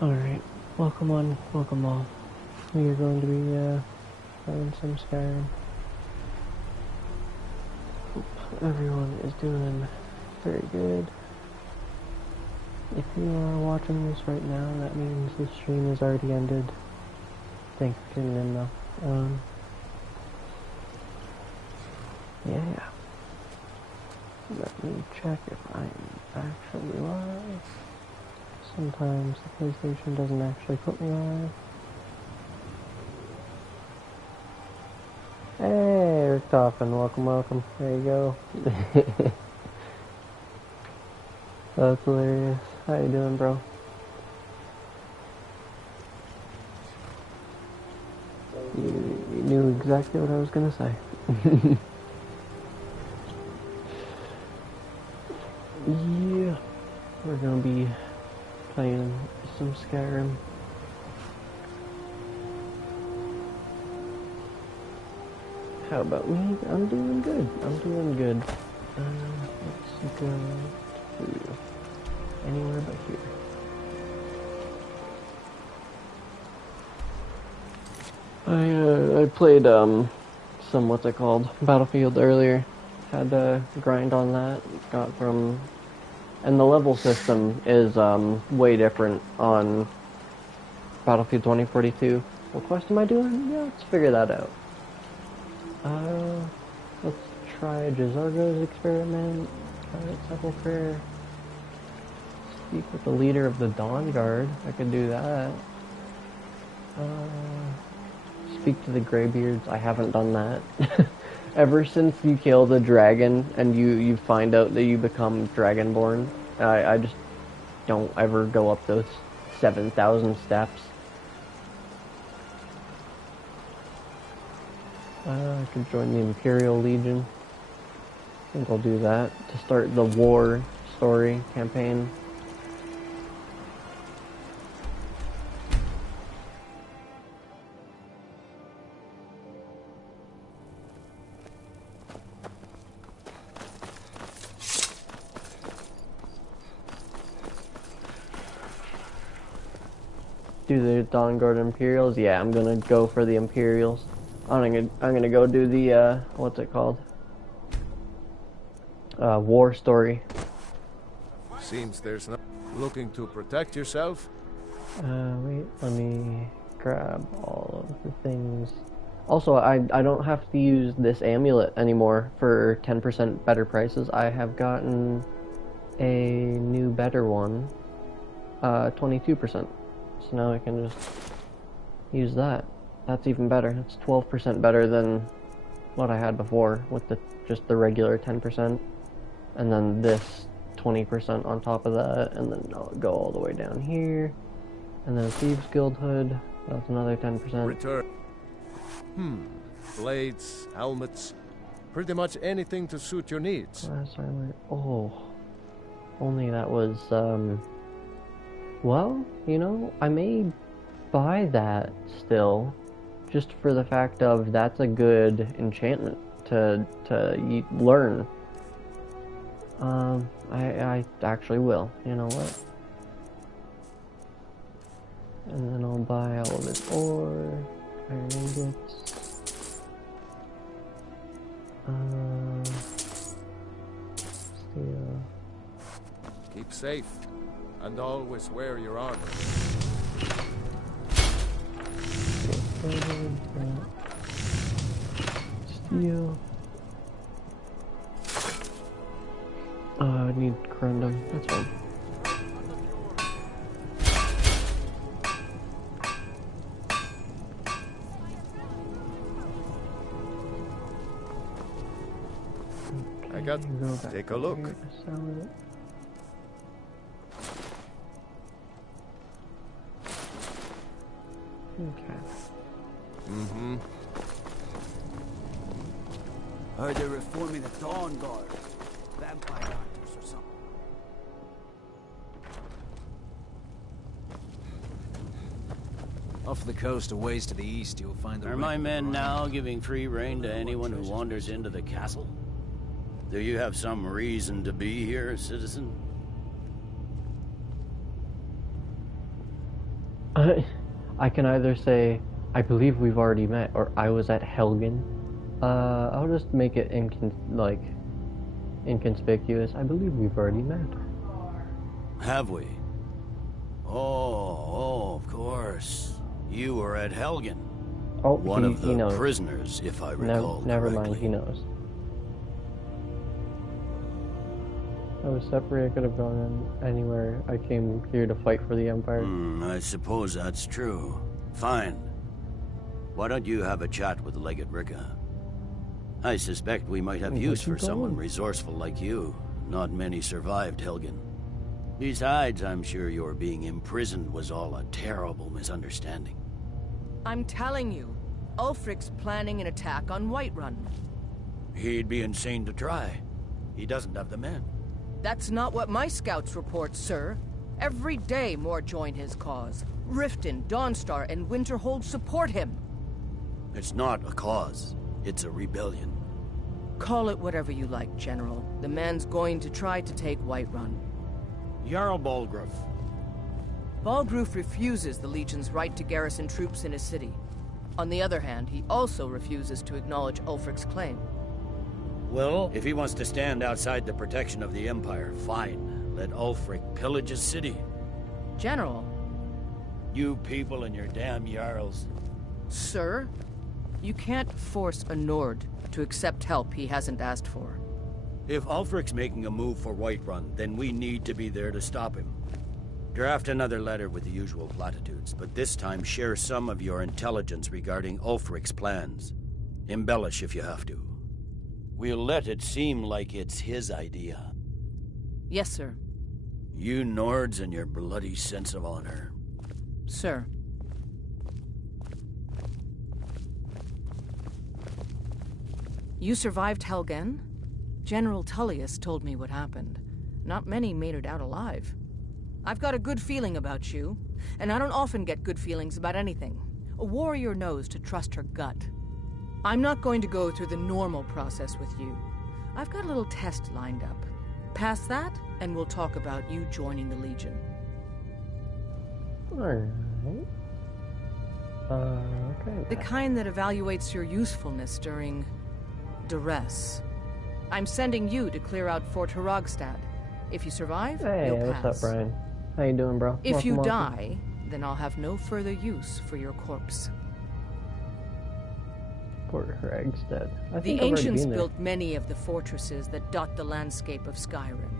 Alright, welcome on, welcome all. We are going to be playing some Skyrim. Hope everyone is doing very good. If you are watching this right now, that means the stream has already ended. Thanks for tuning in though. Yeah. Let me check if I'm actually live. Sometimes the PlayStation doesn't actually put me live. Hey, Rick Toffin, welcome. There you go. That's hilarious. How you doing, bro? You knew exactly what I was gonna say. Yeah, we're gonna be playing some Skyrim. How about me? I'm doing good. Let's go to anywhere but here. I played some what's it called Battlefield earlier. Had to grind on that. Got from, and the level system is way different on Battlefield 2042. What quest am I doing? Yeah, let's figure that out. Let's try Jazargo's experiment. Sepulchre. Speak with the leader of the Dawn Guard. I could do that. Speak to the Greybeards. I haven't done that. Ever since you kill the dragon and you find out that you become Dragonborn, I just don't ever go up those 7,000 steps. I could join the Imperial Legion. I think I'll do that to start the war story campaign. Do the Dawn Guard Imperials? Yeah, I'm gonna go for the Imperials. I'm gonna go do the what's it called? War story. Seems there's no looking to protect yourself. Wait, let me grab all of the things. Also, I don't have to use this amulet anymore for 10% better prices. I have gotten a new better one, 22%. So now I can just use that. That's even better. It's 12% better than what I had before with just the regular 10%. And then this 20% on top of that, and then I'll go all the way down here. And then Thieves Guild Hood, that's another 10%. Return. Blades, helmets, pretty much anything to suit your needs. Glass armor. Oh. Only that was, well, you know, I may buy that still, just for the fact of that's a good enchantment to learn. I actually will. You know what? And then I'll buy all of this ore, iron ingots, steel. Keep safe, and always wear your armor. Steel. I need corundum. That's fine. I got. Take a look. Okay. Heard they're reforming the Dawn Guard. Vampire hunters or something. Off the coast, a ways to the east, you'll find the... Are my men now giving free rein to anyone who wanders into the castle? Do you have some reason to be here, citizen? I can either say, I believe we've already met, or I was at Helgen. I'll just make it inconspicuous. I believe we've already met. Have we? Oh, of course. You were at Helgen. Oh, One of he the knows. prisoners, if I recall Never mind, correctly. he knows. I was separated, I could have gone anywhere. I came here to fight for the Empire. I suppose that's true. Fine. Why don't you have a chat with Legate Ricka? I suspect we might have use for someone resourceful like you. Not many survived Helgen. Besides, I'm sure your being imprisoned was all a terrible misunderstanding. I'm telling you, Ulfric's planning an attack on Whiterun. He'd be insane to try. He doesn't have the men. That's not what my scouts report, sir. Every day more join his cause. Riften, Dawnstar, and Winterhold support him. It's not a cause. It's a rebellion. Call it whatever you like, General. The man's going to try to take Whiterun. Jarl Balgruuf. Balgruuf refuses the Legion's right to garrison troops in his city. On the other hand, he also refuses to acknowledge Ulfric's claim. Well, if he wants to stand outside the protection of the Empire, fine. Let Ulfric pillage his city. General. You people and your damn Jarls. Sir, you can't force a Nord to accept help he hasn't asked for. If Ulfric's making a move for Whiterun, then we need to be there to stop him. Draft another letter with the usual platitudes, but this time share some of your intelligence regarding Ulfric's plans. Embellish if you have to. We'll let it seem like it's his idea. Yes, sir. You Nords and your bloody sense of honor. Sir. You survived Helgen? General Tullius told me what happened. Not many made it out alive. I've got a good feeling about you, and I don't often get good feelings about anything. A warrior knows to trust her gut. I'm not going to go through the normal process with you. I've got a little test lined up. Pass that, and we'll talk about you joining the Legion. Alright. Okay. The kind that evaluates your usefulness during duress. I'm sending you to clear out Fort Hrogstad. If you survive, Hey, you'll what's pass. up, Brian? How you doing, bro? If you Welcome. die, then I'll have no further use for your corpse. Fort Hrogstad. I The think I've already ancients been there. built many of the fortresses that dot the landscape of Skyrim.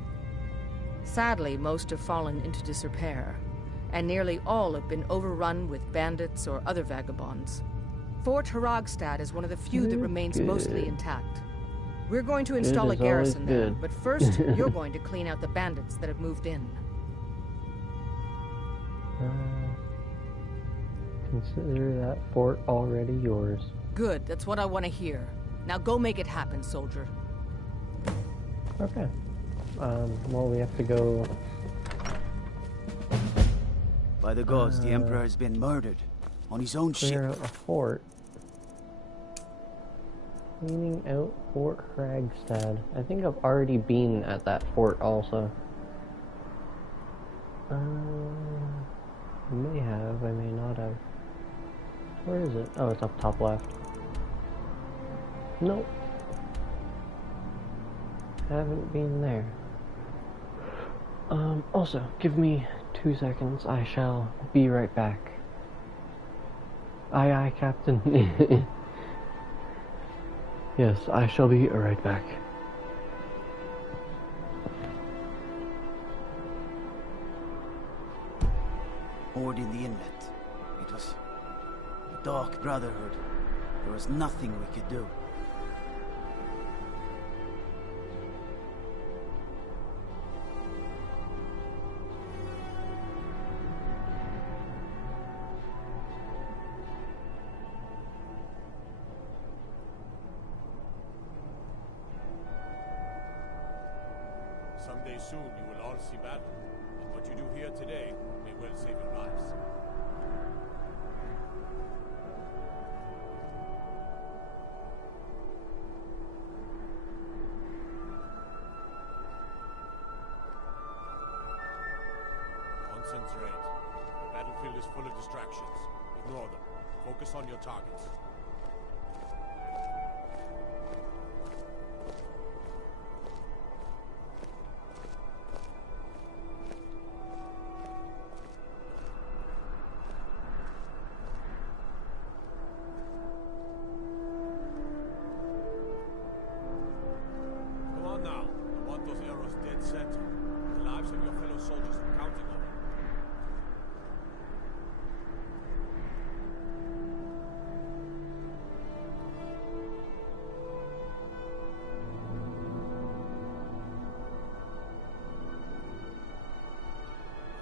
Sadly, most have fallen into disrepair, and nearly all have been overrun with bandits or other vagabonds. Fort Hrogstad is one of the few that remains mostly intact. We're going to install a is always garrison there, good. but first, you're going to clean out the bandits that have moved in. Consider that fort already yours. Good, that's what I want to hear. Now go make it happen, soldier. Okay. Well, we have to go. By the gods, the Emperor has been murdered. On his own ship. Clear out a fort. Cleaning out Fort Hrogstad. I think I've already been at that fort also. May have, I may not have. Where is it? Oh, it's up top left. Nope. Haven't been there. Also, give me 2 seconds. I shall be right back. Aye, aye, Captain. Yes, I shall be right back. Moored in the inlet. It was a dark brotherhood. There was nothing we could do. Someday soon you will all see battle, and what you do here today may well save your lives. Concentrate. The battlefield is full of distractions. Ignore them. Focus on your targets. Come on now. I want those arrows dead center. The lives of your fellow soldiers are counting on it.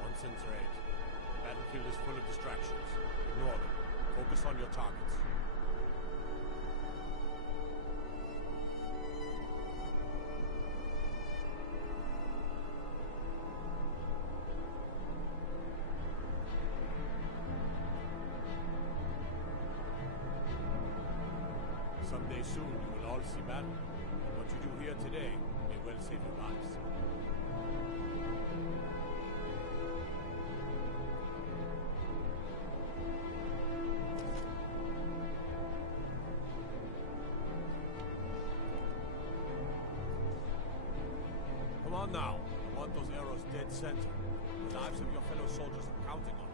Concentrate. The battlefield is full of distractions. Ignore them. Focus on your targets. Someday soon you will all see battle, and what you do here today may well save your lives. Come on now. I want those arrows dead center. The lives of your fellow soldiers are counting on it.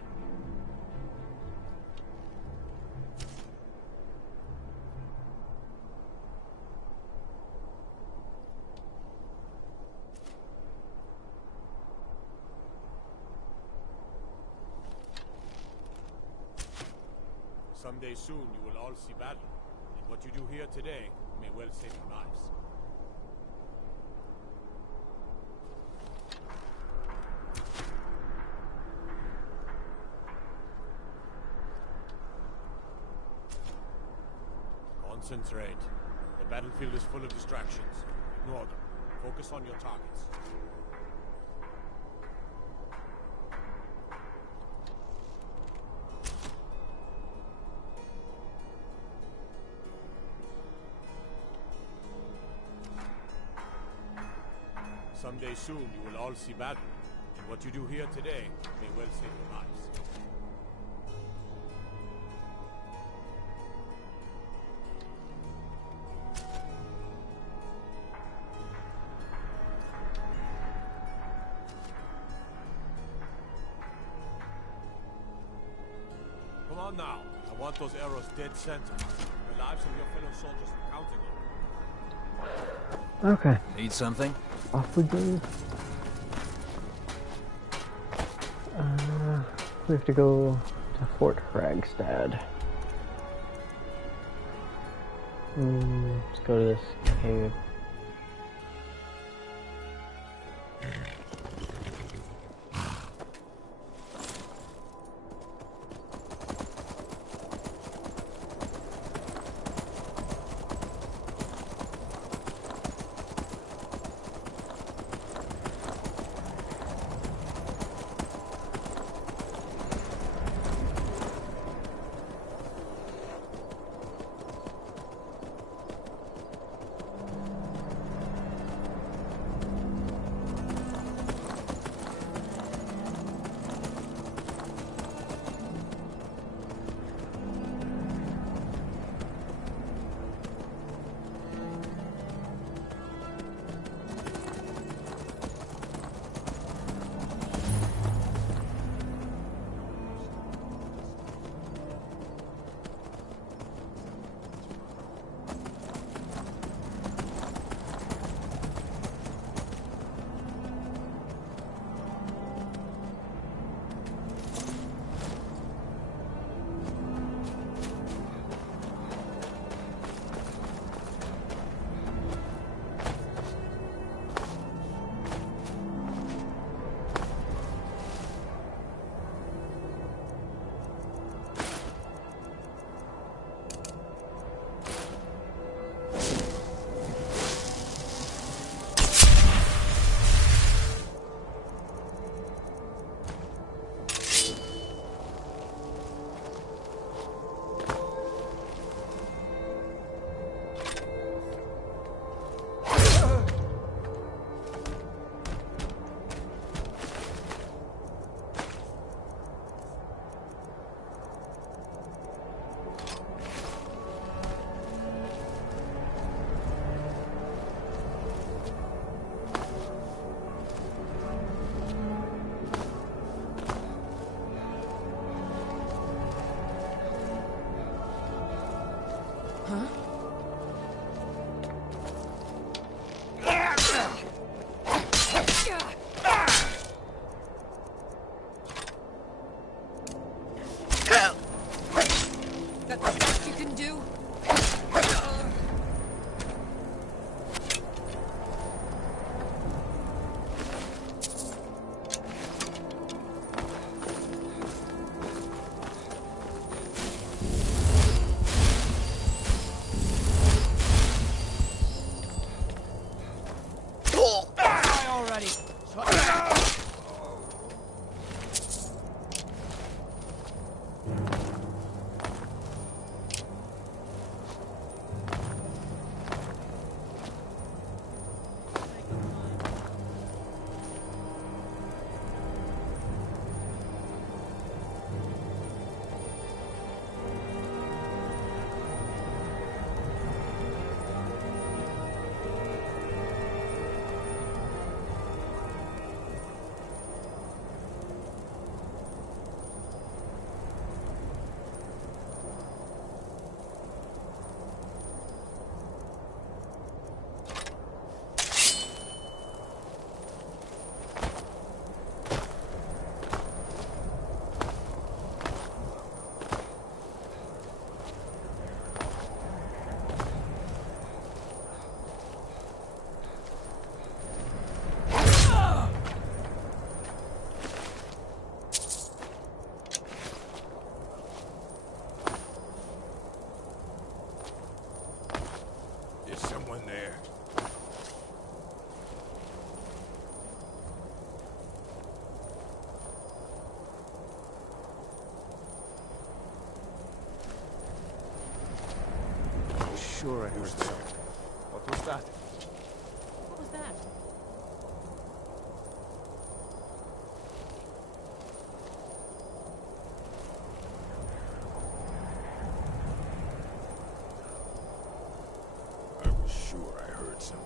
Someday soon you will all see battle, and what you do here today may well save your lives. Concentrate. The battlefield is full of distractions. Ignore them. Focus on your targets. Someday soon you will all see battle, and what you do here today may well save your lives. Come on now. I want those arrows dead center. The lives of your fellow soldiers are counting on it. Okay, Need something? off we go. We have to go to Fort Kragstad. Let's go to this cave. That the best you can do? Is someone there? I'm sure I heard something. What was that? What was that? I was sure I heard something.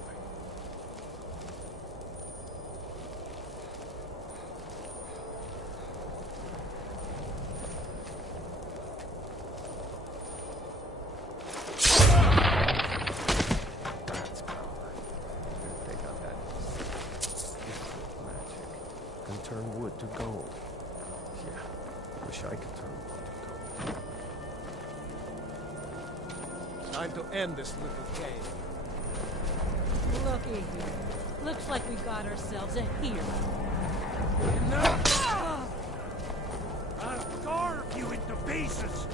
That's power. They got that. Magic. Can turn wood to gold. Yeah. Wish I could turn wood to gold. Time to end this little game. Looky here. Looks like we got ourselves a hero. Enough! I'll carve you into pieces!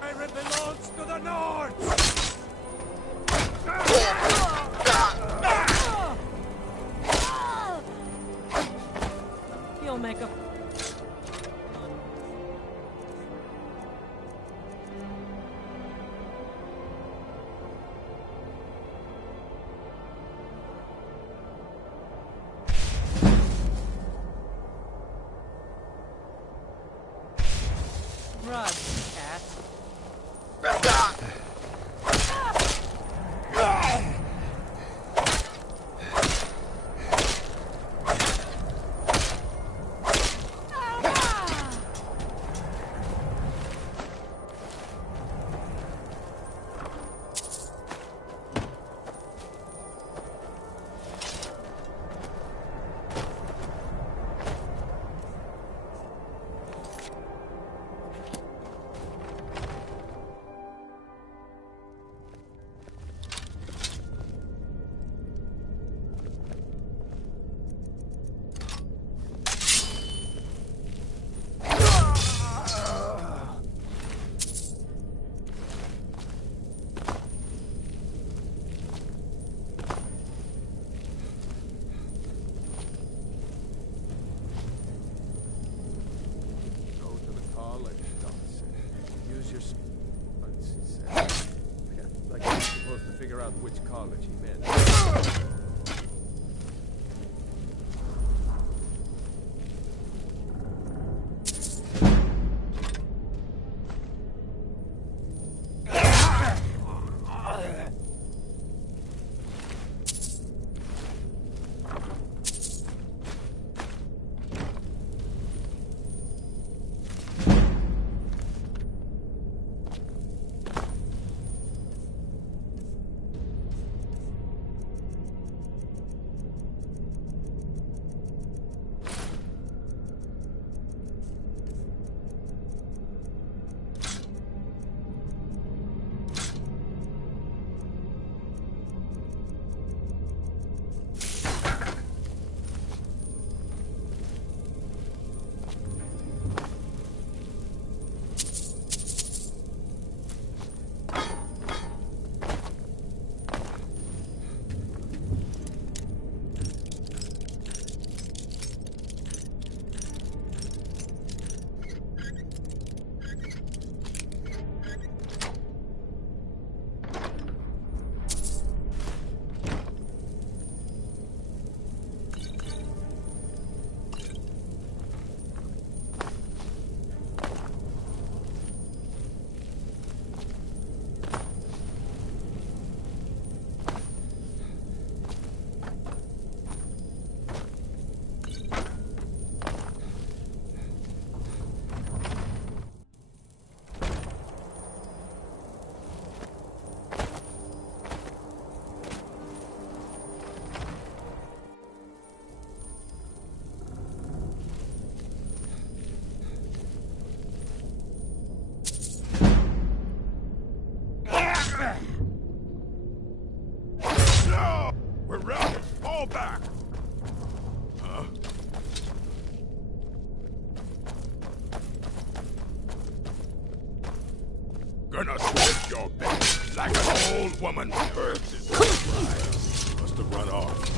Skyrim belongs to the North! You'll make a... Run, cat. figure out which college he meant. back! Huh? Gonna split your back like an old woman with herbs in her fries. Must have run off.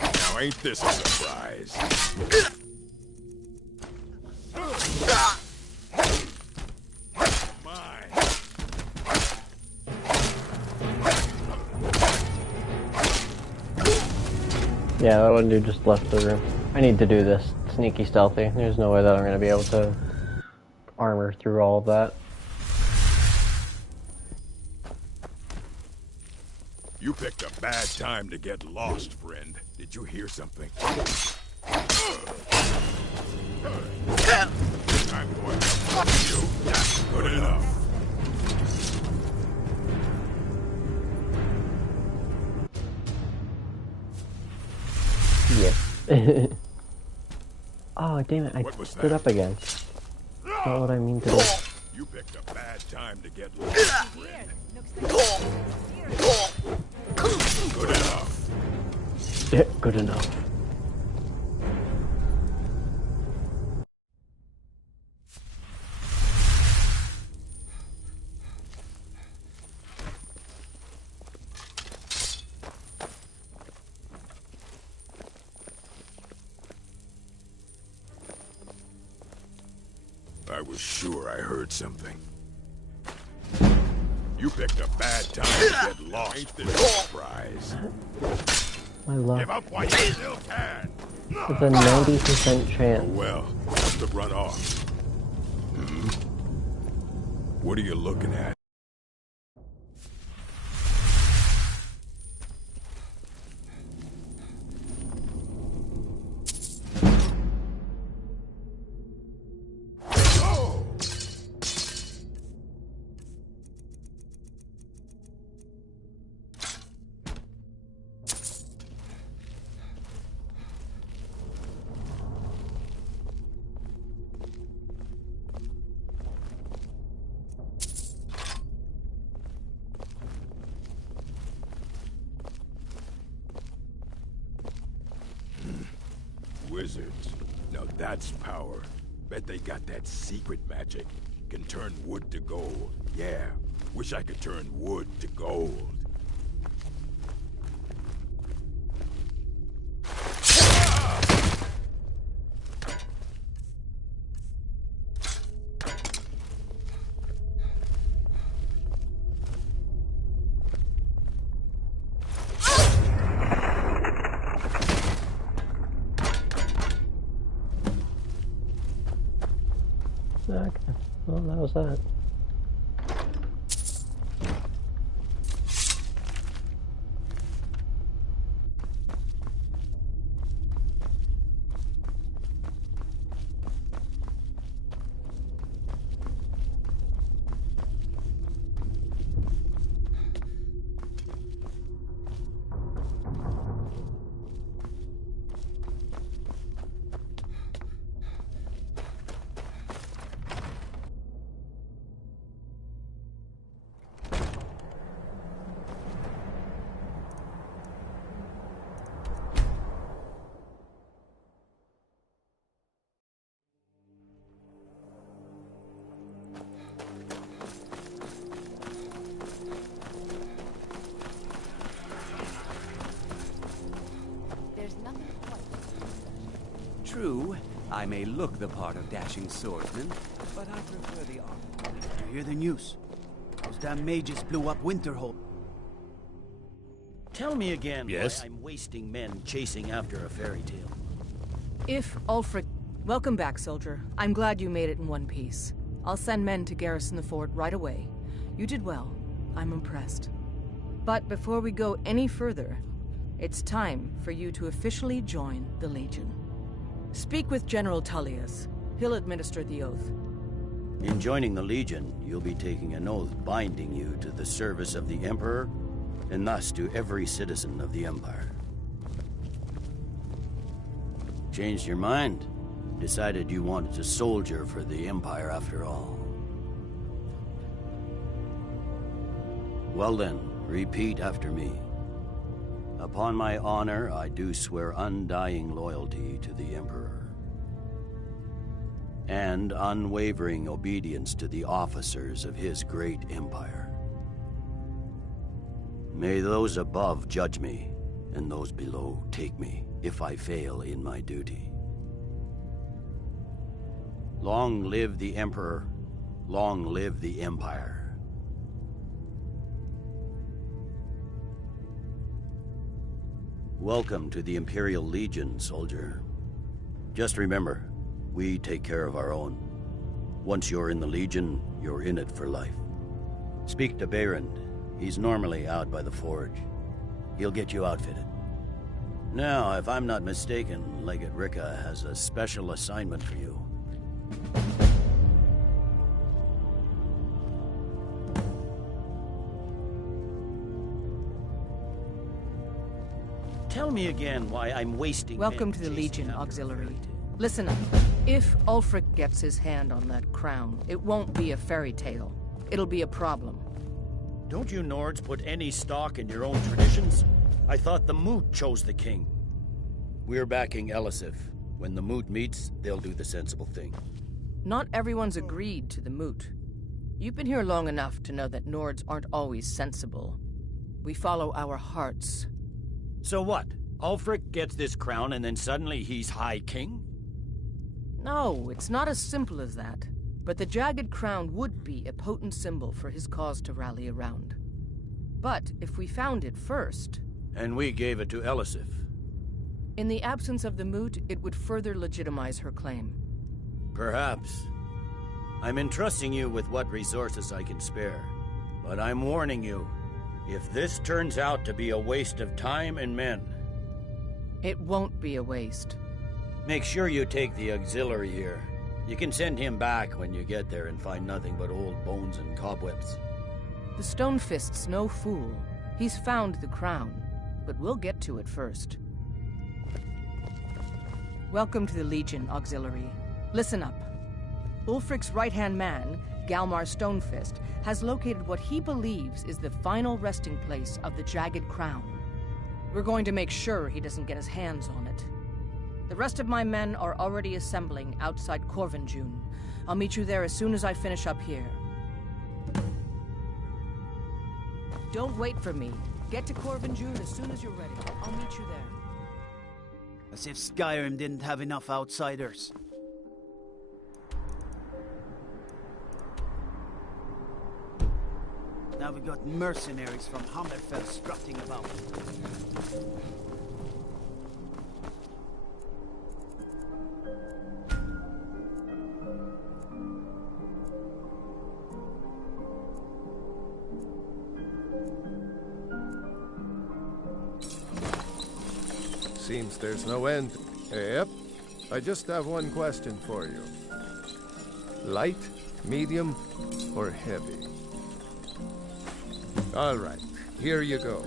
Now ain't this a surprise? Yeah, that one dude just left the room. I need to do this sneaky stealthy. There's no way that I'm going to be able to armor through all of that. You picked a bad time to get lost, friend. Did you hear something? I'm going to fuck you. That's good enough. Yeah. Oh, damn it. I stood up again. That's not what I mean to do. You picked a bad time to get lost, friend. Good enough. Yeah, good enough. I was sure I heard something. You picked a bad time to get lost. Ain't this a surprise? My luck. Give up while you still can. It's a 90% chance. Oh well, must have run off. What are you looking at? Wizards. Now that's power. Bet they got that secret magic. Can turn wood to gold. Yeah. Wish I could turn wood to gold. Okay. Well, that was that. True, I may look the part of dashing swordsman, but I prefer the art. Did you hear the news? Those damn mages blew up Winterhold. Tell me again Yes? why I'm wasting men chasing after a fairy tale. If Ulfric... Welcome back, soldier. I'm glad you made it in one piece. I'll send men to garrison the fort right away. You did well. I'm impressed. But before we go any further, it's time for you to officially join the Legion. Speak with General Tullius. He'll administer the oath. In joining the Legion, you'll be taking an oath binding you to the service of the Emperor, and thus to every citizen of the Empire. Changed your mind? Decided you wanted to soldier for the Empire after all. Well then, repeat after me. Upon my honor, I do swear undying loyalty to the Emperor. And unwavering obedience to the officers of his great empire. May those above judge me, and those below take me, if I fail in my duty. Long live the Emperor, long live the Empire. Welcome to the Imperial Legion, soldier. Just remember, we take care of our own. Once you're in the Legion, you're in it for life. Speak to Behrend. He's normally out by the forge. He'll get you outfitted. Now, if I'm not mistaken, Legate Ricka has a special assignment for you. Tell me again why I'm wasting. Welcome to the Legion, Auxiliary. Listen up. If Ulfric gets his hand on that crown, it won't be a fairy tale. It'll be a problem. Don't you Nords put any stock in your own traditions? I thought the Moot chose the king. We're backing Elisif. When the Moot meets, they'll do the sensible thing. Not everyone's agreed to the Moot. You've been here long enough to know that Nords aren't always sensible. We follow our hearts. So what? Ulfric gets this crown and then suddenly he's High King? No, it's not as simple as that. But the Jagged Crown would be a potent symbol for his cause to rally around. But if we found it first... And we gave it to Elisif. In the absence of the Moot, it would further legitimize her claim. Perhaps. I'm entrusting you with what resources I can spare. But I'm warning you, if this turns out to be a waste of time and men... It won't be a waste. Make sure you take the auxiliary here. You can send him back when you get there and find nothing but old bones and cobwebs. The Stonefist's no fool. He's found the crown, but we'll get to it first. Welcome to the Legion, Auxiliary. Listen up. Ulfric's right-hand man, Galmar Stonefist, has located what he believes is the final resting place of the Jagged Crown. We're going to make sure he doesn't get his hands on it. The rest of my men are already assembling outside Corvinjune. I'll meet you there as soon as I finish up here. Don't wait for me. Get to Corvinjune as soon as you're ready. I'll meet you there. As if Skyrim didn't have enough outsiders. Now we got mercenaries from Hammerfell strutting about. Seems there's no end. Yep. I just have one question for you. Light, medium, or heavy? Alright, here you go.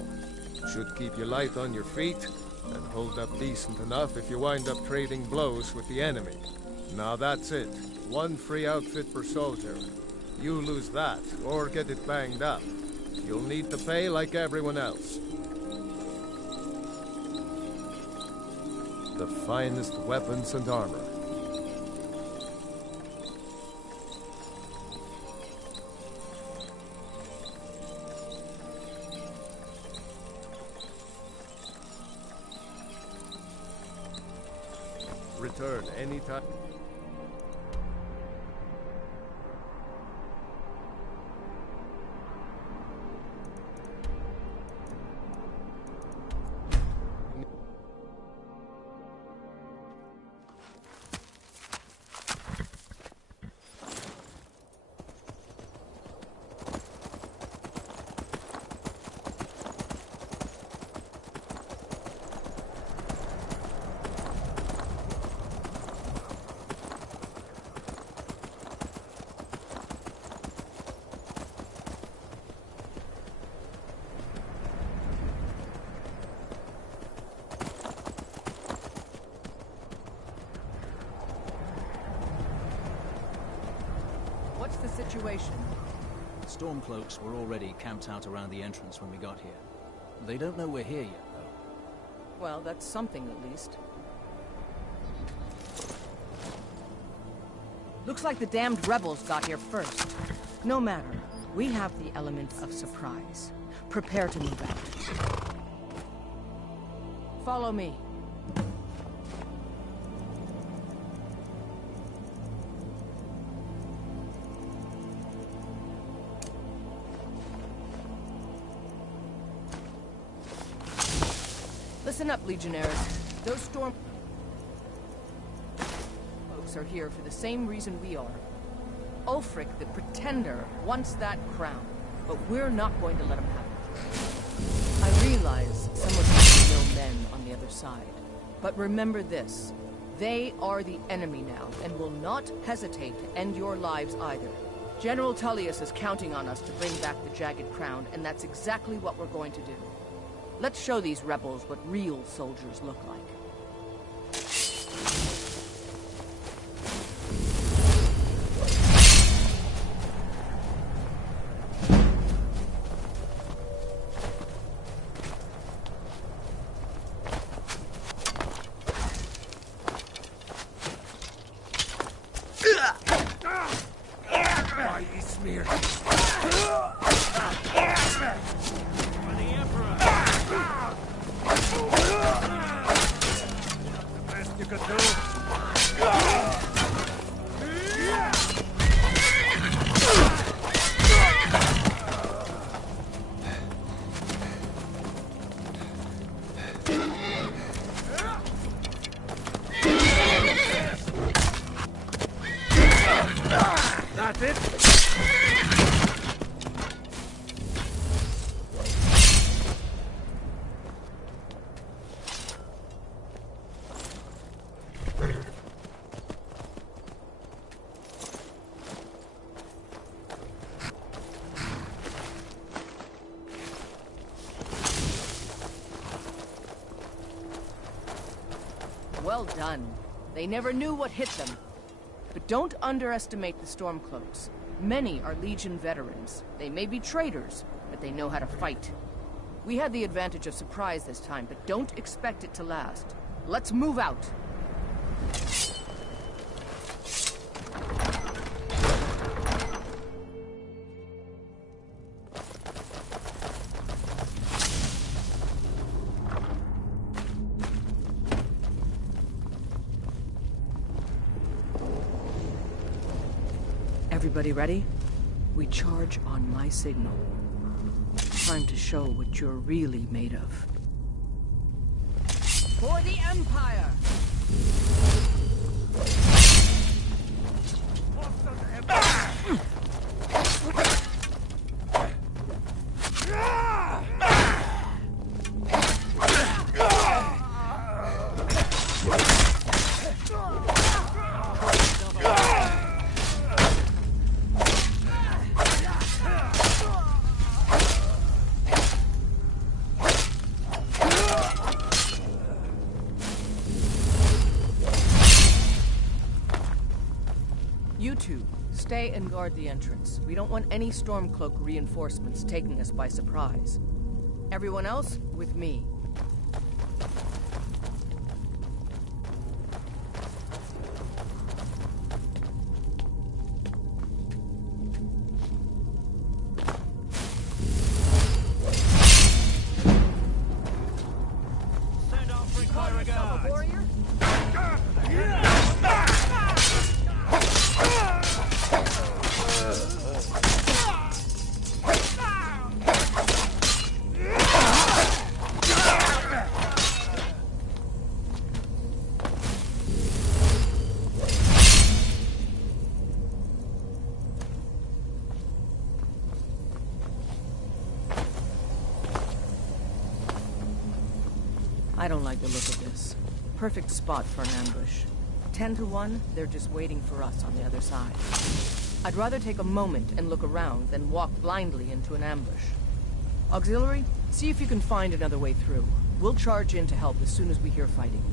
Should keep you light on your feet, and hold up decent enough if you wind up trading blows with the enemy. Now that's it. One free outfit per soldier. You lose that, or get it banged up. You'll need to pay like everyone else. The finest weapons and armor. Return anytime. situation? Stormcloaks were already camped out around the entrance when we got here. They don't know we're here yet, though. Well, that's something at least. Looks like the damned rebels got here first. No matter. We have the element of surprise. Prepare to move out. Follow me. Listen up, Legionnaires. Those storm folks are here for the same reason we are. Ulfric, the Pretender, wants that crown, but we're not going to let him have it. I realize some of you know men on the other side, but remember this. They are the enemy now, and will not hesitate to end your lives either. General Tullius is counting on us to bring back the Jagged Crown, and that's exactly what we're going to do. Let's show these rebels what real soldiers look like. Well done. They never knew what hit them. But don't underestimate the Stormcloaks. Many are Legion veterans. They may be traitors, but they know how to fight. We had the advantage of surprise this time, but don't expect it to last. Let's move out. Everybody ready? We charge on my signal. Time to show what you're really made of. For the Empire! You two, stay and guard the entrance. We don't want any Stormcloak reinforcements taking us by surprise. Everyone else, with me. Send off for my regard. Warrior? I don't like the look of this. Perfect spot for an ambush. 10 to 1, they're just waiting for us on the other side. I'd rather take a moment and look around than walk blindly into an ambush. Auxiliary, see if you can find another way through. We'll charge in to help as soon as we hear fighting.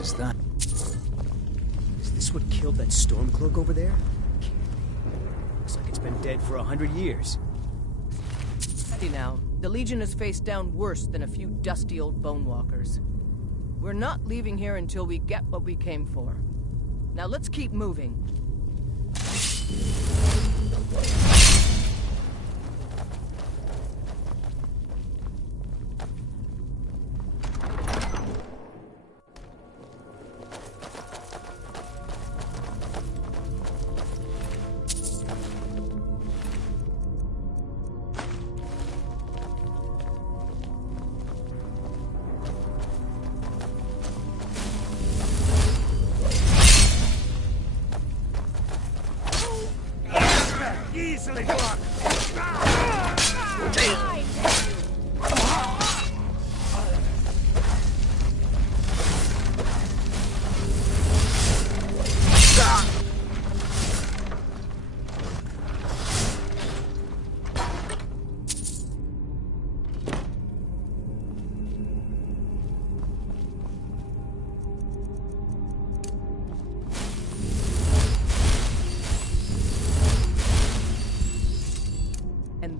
Is that? Is this what killed that Stormcloak over there? Looks like it's been dead for 100 years. Steady now. The Legion is faced down worse than a few dusty old bone walkers. We're not leaving here until we get what we came for. Now let's keep moving. Easily blocked.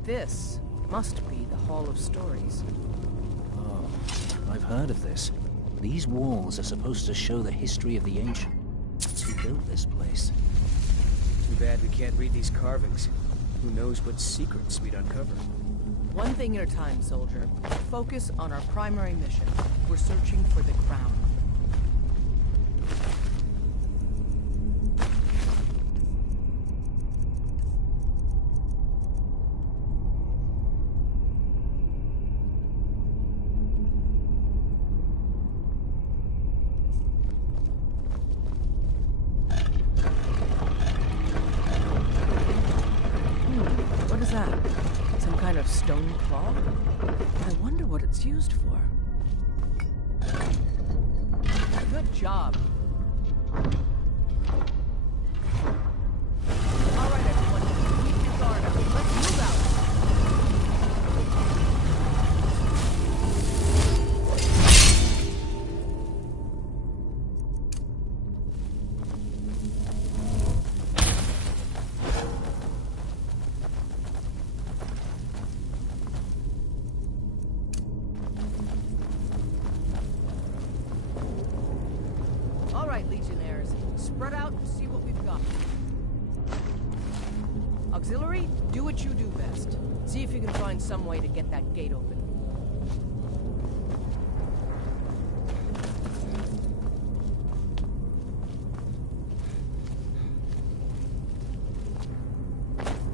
This must be the Hall of Stories. Oh, I've heard of this. These walls are supposed to show the history of the ancients who built this place. Too bad we can't read these carvings. Who knows what secrets we'd uncover. One thing at a time, soldier. Focus on our primary mission. We're searching for the crown. Stone claw? I wonder what it's used for. Good job. All right, everyone. Keep your guard up. Let's move out. Legionnaires, spread out and see what we've got. Auxiliary, do what you do best. See if you can find some way to get that gate open.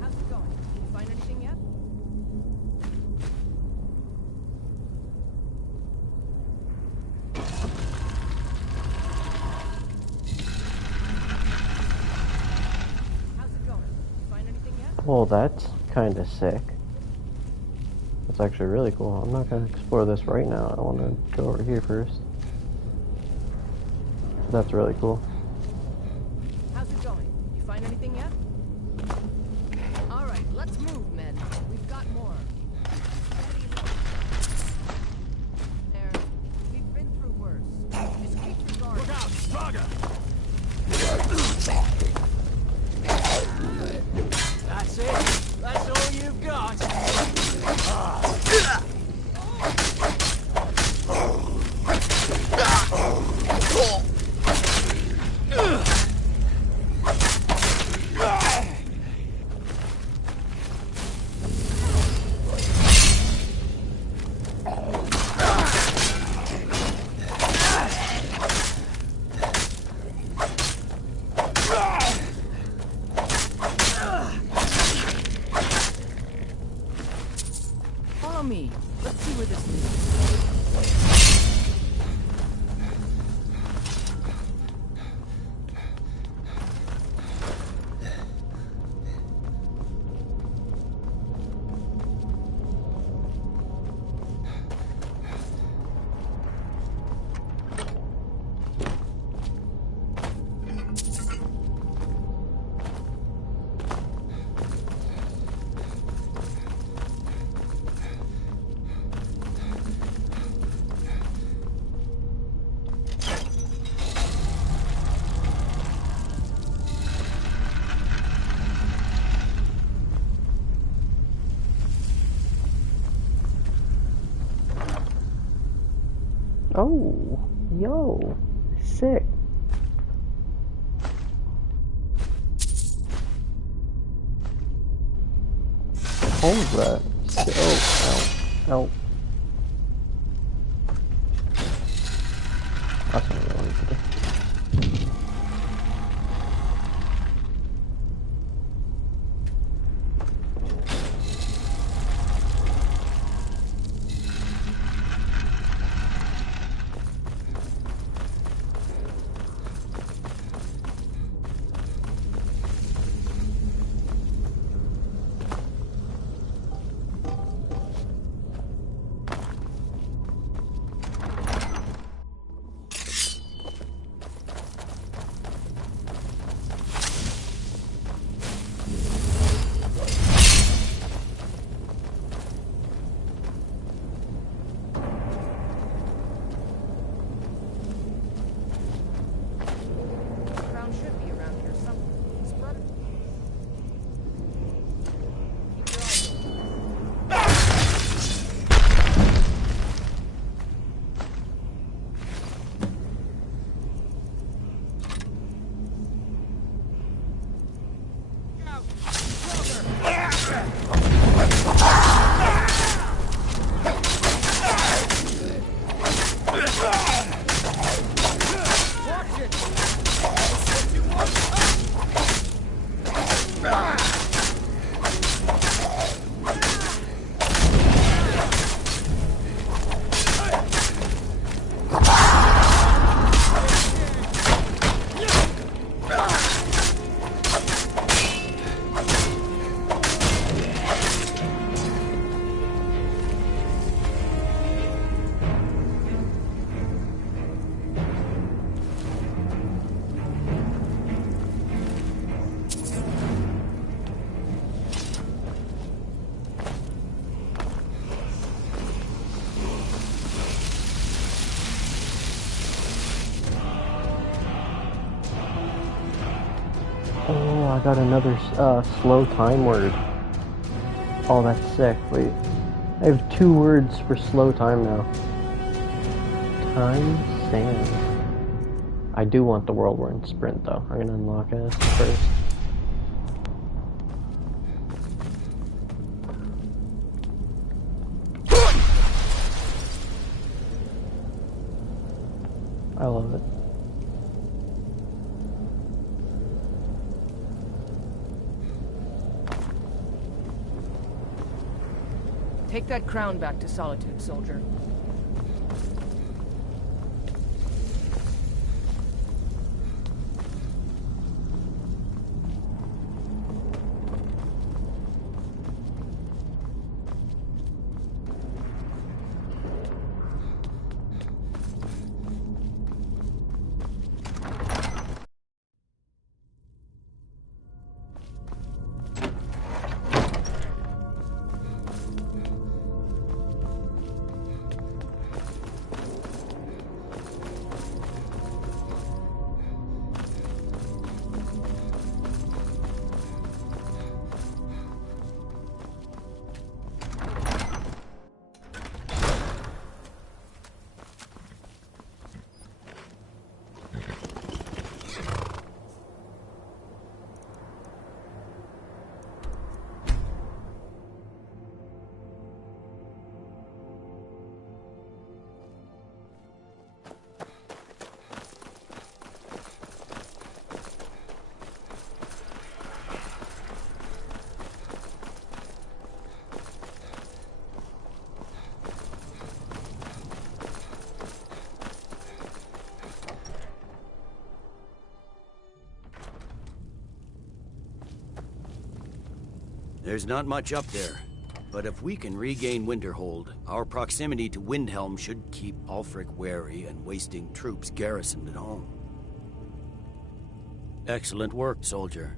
How's it going? Did you find anything yet? Well, that's kind of sick. That's actually really cool. I'm not going to explore this right now. I want to go over here first. That's really cool. How's it going? You find anything yet? All right, let's move, men. We've got more. There. We've been through worse. Just keep your guard. Look out, Spraga! Yo, sick. Hold that. Oh, ow, ow. That's what I wanted to do. Oh, I got another slow time word. Oh, that's sick. Wait. I have 2 words for slow time now. Time sand. I do want the whirlwind sprint though. I'm gonna unlock it first. I love it. Take that crown back to Solitude, soldier. There's not much up there, but if we can regain Winterhold, our proximity to Windhelm should keep Ulfric wary and wasting troops garrisoned at home. Excellent work, soldier.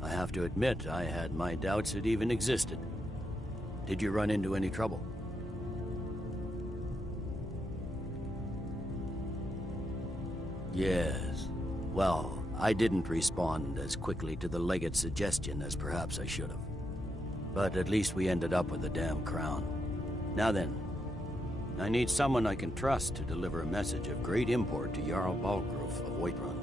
I have to admit, I had my doubts it even existed. Did you run into any trouble? Yes. Well, I didn't respond as quickly to the legate's suggestion as perhaps I should have. But at least we ended up with the damn crown. Now then, I need someone I can trust to deliver a message of great import to Jarl Balgruf of Whiterun.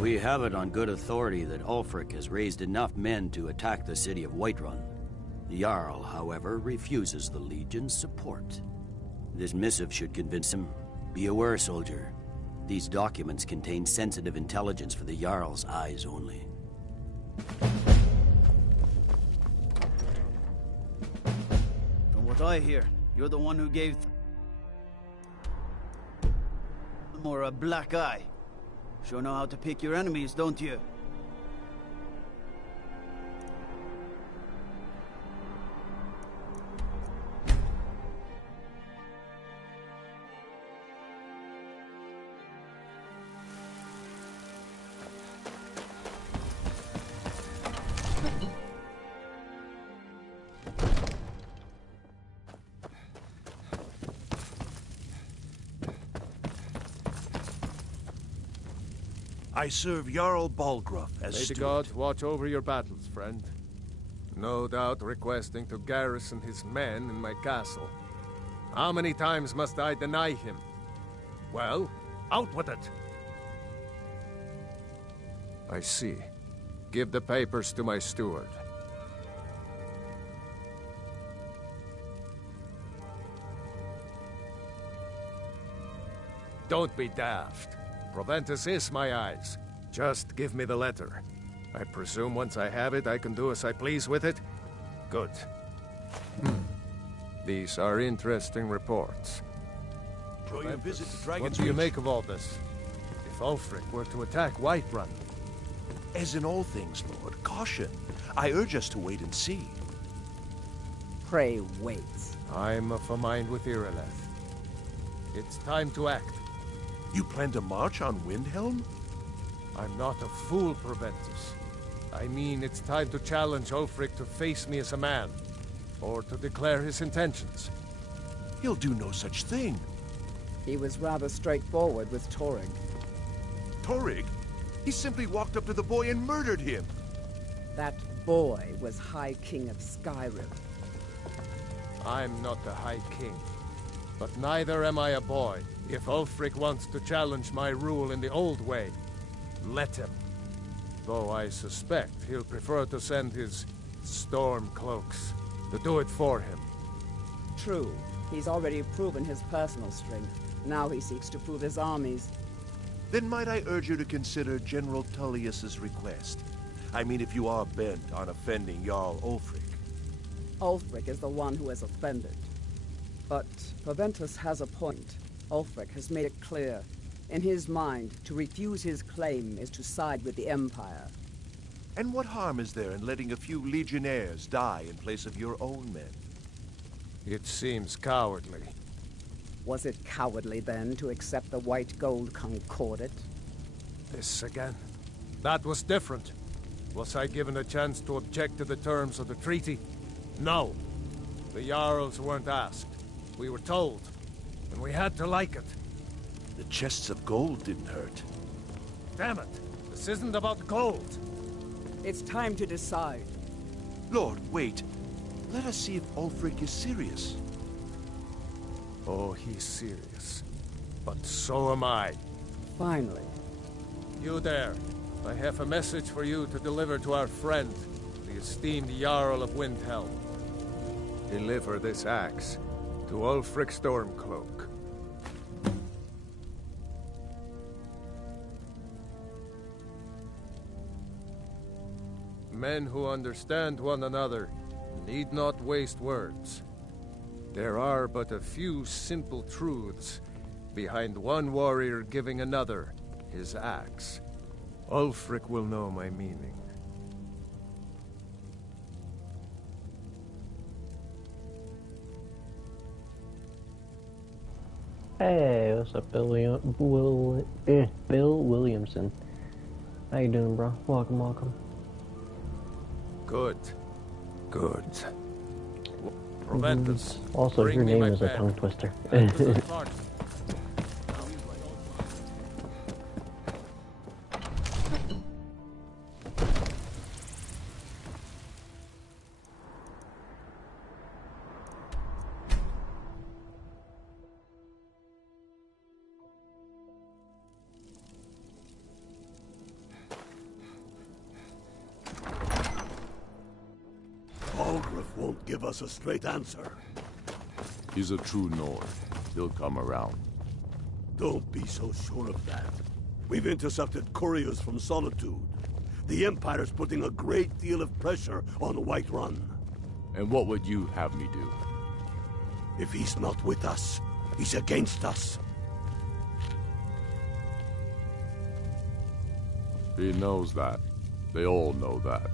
We have it on good authority that Ulfric has raised enough men to attack the city of Whiterun. The Jarl, however, refuses the Legion's support. This missive should convince him. Be aware, soldier. These documents contain sensitive intelligence for the Jarl's eyes only. From what I hear, you're the one who gave them or a black eye. Sure know how to pick your enemies, don't you? I serve Jarl Balgruf as May the steward. gods watch over your battles, friend. No doubt requesting to garrison his men in my castle. How many times must I deny him? Well, out with it! I see. Give the papers to my steward. Don't be daft. Proventus is my eyes. Just give me the letter. I presume once I have it, I can do as I please with it? Good. These are interesting reports. Enjoy your visit to What Dragon's do you Reach. make of all this? If Ulfric were to attack Whiterun, As in all things, Lord, caution. I urge us to wait and see. Pray wait. I'm of a mind with Irileth. It's time to act. You plan to march on Windhelm? I'm not a fool, Proventus. I mean, it's time to challenge Ulfric to face me as a man, or to declare his intentions. He'll do no such thing. He was rather straightforward with Torrig. Torrig? He simply walked up to the boy and murdered him. That boy was High King of Skyrim. I'm not the High King, but neither am I a boy. If Ulfric wants to challenge my rule in the old way, let him. Though I suspect he'll prefer to send his storm cloaks to do it for him. True, he's already proven his personal strength. Now he seeks to prove his armies. Then might I urge you to consider General Tullius's request? I mean, if you are bent on offending Jarl Ulfric. Ulfric is the one who has offended. But Proventus has a point. Ulfric has made it clear. In his mind, to refuse his claim is to side with the Empire. And what harm is there in letting a few legionnaires die in place of your own men? It seems cowardly. Was it cowardly then to accept the white gold concordat? This again. That was different. Was I given a chance to object to the terms of the treaty? No. The Jarls weren't asked. We were told. And we had to like it. The chests of gold didn't hurt. Damn it! This isn't about gold! It's time to decide. Lord, wait. Let us see if Ulfric is serious. Oh, he's serious. But so am I. Finally. You there. I have a message for you to deliver to our friend, the esteemed Jarl of Windhelm. Deliver this axe to Ulfric Stormcloak. Men who understand one another need not waste words. There are but a few simple truths behind one warrior giving another his axe. Ulfric will know my meaning. Hey, what's up, Bill Williamson? How you doing, bro? Welcome, welcome. Good. Good. Proventus. Also, bring your me name my is a pen. tongue twister. And to the party. us a straight answer. He's a true Nord. He'll come around. Don't be so sure of that. We've intercepted couriers from Solitude. The Empire's putting a great deal of pressure on Whiterun. And what would you have me do? If he's not with us, he's against us. He knows that. They all know that.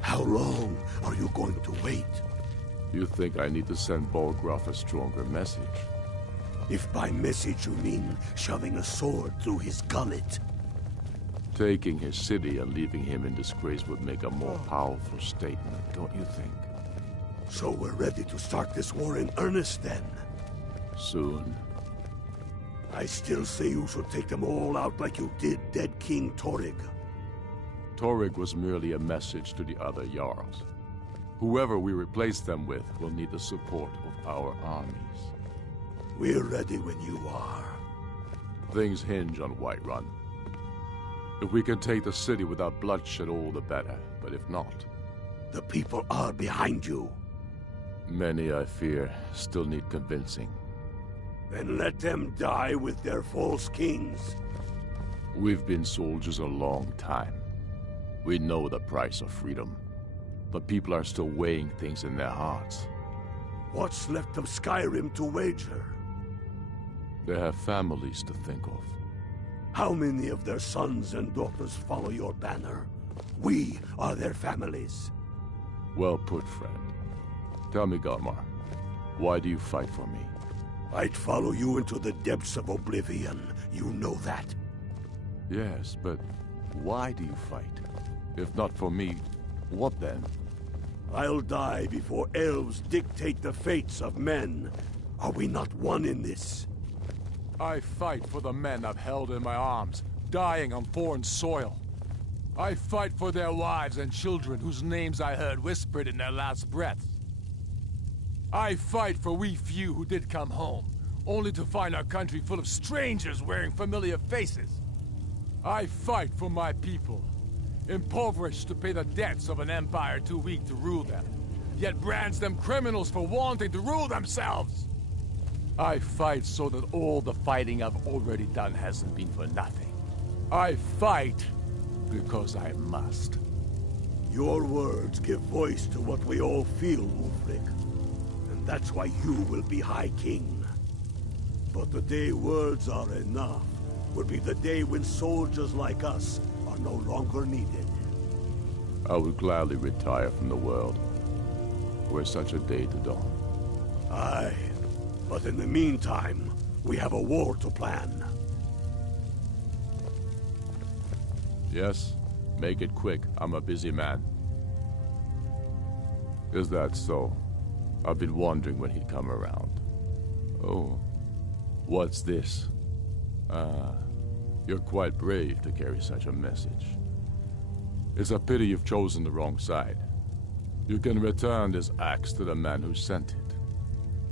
How long are you going to wait? You think I need to send Bolgraf a stronger message? If by message you mean shoving a sword through his gullet. Taking his city and leaving him in disgrace would make a more powerful statement, don't you think? So we're ready to start this war in earnest then? Soon. I still say you should take them all out like you did dead King Torrig. Torrig was merely a message to the other Jarls. Whoever we replace them with will need the support of our armies. We're ready when you are. Things hinge on Whiterun. If we can take the city without bloodshed, all the better. But if not... The people are behind you. Many, I fear, still need convincing. Then let them die with their false kings. We've been soldiers a long time. We know the price of freedom. But people are still weighing things in their hearts. What's left of Skyrim to wager? They have families to think of. How many of their sons and daughters follow your banner? We are their families. Well put, friend. Tell me, Galmar, why do you fight for me? I'd follow you into the depths of oblivion. You know that. Yes, but why do you fight? If not for me, what then? I'll die before elves dictate the fates of men. Are we not one in this? I fight for the men I've held in my arms, dying on foreign soil. I fight for their wives and children whose names I heard whispered in their last breaths. I fight for we few who did come home, only to find our country full of strangers wearing familiar faces. I fight for my people, impoverished to pay the debts of an empire too weak to rule them, yet brands them criminals for wanting to rule themselves. I fight so that all the fighting I've already done hasn't been for nothing. I fight because I must. Your words give voice to what we all feel, Ulfric. And that's why you will be High King. But the day words are enough will be the day when soldiers like us are no longer needed. I would gladly retire from the world, were such a day to dawn. Aye, but in the meantime, we have a war to plan. Yes? Make it quick. I'm a busy man. Is that so? I've been wondering when he'd come around. Oh. What's this? You're quite brave to carry such a message. It's a pity you've chosen the wrong side. You can return this axe to the man who sent it,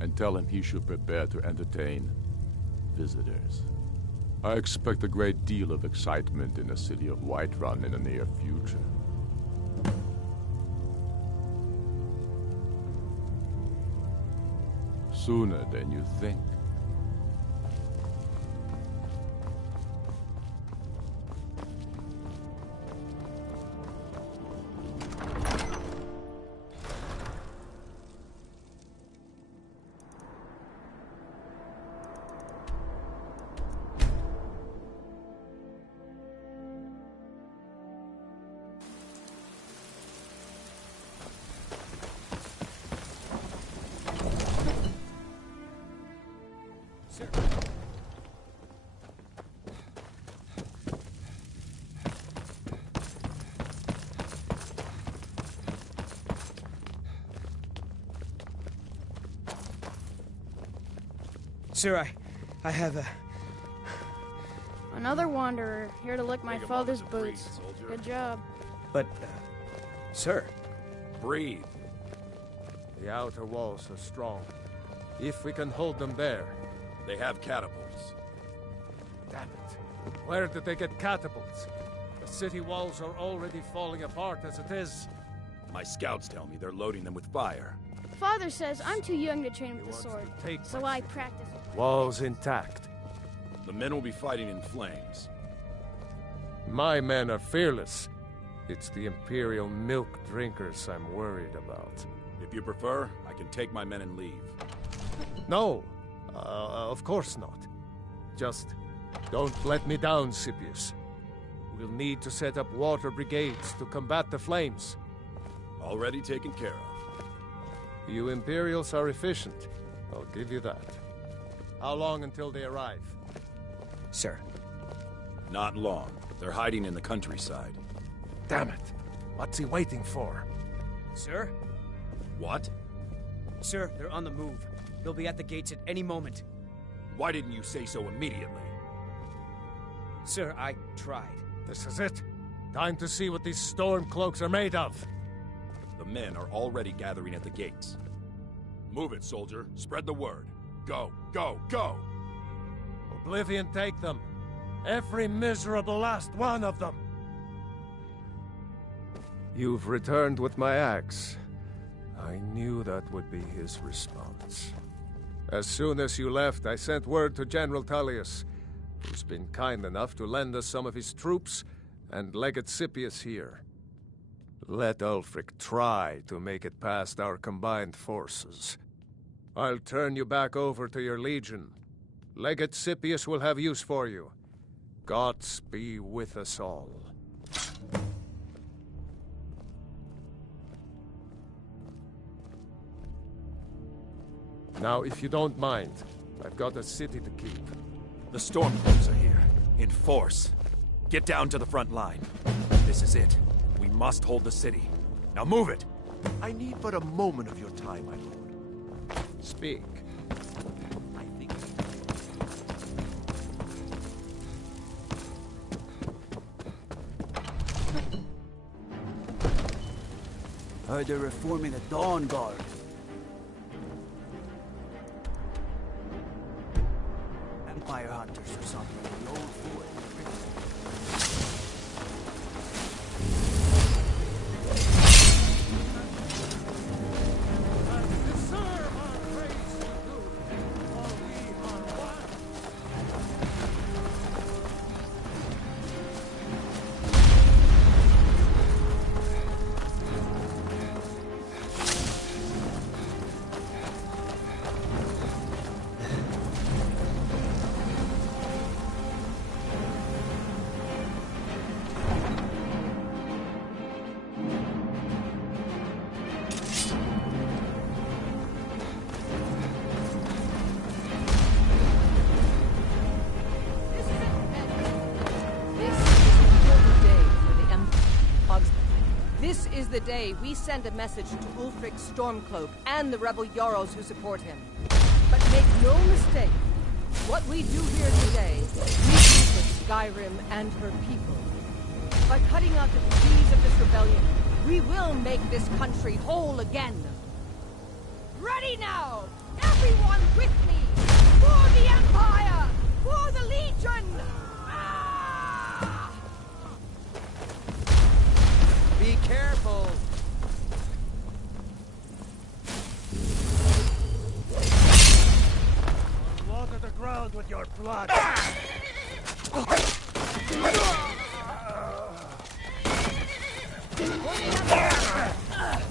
and tell him he should prepare to entertain visitors. I expect a great deal of excitement in the city of Whiterun in the near future. Sooner than you think. Sir, I have a... Another wanderer, here to lick my father's boots. Good job. But, sir... Breathe. The outer walls are strong. If we can hold them there... They have catapults. Damn it. Where did they get catapults? The city walls are already falling apart as it is. My scouts tell me they're loading them with fire. Father says I'm too young to train with the sword, so I practice. Walls intact. The men will be fighting in flames. My men are fearless. It's the Imperial milk drinkers I'm worried about. If you prefer, I can take my men and leave. No, of course not. Just don't let me down, Scipius. We'll need to set up water brigades to combat the flames. Already taken care of. You Imperials are efficient. I'll give you that. How long until they arrive? Sir. Not long. They're hiding in the countryside. Damn it. What's he waiting for? Sir? What? Sir, they're on the move. They'll be at the gates at any moment. Why didn't you say so immediately? Sir, I tried. This is it. Time to see what these storm cloaks are made of. The men are already gathering at the gates. Move it, soldier. Spread the word. Go, go, go! Oblivion take them. Every miserable last one of them. You've returned with my axe. I knew that would be his response. As soon as you left, I sent word to General Tullius, who's been kind enough to lend us some of his troops, and Legate Scipius here. Let Ulfric try to make it past our combined forces. I'll turn you back over to your legion. Legate Scipius will have use for you. Gods be with us all. Now, if you don't mind, I've got a city to keep. The Stormcloaks are here, in force. Get down to the front line. This is it. We must hold the city. Now move it! I need but a moment of your time, my lord. Speak. I think... Heard they're reforming the Dawn Guard. Empire hunters or something. The old fort. This is the day we send a message to Ulfric Stormcloak and the rebel Jarls who support him. But make no mistake, what we do here today, we do for Skyrim and her people. By cutting out the disease of this rebellion, we will make this country whole again. Ready now! Everyone with me! For the Empire! For the Legion! Be careful! Water the ground with your blood!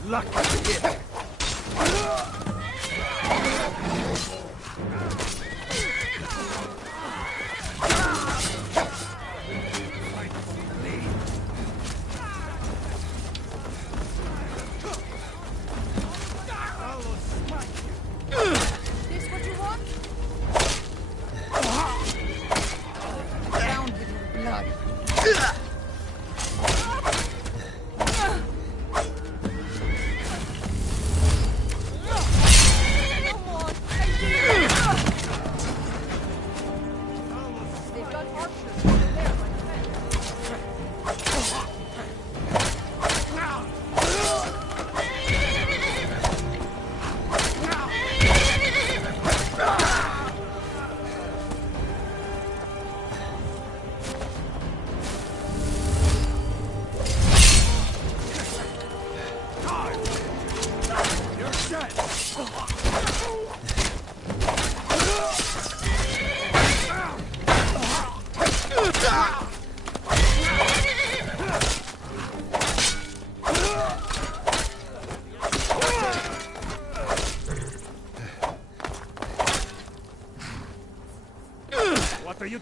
Lucky hit! This what you want? Down with your blood.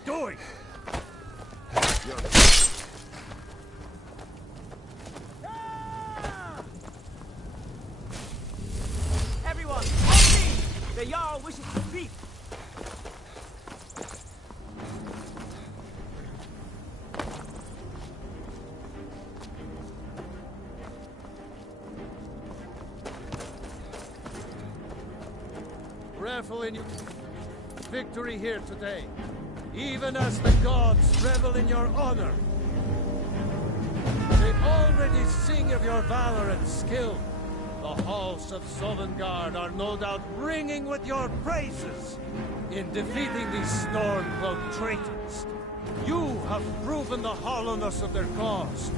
doing? Everyone, on me! The Jarl wishes to speak! Revel in your victory here today, even as the gods revel in your honor. They already sing of your valor and skill. The halls of Sovngarde are no doubt ringing with your praises. In defeating these storm-cloaked traitors, you have proven the hollowness of their cause,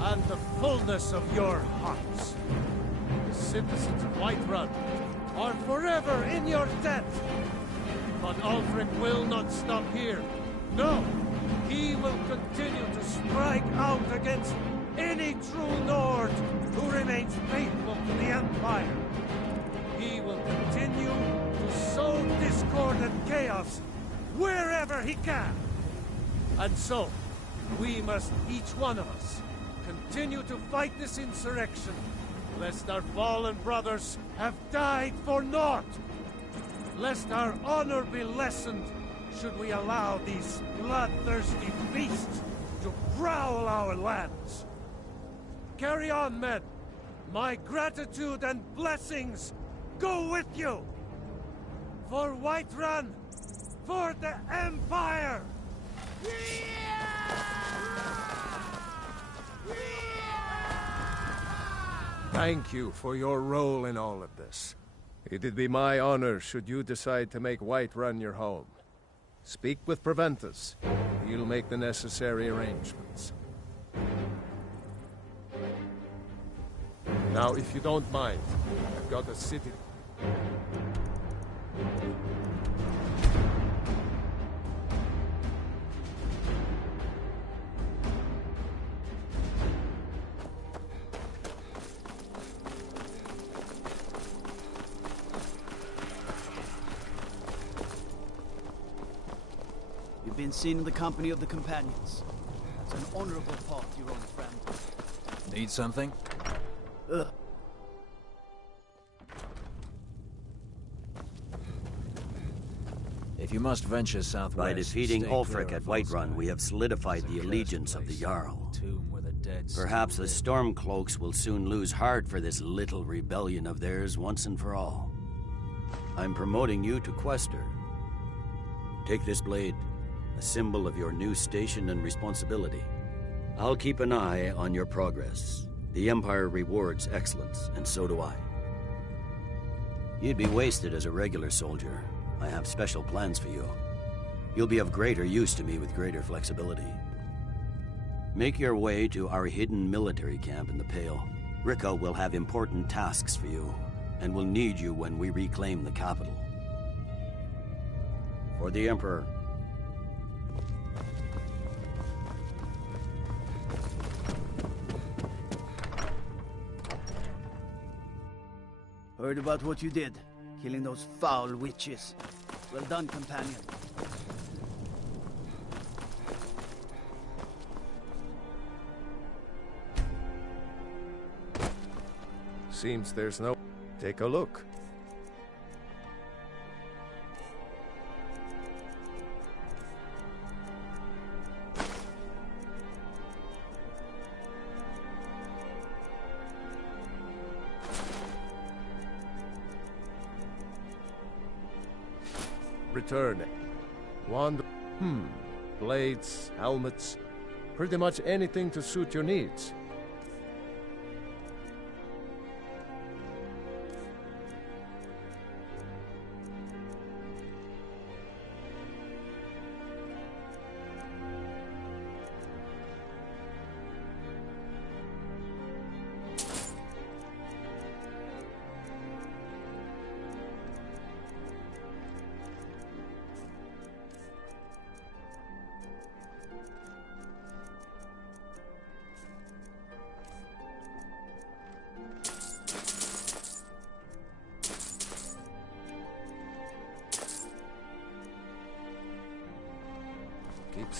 and the fullness of your hearts. The citizens of Whiterun are forever in your debt. But Ulfric will not stop here. No, he will continue to strike out against any true Nord who remains faithful to the Empire. He will continue to sow discord and chaos wherever he can. And so, we must, each one of us, continue to fight this insurrection, lest our fallen brothers have died for naught. Lest our honor be lessened should we allow these bloodthirsty beasts to prowl our lands. Carry on, men. My gratitude and blessings go with you. For Whiterun, for the Empire! Thank you for your role in all of this. It'd be my honor should you decide to make Whiterun your home. Speak with Preventus. He'll make the necessary arrangements. Now, if you don't mind, I've got a city... You've been seen in the company of the companions. That's an honorable part, your own friend. Need something? Ugh. If you must venture southwest... By defeating Ulfric at Whiterun, we have solidified the allegiance of the Jarl. Perhaps the Stormcloaks will soon lose heart for this little rebellion of theirs once and for all. I'm promoting you to Quester. Take this blade, a symbol of your new station and responsibility. I'll keep an eye on your progress. The Empire rewards excellence, and so do I. You'd be wasted as a regular soldier. I have special plans for you. You'll be of greater use to me with greater flexibility. Make your way to our hidden military camp in the Pale. Rika will have important tasks for you, and will need you when we reclaim the capital. For the Emperor. Heard about what you did, killing those foul witches. Well done, companion. Seems there's no... Take a look. Return. Wand... Blades, helmets... Pretty much anything to suit your needs.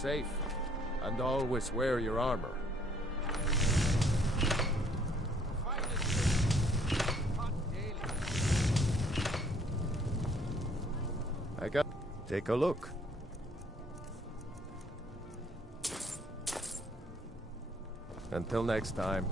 safe. And always wear your armor. Take a look. Until next time.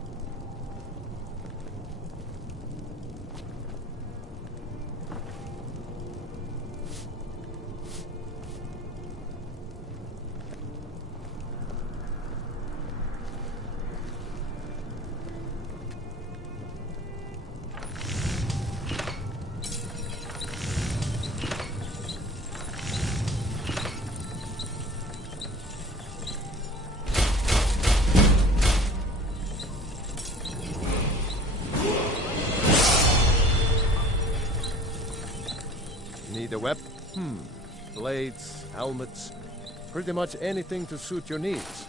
Need a weapon? Blades, helmets, pretty much anything to suit your needs.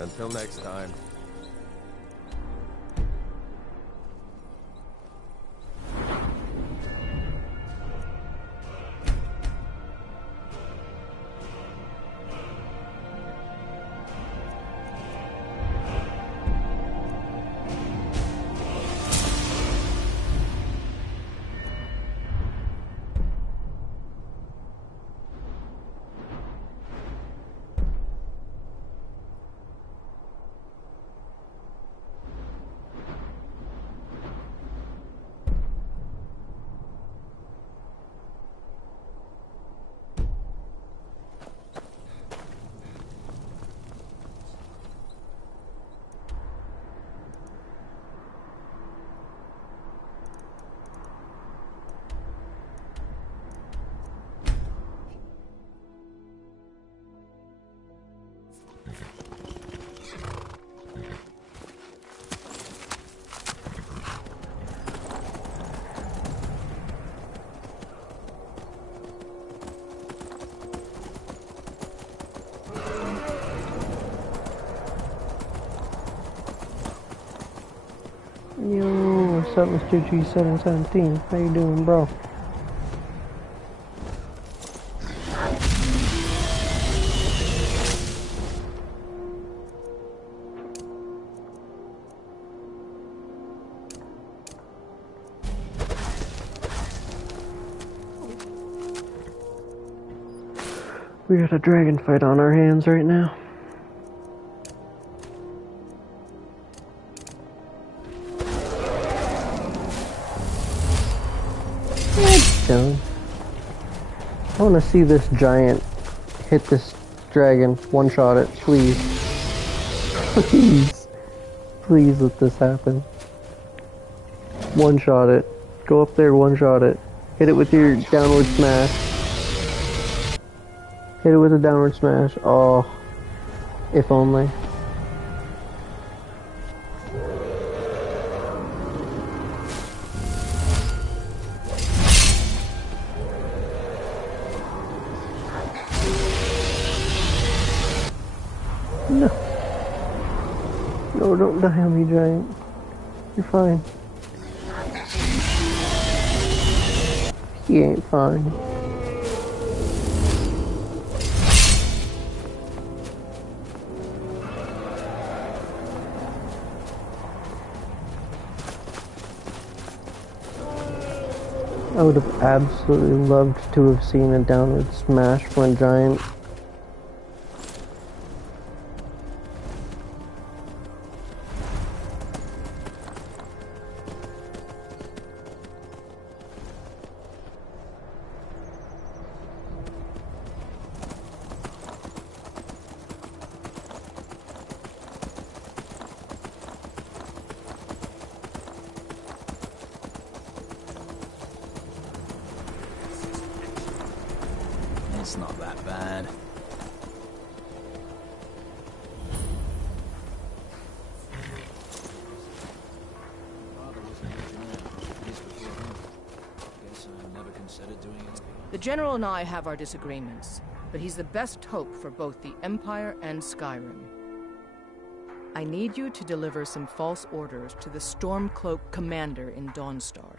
Until next time. Yo, what's up, Mr. G717? How you doing, bro? We got a dragon fight on our hands right now. Done. I want to see this giant hit this dragon, one-shot it, please. Please. Please let this happen. One-shot it. Go up there, one-shot it. Hit it with your downward smash. Hit it with a downward smash. Oh. If only. No. No, don't die on me, giant. You're fine. He ain't fine. I would have absolutely loved to have seen a downward smash from a giant. It's not that bad. The General and I have our disagreements, but he's the best hope for both the Empire and Skyrim. I need you to deliver some false orders to the Stormcloak commander in Dawnstar.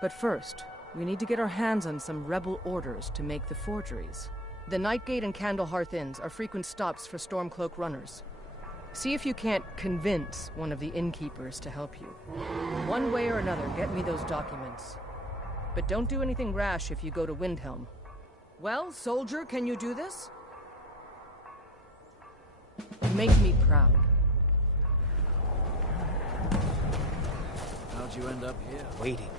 But first, we need to get our hands on some rebel orders to make the forgeries. The Nightgate and Candlehearth Inns are frequent stops for Stormcloak runners. See if you can't convince one of the innkeepers to help you. One way or another, get me those documents. But don't do anything rash if you go to Windhelm. Well, soldier, can you do this? Make me proud. How'd you end up here? Waiting.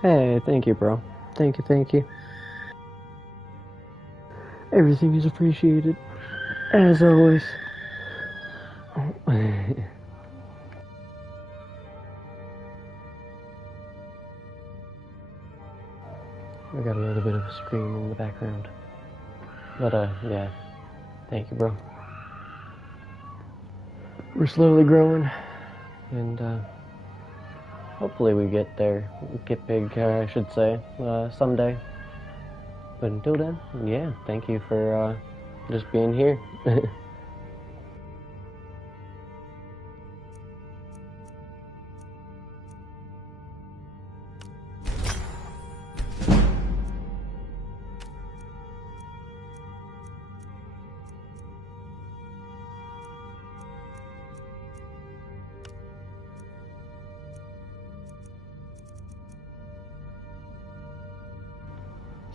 Hey, thank you, bro. Thank you, thank you. Everything is appreciated, as always. I got a little bit of a scream in the background. But, yeah. Thank you, bro. We're slowly growing, and, hopefully we get there. Get big, I should say, someday. But until then, yeah, thank you for, just being here.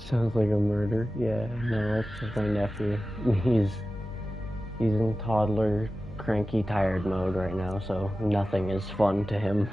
Sounds like a murder. Yeah, no, that's just my nephew. He's in toddler, cranky, tired mode right now, so nothing is fun to him.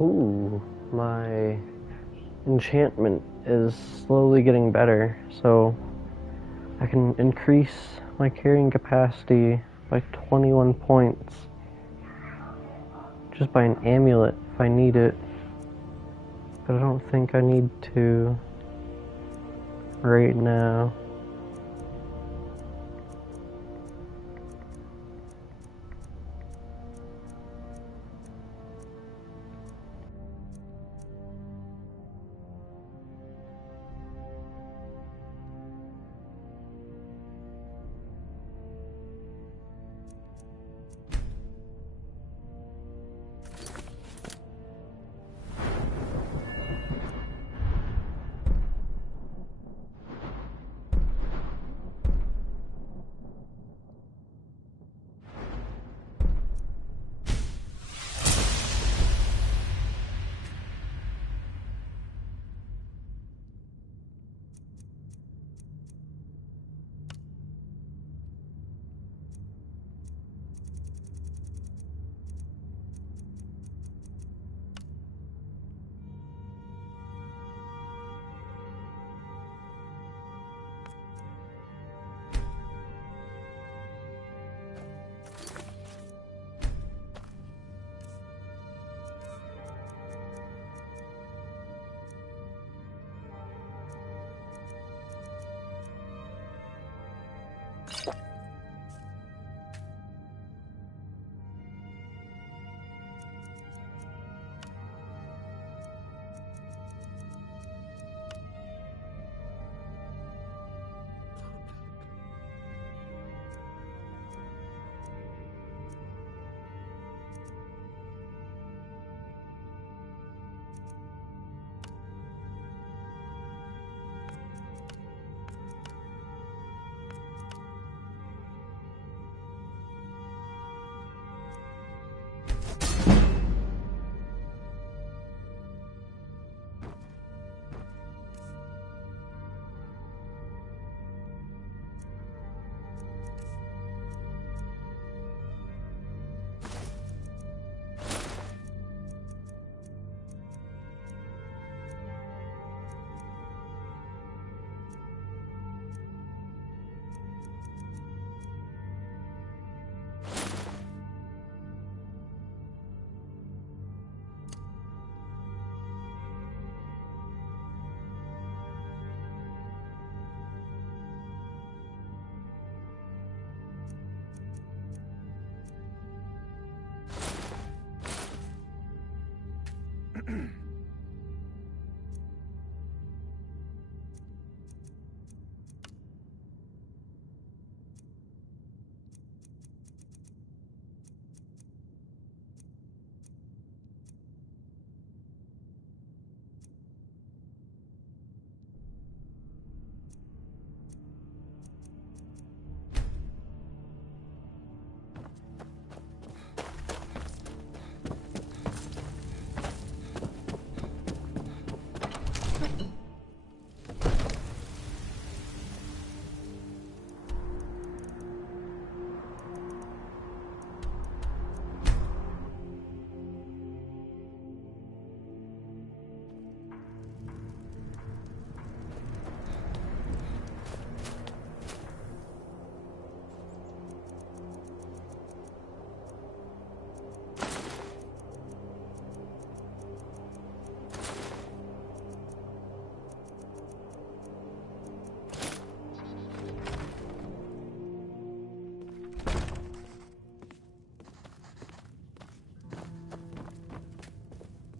Ooh, my enchantment is slowly getting better, so I can increase my carrying capacity by 21 points just by an amulet if I need it, but I don't think I need to right now.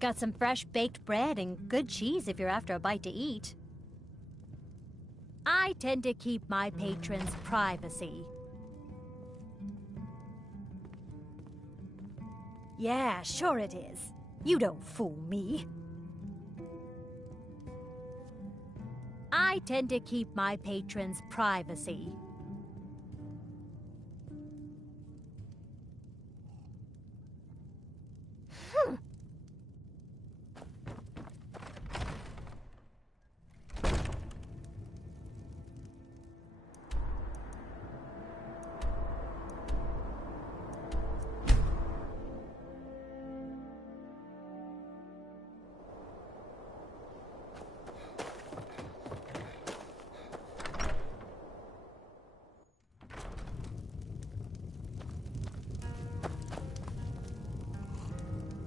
Got some fresh baked bread and good cheese if you're after a bite to eat. I tend to keep my patrons' privacy. Yeah, sure it is. You don't fool me. I tend to keep my patrons' privacy.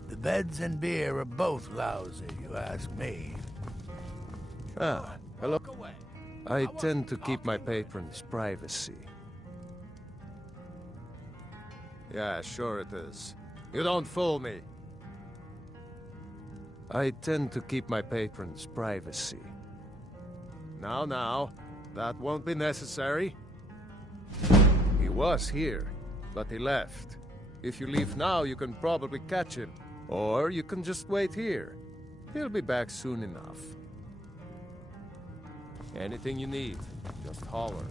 The beds and beer are both lousy, you ask me. Ah, hello. I tend to keep my patrons' privacy. Yeah, sure it is. You don't fool me. I tend to keep my patrons' privacy. Now, that won't be necessary. He was here, but he left. If you leave now, you can probably catch him. Or you can just wait here. He'll be back soon enough. Anything you need, just holler.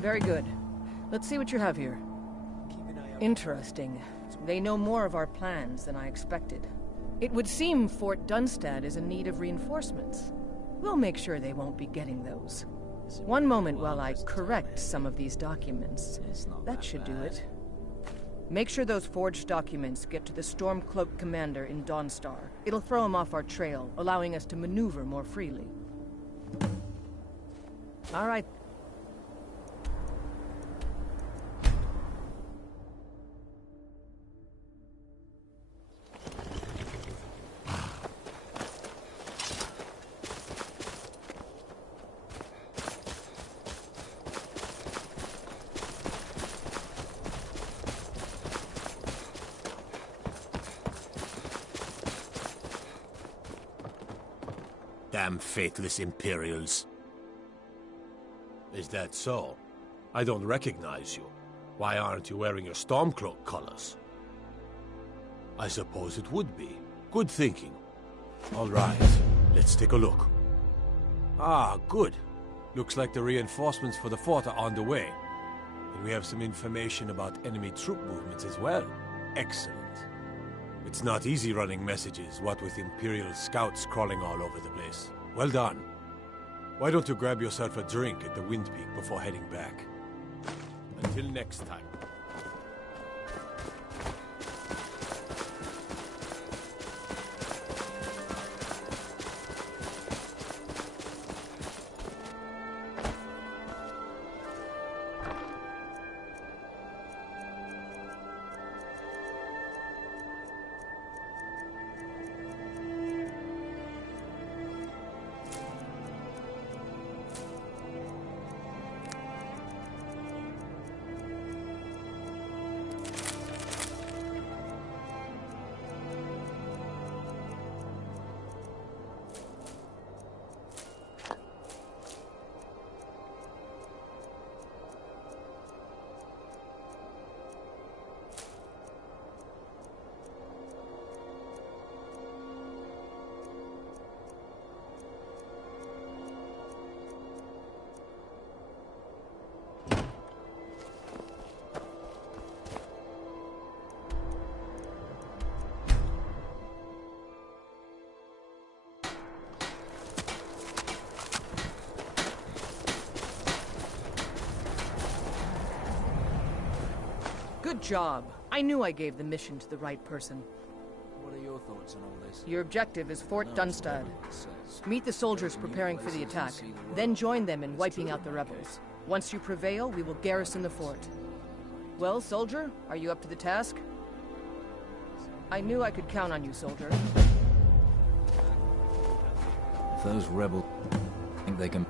Very good. Let's see what you have here. Interesting. They know more of our plans than I expected. It would seem Fort Dunstad is in need of reinforcements. We'll make sure they won't be getting those. One moment while I correct some of these documents. That should do it. Make sure those forged documents get to the Stormcloak commander in Dawnstar. It'll throw him off our trail, allowing us to maneuver more freely. All right. Damn faithless Imperials. Is that so? I don't recognize you. Why aren't you wearing your Stormcloak colors? I suppose it would be. Good thinking. All right, let's take a look. Ah, good. Looks like the reinforcements for the fort are on the way. And we have some information about enemy troop movements as well. Excellent. It's not easy running messages, what with Imperial scouts crawling all over the place. Well done. Why don't you grab yourself a drink at the Wind Peak before heading back? Until next time. Good job. I knew I gave the mission to the right person. What are your thoughts on all this? Your objective is Fort Dunstad. Meet the soldiers preparing for the attack, then join them in wiping out the rebels. Once you prevail, we will garrison the fort. Well, soldier, are you up to the task? I knew I could count on you, soldier. If those rebels think they can...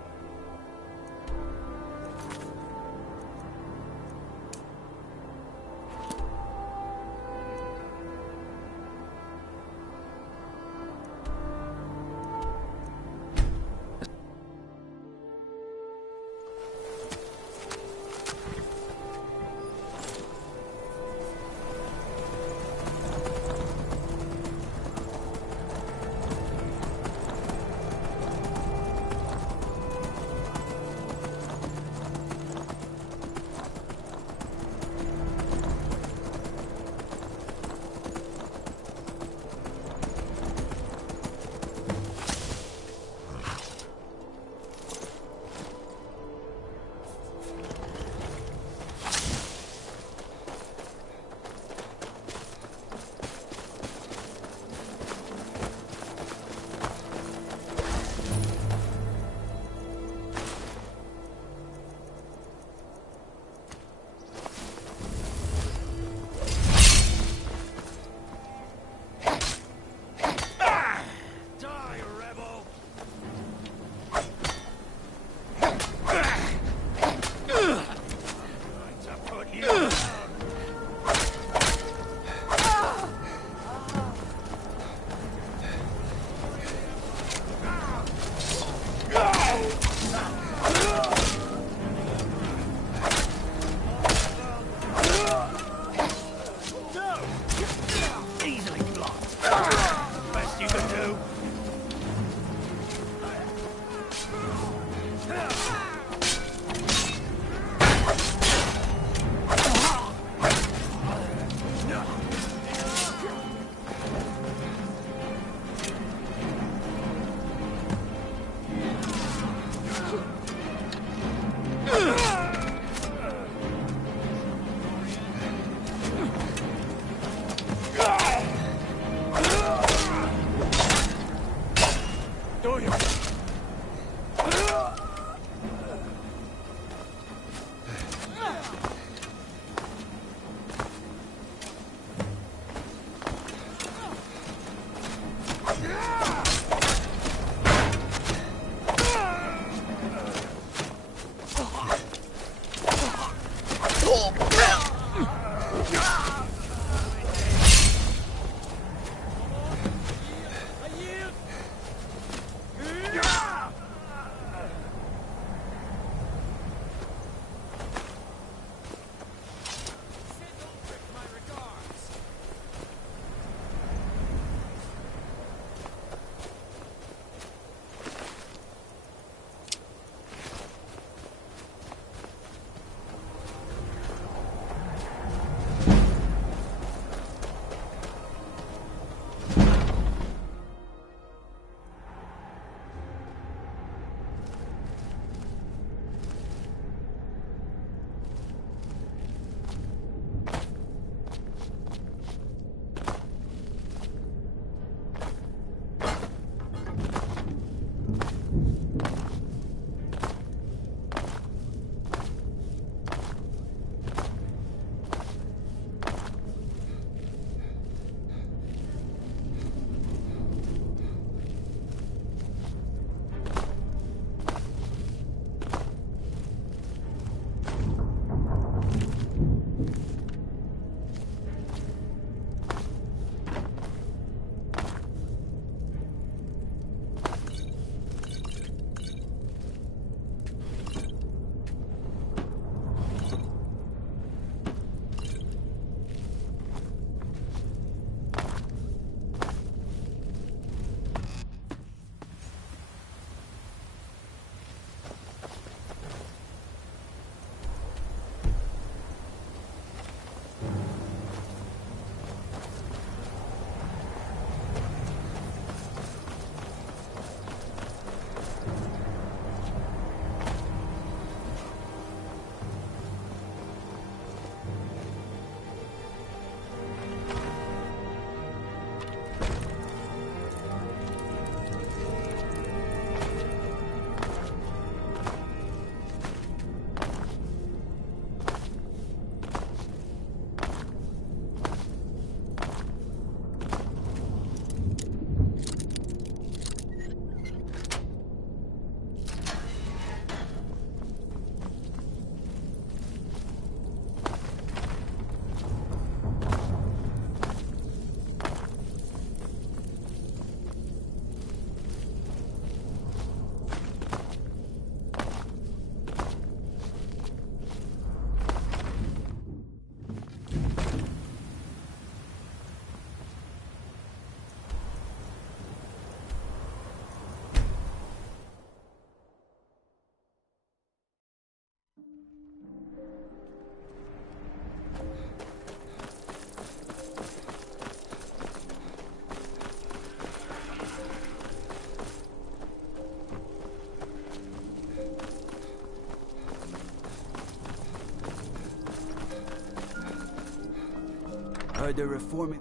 Heard they're reforming.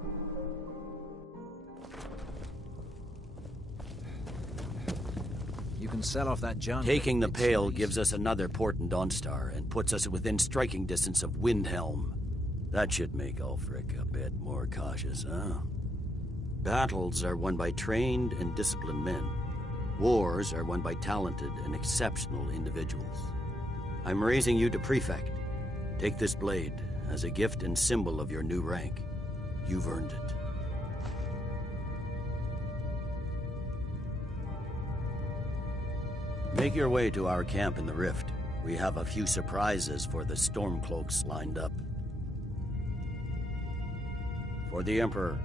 You can sell off that junk. Taking the Pale gives us another port in Dawnstar and puts us within striking distance of Windhelm. That should make Ulfric a bit more cautious, huh? Battles are won by trained and disciplined men. Wars are won by talented and exceptional individuals. I'm raising you to Prefect. Take this blade as a gift and symbol of your new rank. You've earned it. Make your way to our camp in the Rift. We have a few surprises for the Stormcloaks lined up. For the Emperor.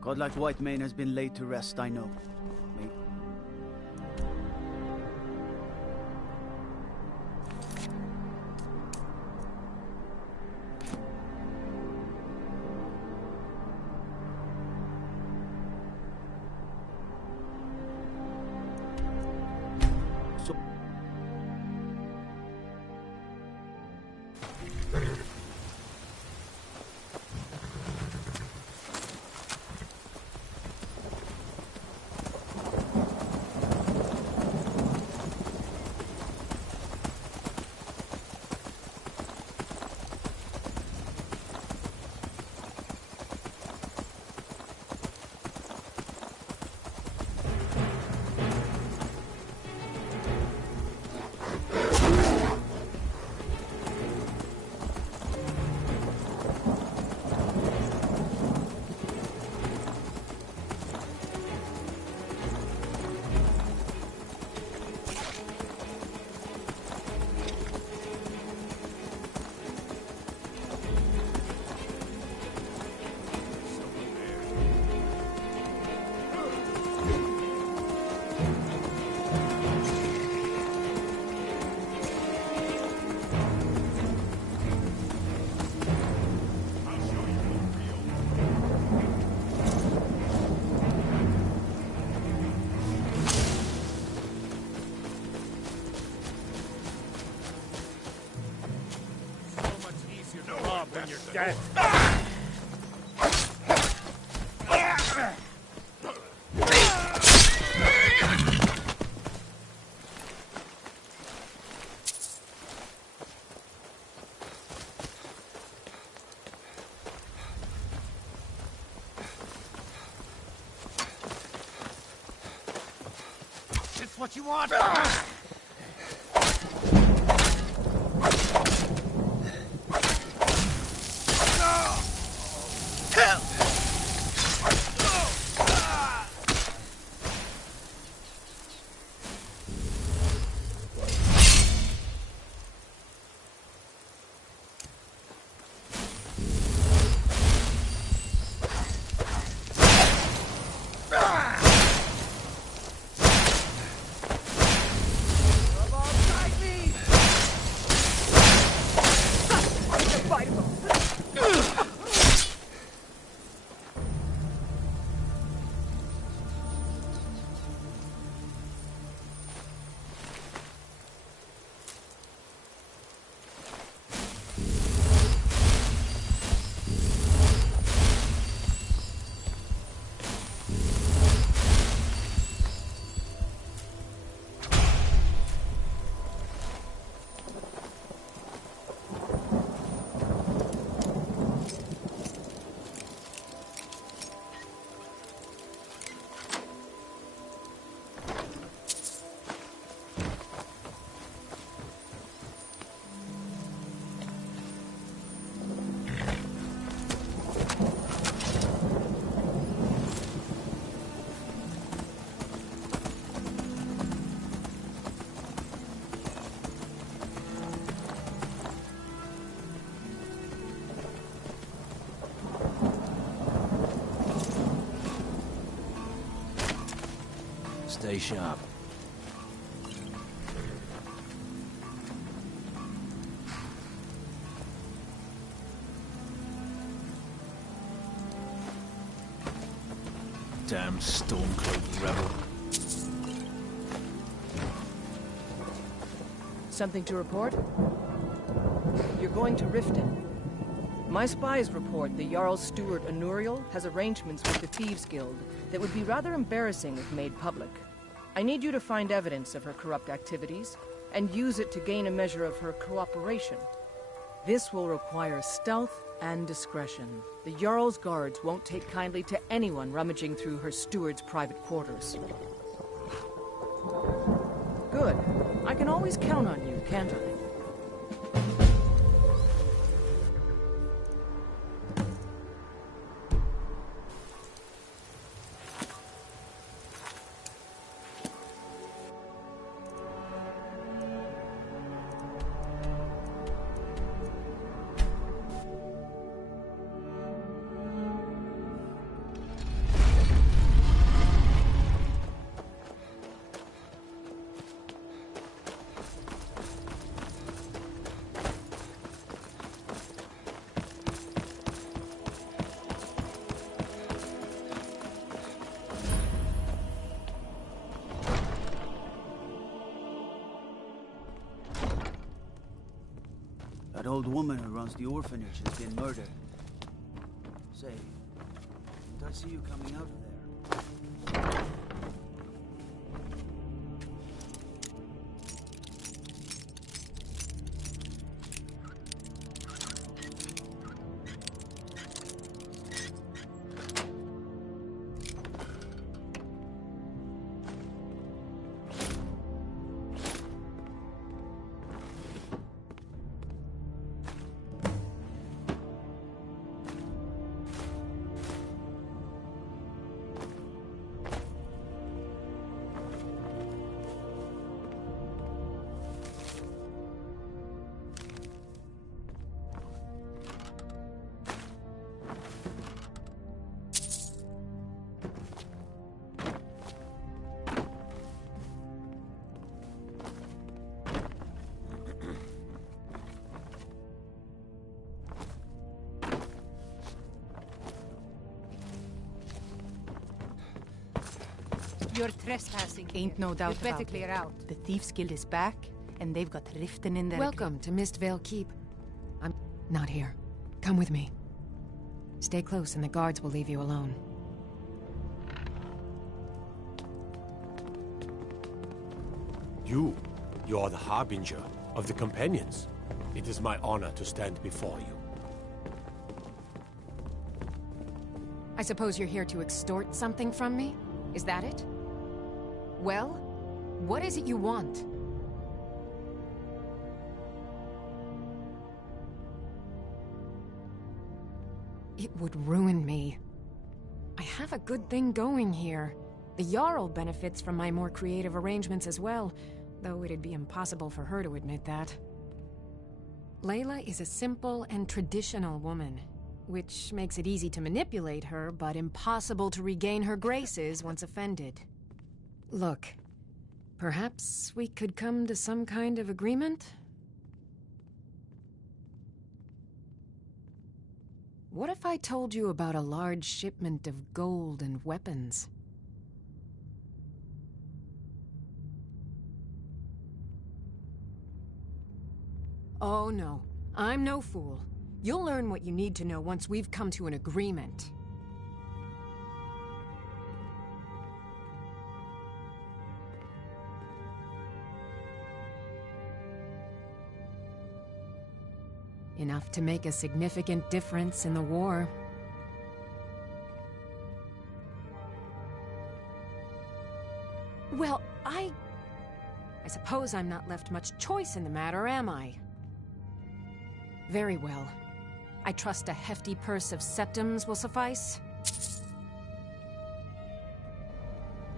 Godlike Whitemane has been laid to rest, I know. When you're dead. It's what you want. Stay sharp. Damn Stormcloak rebel. Something to report? You're going to Riften. My spies report the Jarl's steward Anuriel has arrangements with the Thieves Guild that would be rather embarrassing if made public. I need you to find evidence of her corrupt activities and use it to gain a measure of her cooperation. This will require stealth and discretion. The Jarl's guards won't take kindly to anyone rummaging through her steward's private quarters. Good. I can always count on you, can't I? That old woman who runs the orphanage has been murdered. Say, didn't I see you coming out of there? You're trespassing. Ain't no doubt You'd better about clear it. out. The Thieves Guild is back, and they've got Riften in their... Welcome to Mistvale Keep. I'm not here. Come with me. Stay close and the guards will leave you alone. You're the harbinger of the companions. It is my honor to stand before you. I suppose you're here to extort something from me? Is that it? Well, what is it you want? It would ruin me. I have a good thing going here. The Jarl benefits from my more creative arrangements as well, though it'd be impossible for her to admit that. Layla is a simple and traditional woman, which makes it easy to manipulate her, but impossible to regain her graces once offended. Look, perhaps we could come to some kind of agreement? What if I told you about a large shipment of gold and weapons? Oh no, I'm no fool. You'll learn what you need to know once we've come to an agreement. Enough to make a significant difference in the war. Well, I suppose I'm not left much choice in the matter, am I? Very well. I trust a hefty purse of septims will suffice.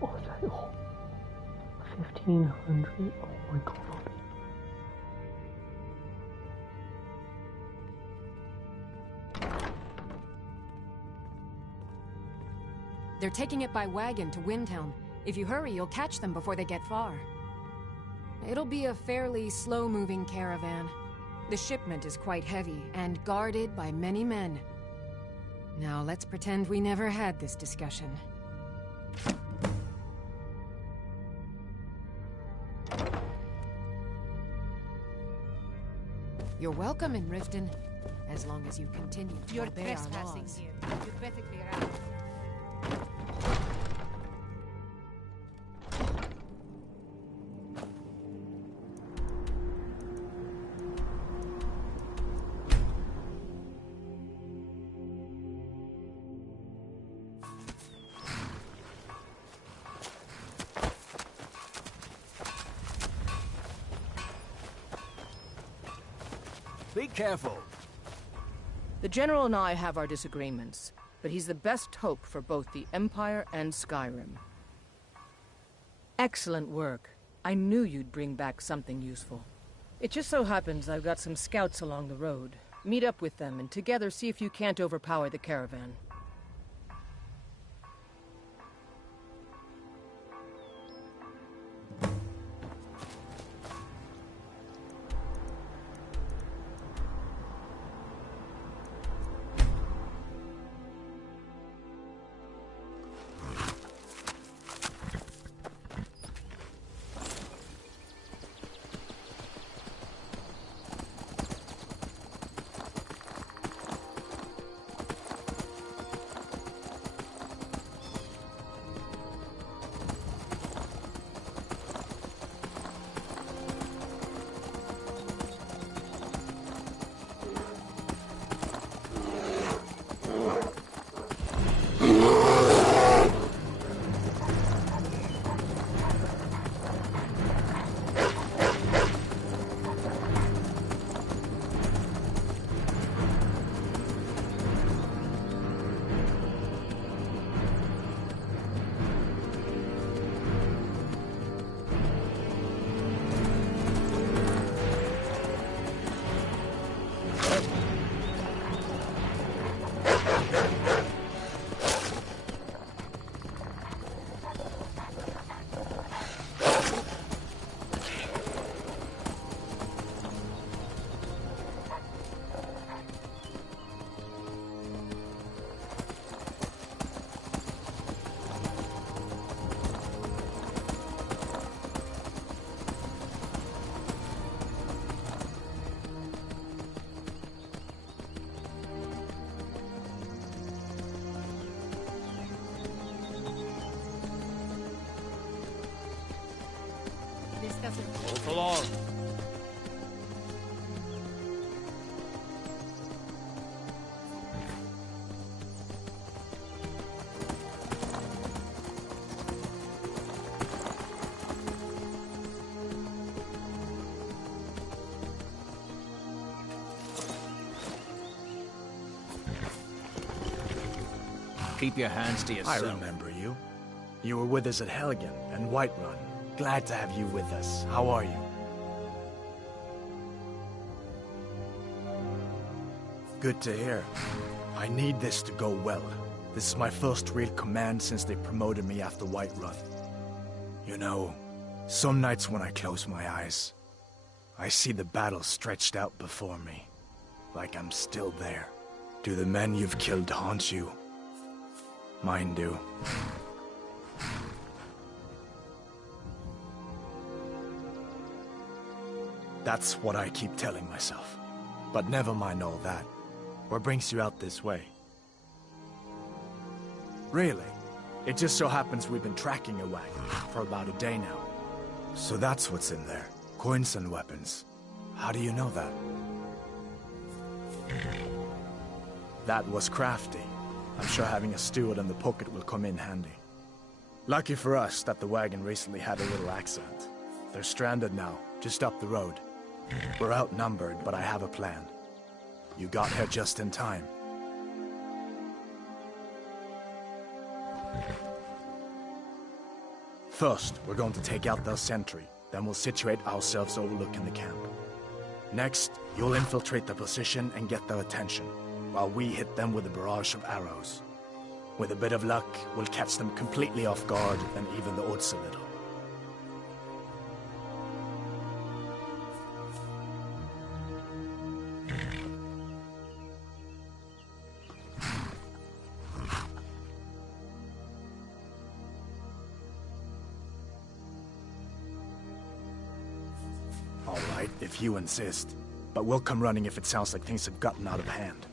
Oh, is that all? 1,500? Oh my god. They're taking it by wagon to Windhelm. If you hurry, you'll catch them before they get far. It'll be a fairly slow-moving caravan. The shipment is quite heavy, and guarded by many men. Now let's pretend we never had this discussion. You're welcome in Riften, as long as you continue to You're obey our trespassing laws. here. You'd better clear out. Be careful. The General and I have our disagreements, but he's the best hope for both the Empire and Skyrim. Excellent work. I knew you'd bring back something useful. It just so happens I've got some scouts along the road. Meet up with them and together see if you can't overpower the caravan. Both along. Keep your hands to yourself. I remember you. You were with us at Helgen and Whiterun. Glad to have you with us. How are you? Good to hear. I need this to go well. This is my first real command since they promoted me after Whiterun. You know, some nights when I close my eyes, I see the battle stretched out before me, like I'm still there. Do the men you've killed haunt you? Mine do. That's what I keep telling myself. But never mind all that. What brings you out this way? Really? It just so happens we've been tracking a wagon for about a day now. So that's what's in there. Coins and weapons. How do you know that? That was crafty. I'm sure having a steward in the pocket will come in handy. Lucky for us that the wagon recently had a little accident. They're stranded now, just up the road. We're outnumbered, but I have a plan. You got here just in time. First, we're going to take out their sentry, then we'll situate ourselves overlooking the camp. Next, you'll infiltrate the position and get their attention, while we hit them with a barrage of arrows. With a bit of luck, we'll catch them completely off guard and even the odds a little. All right, if you insist. but we'll come running if it sounds like things have gotten out of hand.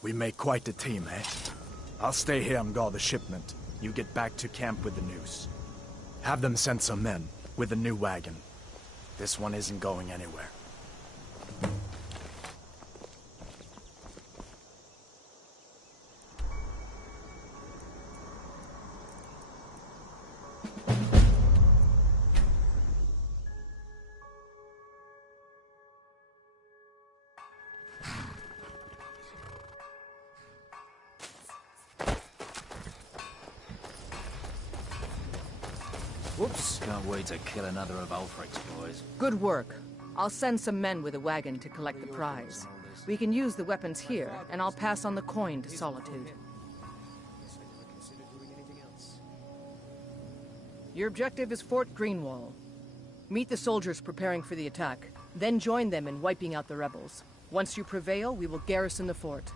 We make quite a team, eh? I'll stay here and guard the shipment. You get back to camp with the news. Have them send some men with a new wagon. This one isn't going anywhere. Whoops. Can't wait to kill another of Ulfric's boys. Good work. I'll send some men with a wagon to collect the prize. We can use the weapons here, and I'll pass on the coin to Solitude. Your objective is Fort Greenwall. Meet the soldiers preparing for the attack, then join them in wiping out the rebels. Once you prevail, we will garrison the fort.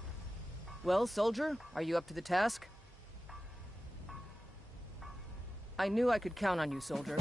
Well, soldier, are you up to the task? I knew I could count on you, soldier.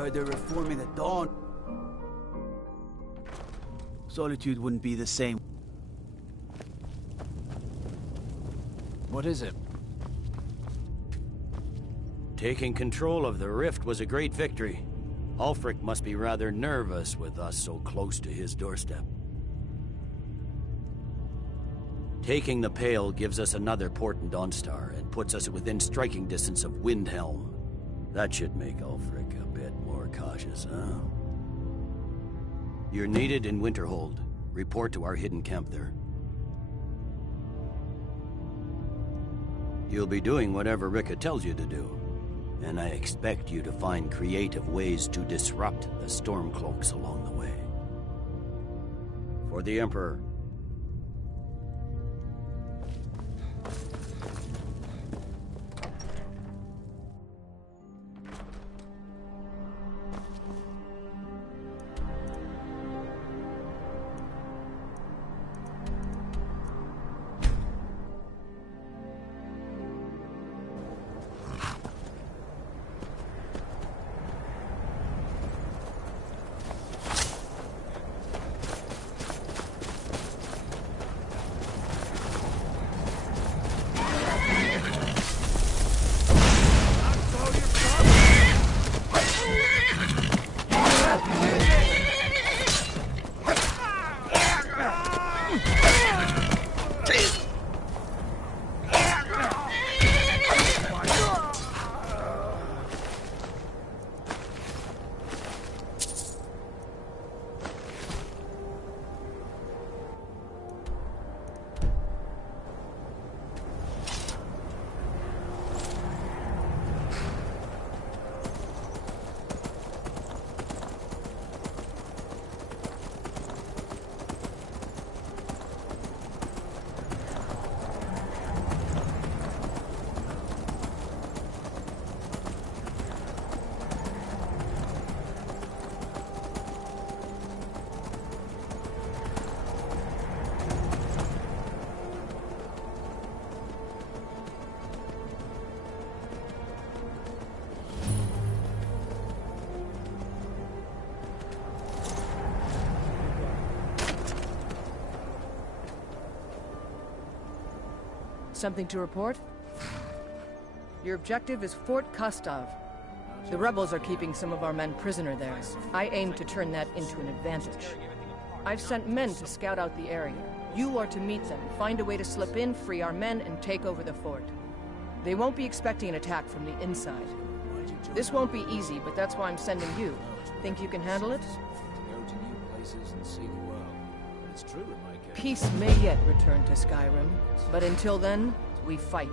Heard they're reforming the Dawn. Solitude wouldn't be the same. What is it? Taking control of the rift was a great victory. Ulfric must be rather nervous with us so close to his doorstep. Taking the Pale gives us another port in Dawnstar and puts us within striking distance of Windhelm. That should make Ulfric a bit more cautious, huh? You're needed in Winterhold. Report to our hidden camp there. You'll be doing whatever Rika tells you to do, and I expect you to find creative ways to disrupt the Stormcloaks along the way. For the Emperor. Something to report? Your objective is Fort Kostov. The rebels are keeping some of our men prisoner there. I aim to turn that into an advantage. I've sent men to scout out the area. You are to meet them, find a way to slip in, free our men, and take over the fort. They won't be expecting an attack from the inside. This won't be easy, but that's why I'm sending you. Think you can handle it? To go to new places and see the world. It's true in my case. Peace may yet return to Skyrim, but until then, we fight.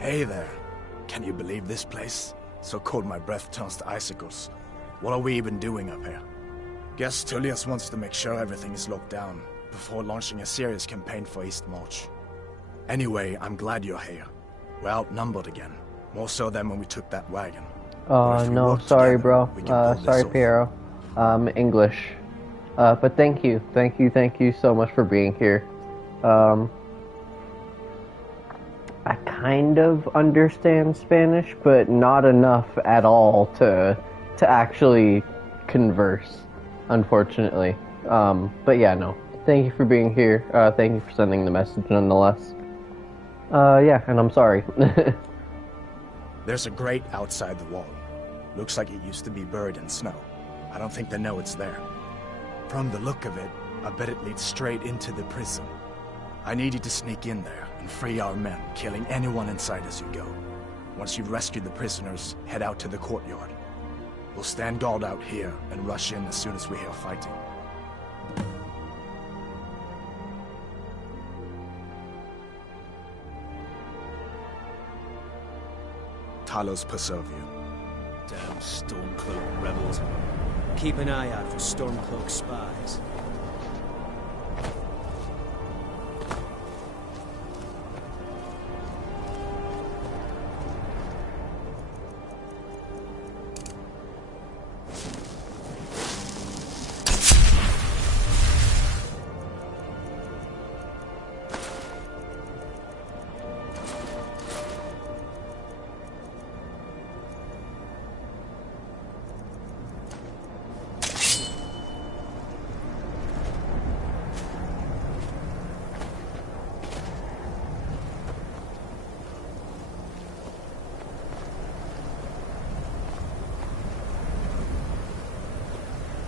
Hey there. Can you believe this place? So cold my breath turns to icicles. What are we even doing up here? Guess Tullius wants to make sure everything is locked down before launching a serious campaign for East March. Anyway, I'm glad you're here. We're outnumbered again. More so than when we took that wagon. No, sorry, bro. Sorry, Piero. English. But thank you so much for being here. I kind of understand Spanish, but not enough at all to actually converse, unfortunately. But yeah, no. Thank you for being here. Thank you for sending the message nonetheless. Yeah, and I'm sorry. There's a grate outside the wall. Looks like it used to be buried in snow. I don't think they know it's there. From the look of it, I bet it leads straight into the prison. I need you to sneak in there and free our men, killing anyone inside as you go. Once you've rescued the prisoners, head out to the courtyard. We'll stand guard out here and rush in as soon as we hear fighting. Talos preserve you. Damn Stormcloak rebels. Keep an eye out for Stormcloak spies.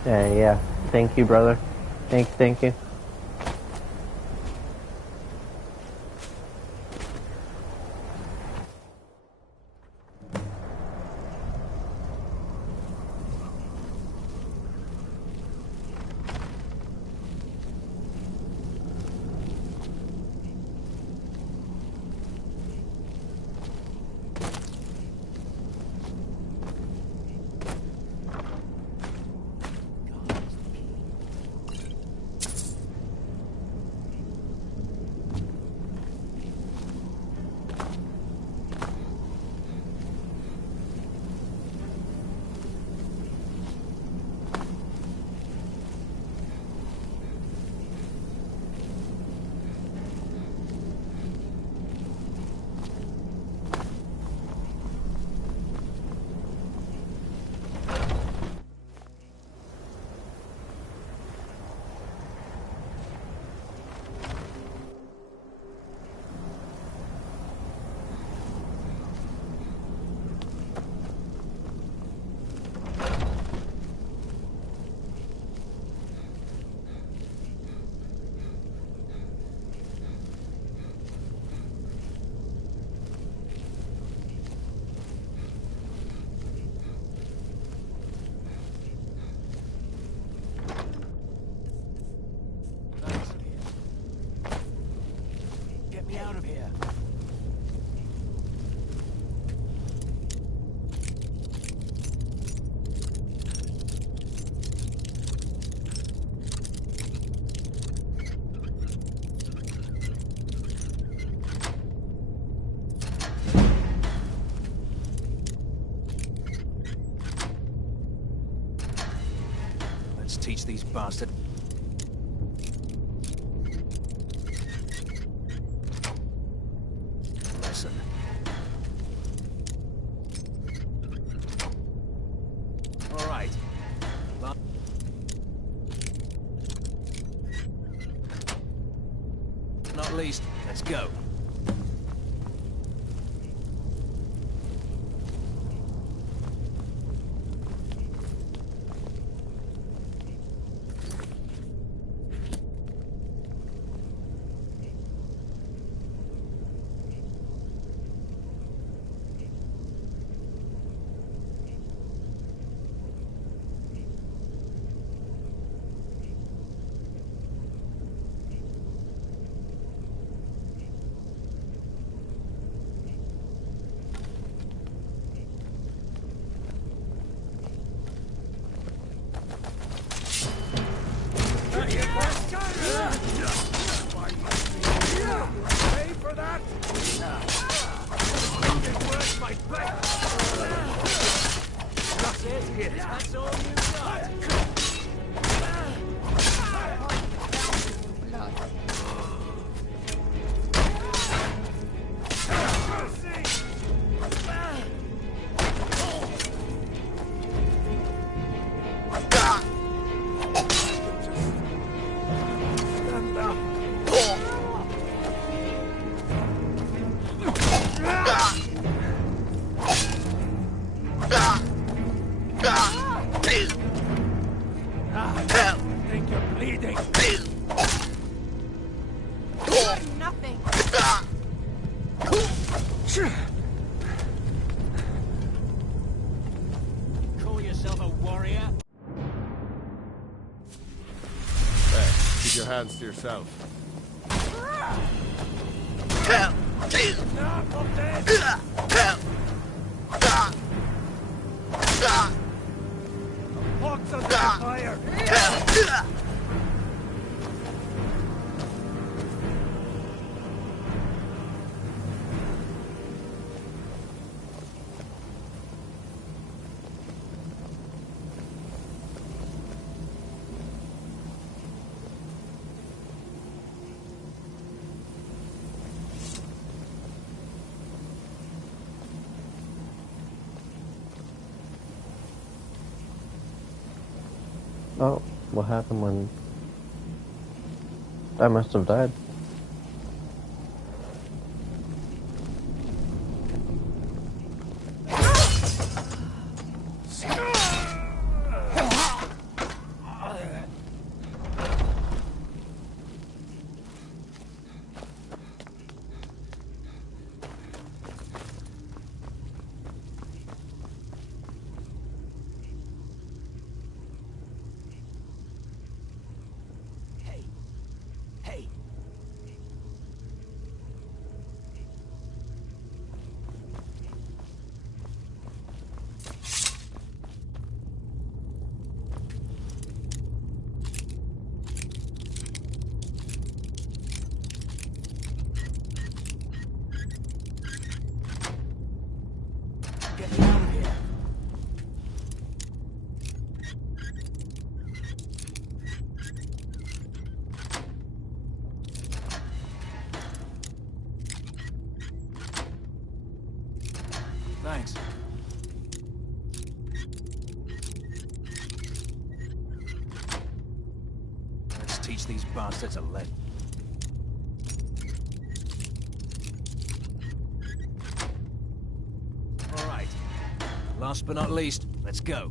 Yeah. Thank you, brother. Thank you. Let's teach these bastards. Lesson. All right. Not least, let's go. Call yourself a warrior? Hey, keep your hands to yourself. Walks under fire! Oh, what happened when... I must have died. Thanks. Let's teach these bastards a lesson. All right. Last but not least, let's go.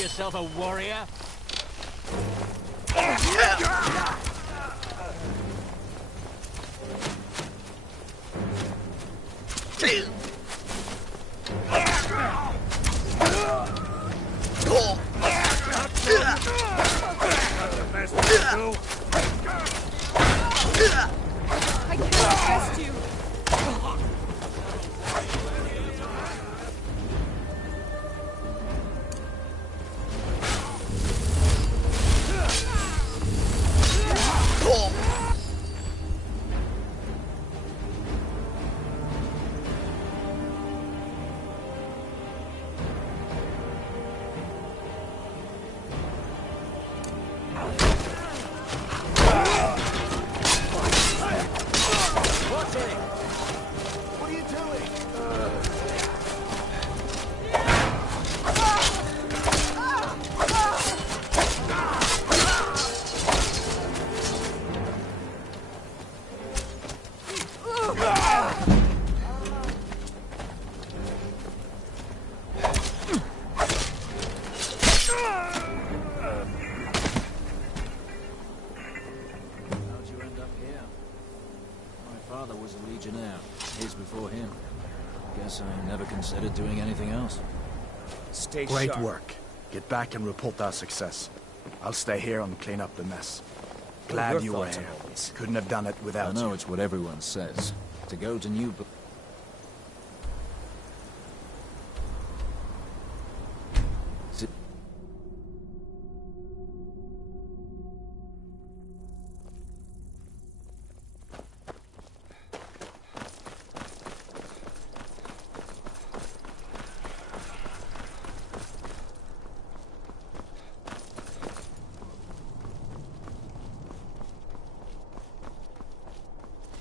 yourself a warrior? I can't trust you. Considered doing anything else. Stay Great sharp. work. Get back and report our success. I'll stay here and clean up the mess. What are Glad your you were thoughts on here. all this? Couldn't have done it without I know you. it's what everyone says. To go to New...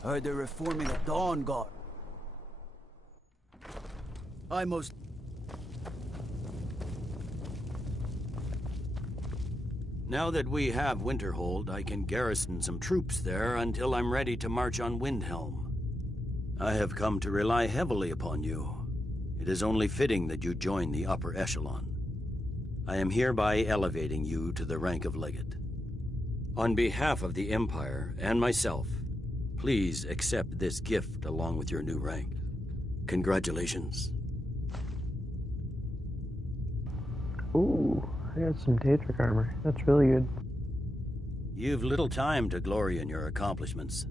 Heard they're reforming the Dawn Guard. I most... Now that we have Winterhold, I can garrison some troops there until I'm ready to march on Windhelm. I have come to rely heavily upon you. It is only fitting that you join the upper echelon. I am hereby elevating you to the rank of Legate. On behalf of the Empire and myself, please accept this gift along with your new rank. Congratulations. Ooh, I got some Daedric armor. That's really good. You've little time to glory in your accomplishments.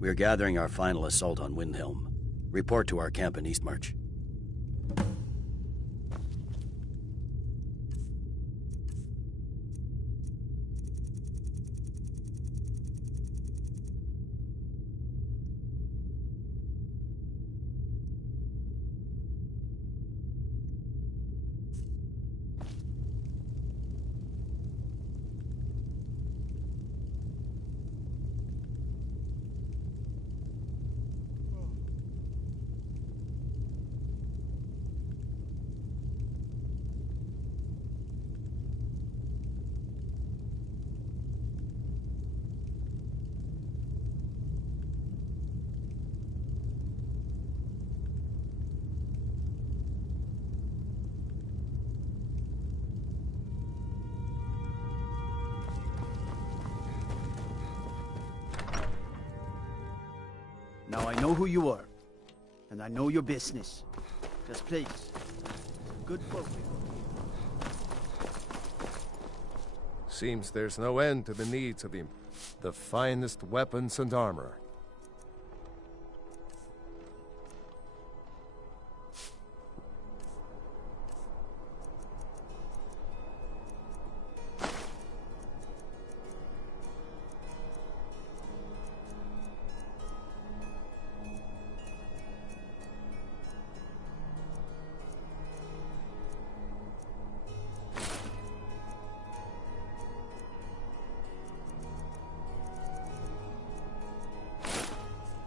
We're gathering our final assault on Windhelm. Report to our camp in Eastmarch. Now I know who you are, and I know your business. Just please, good folk. Seems there's no end to the needs of the finest weapons and armor.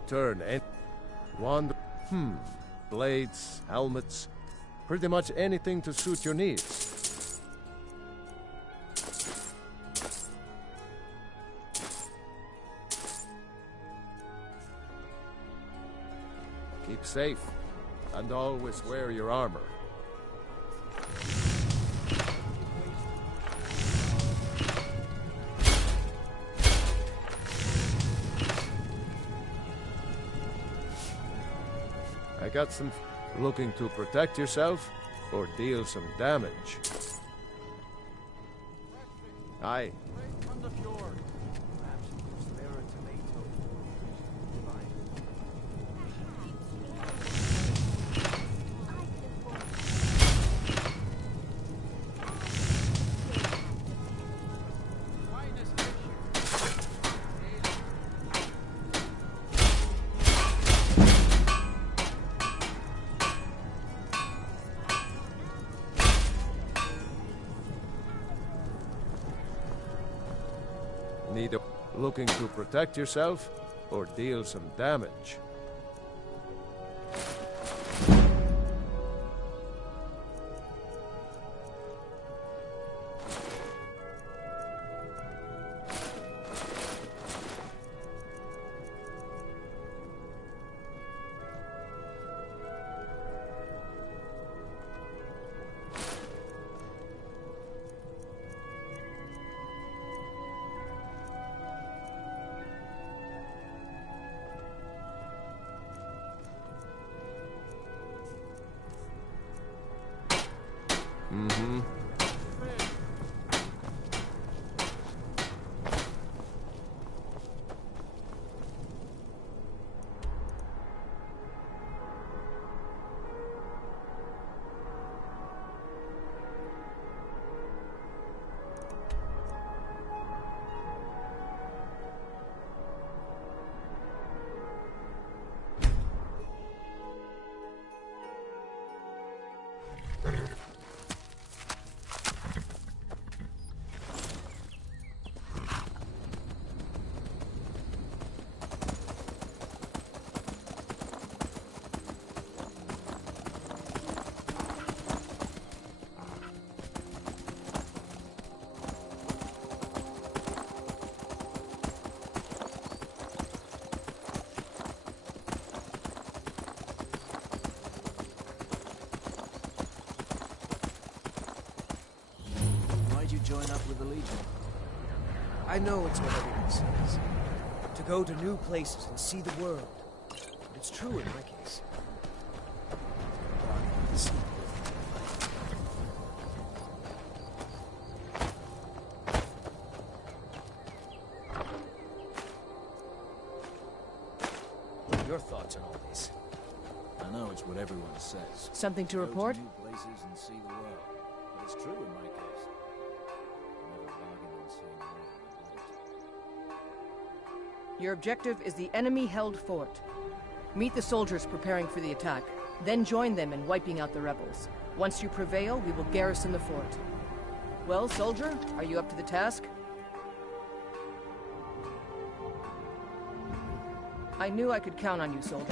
Turn and wand. Blades, helmets, pretty much anything to suit your needs. Keep safe, and always wear your armor. I got some... Looking to protect yourself or deal some damage? Aye. From the fjord. Perhaps you can spare a tomato. Looking to protect yourself or deal some damage? Mm-hmm. Join up with the Legion. I know it's what everyone says. To go to new places and see the world. But it's true in my case. What are your thoughts on all this? I know it's what everyone says. Something to report? Go to new places and see the world. But it's true in my case. Your objective is the enemy-held fort. Meet the soldiers preparing for the attack, then join them in wiping out the rebels. Once you prevail, we will garrison the fort. Well, soldier, are you up to the task? I knew I could count on you, soldier.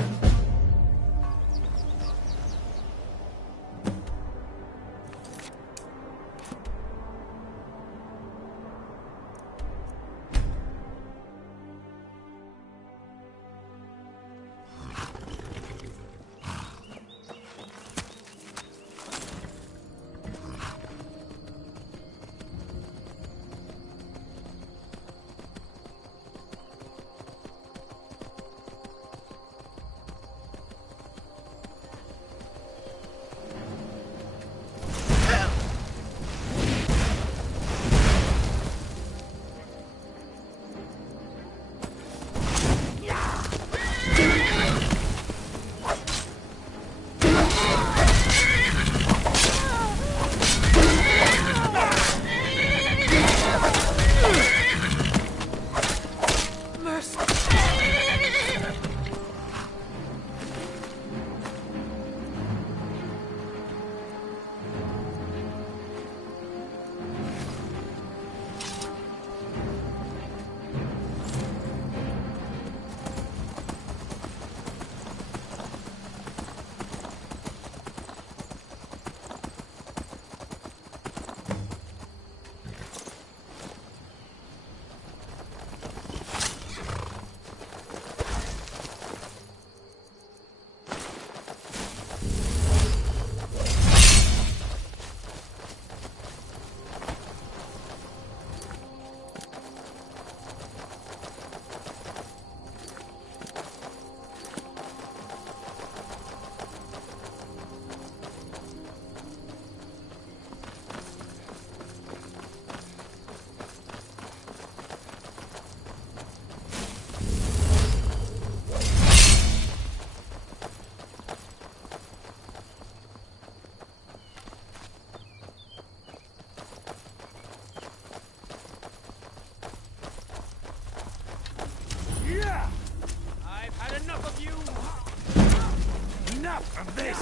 And this!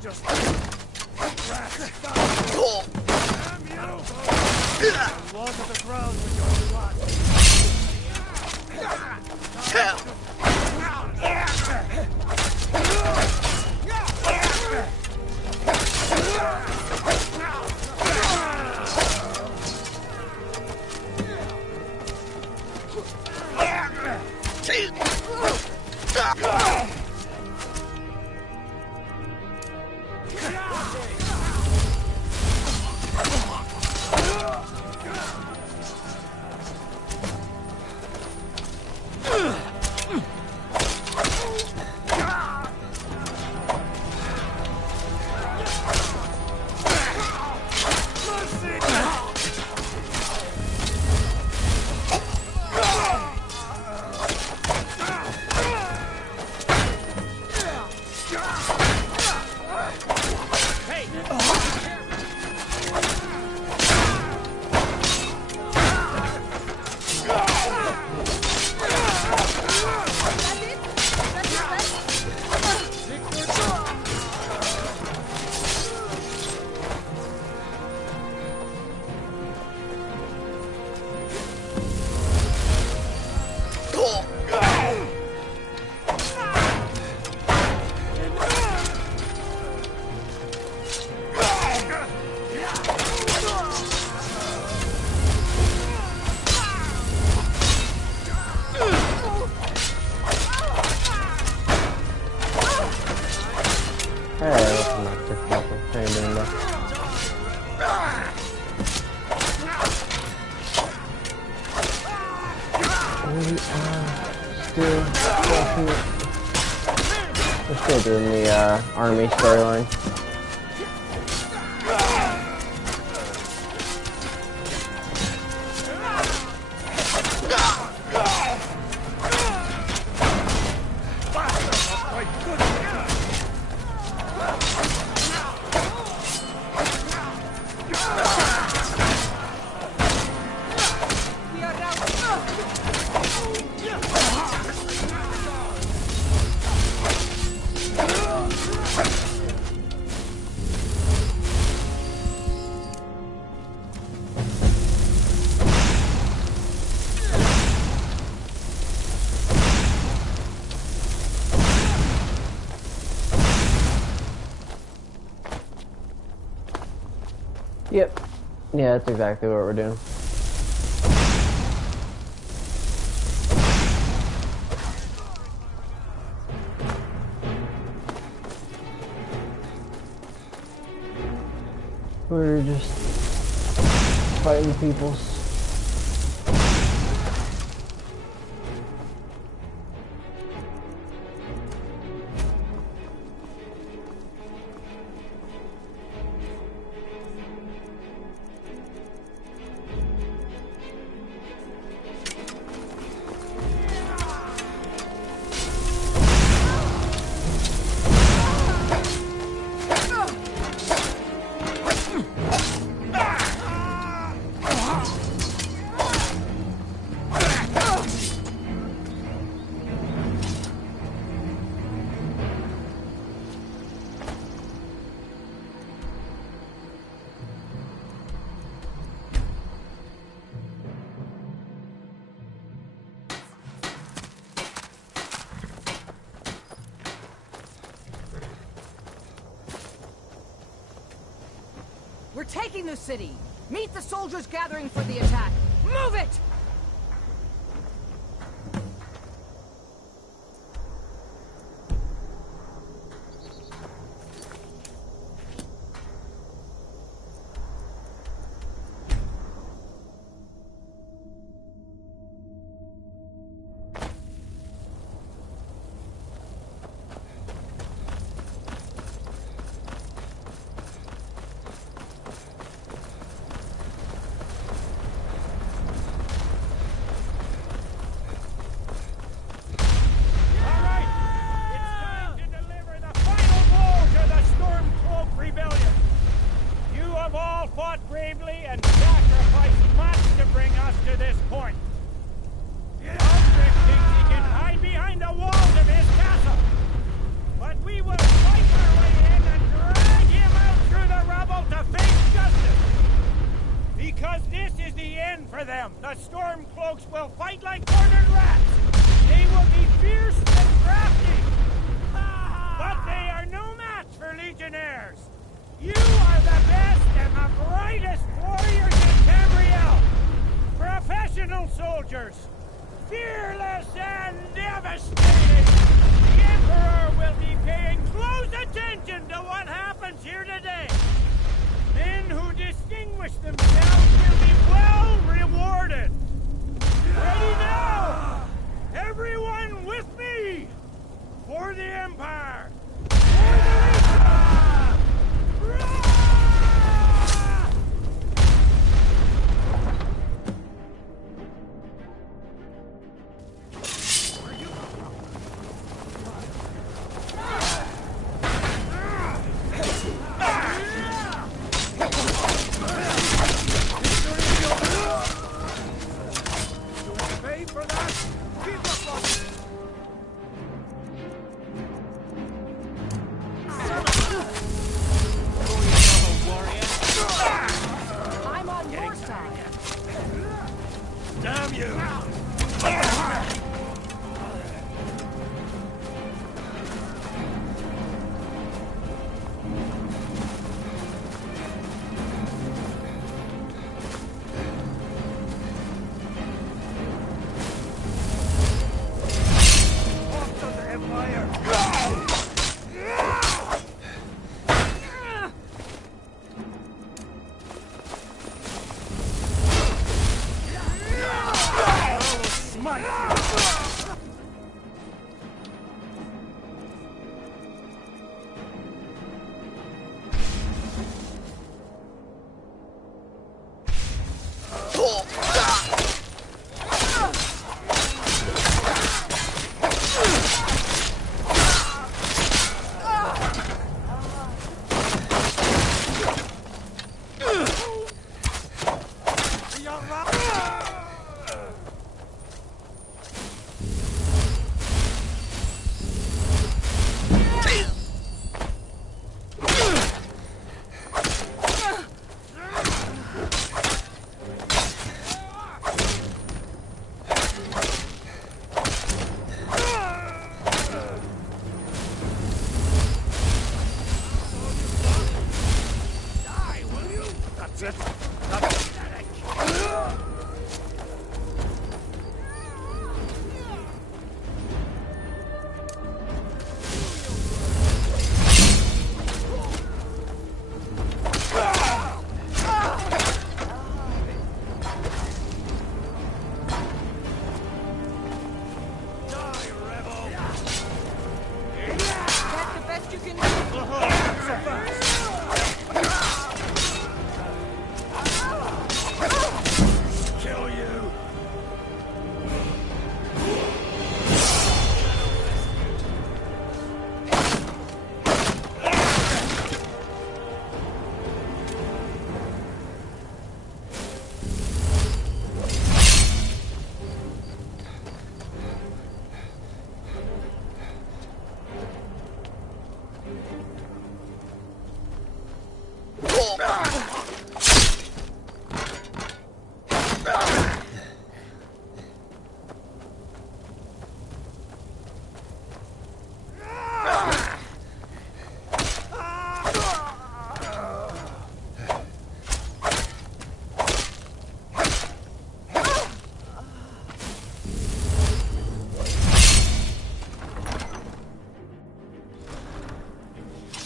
Just rat stop! Damn you! Walk at the ground with your blood! We're still doing the army storyline. Yep. Yeah, that's exactly what we're doing. We're just fighting people. We're taking the city! Meet the soldiers gathering for the attack! Move it!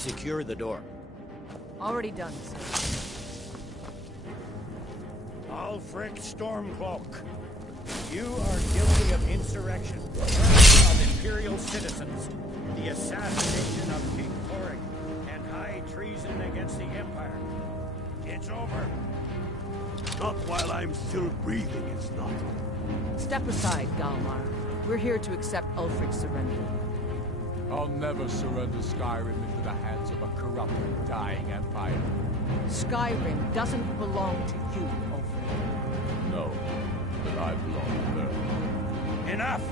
secure the door. Already done, sir. Ulfric Stormcloak, you are guilty of insurrection, murder of Imperial citizens, the assassination of King Torek, and high treason against the Empire. It's over. Not while I'm still breathing, it's not. Step aside, Galmar. We're here to accept Ulfric's surrender. I'll never surrender Skyrim into the hands of a corrupt and dying empire. Skyrim doesn't belong to you, Ulfric. No, but I belong to her. Enough!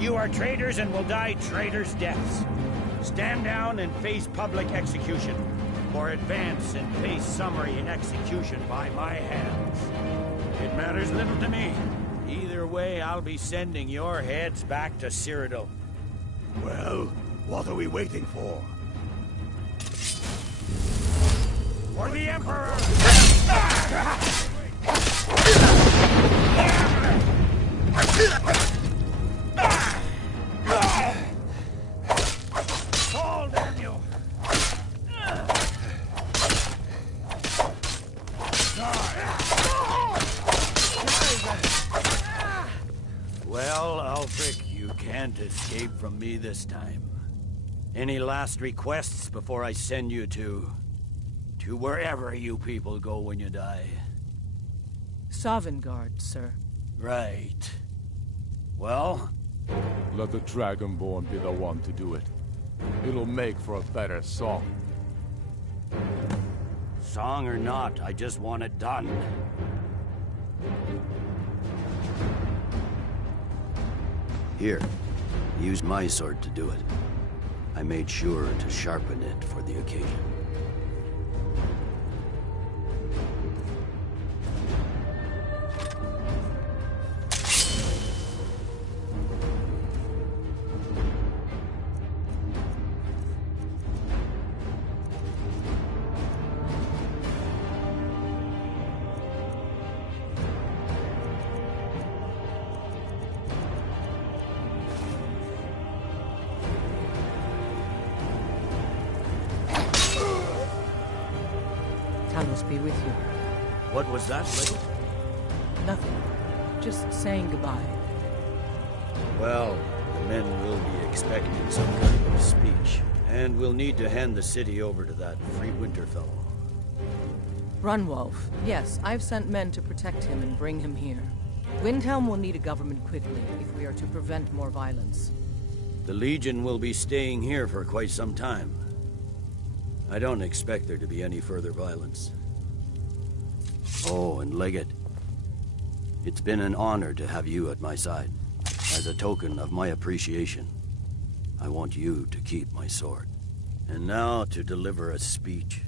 You are traitors and will die traitors' deaths. Stand down and face public execution, or advance and face summary execution by my hands. It matters little to me. Either way, I'll be sending your heads back to Cyrodiil. Well, what are we waiting for? For the Emperor! Fall, damn you! Well, Ulfric, you can't escape from me this time. Any last requests before I send you to wherever you people go when you die? Sovngarde, sir. Right. Well? Let the Dragonborn be the one to do it. It'll make for a better song. Song or not, I just want it done. Here, use my sword to do it. I made sure to sharpen it for the occasion. Be with you. What was that, Legate? Nothing. Just saying goodbye. Well, the men will be expecting some kind of speech, and we'll need to hand the city over to that free winter fellow. Runwolf. Yes, I've sent men to protect him and bring him here. Windhelm will need a government quickly if we are to prevent more violence. The Legion will be staying here for quite some time. I don't expect there to be any further violence. Oh, and Legate, it's been an honor to have you at my side. As a token of my appreciation, I want you to keep my sword. And now to deliver a speech.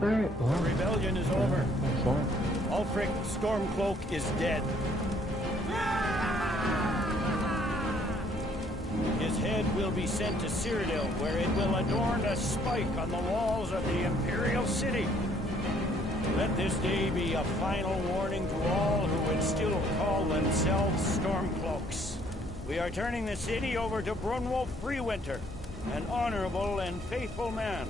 The rebellion is over. Ulfric Stormcloak is dead. His head will be sent to Cyrodiil, where it will adorn a spike on the walls of the Imperial City. Let this day be a final warning to all who would still call themselves Stormcloaks. We are turning the city over to Brunwolf Freewinter, an honorable and faithful man.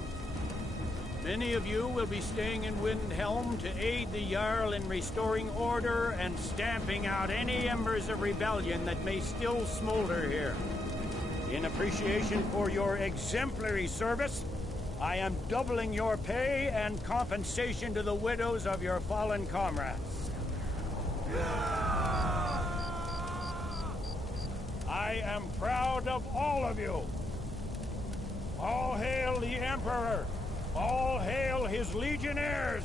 Many of you will be staying in Windhelm to aid the Jarl in restoring order and stamping out any embers of rebellion that may still smolder here. In appreciation for your exemplary service, I am doubling your pay and compensation to the widows of your fallen comrades. I am proud of all of you. All hail the Emperor! All hail his legionnaires!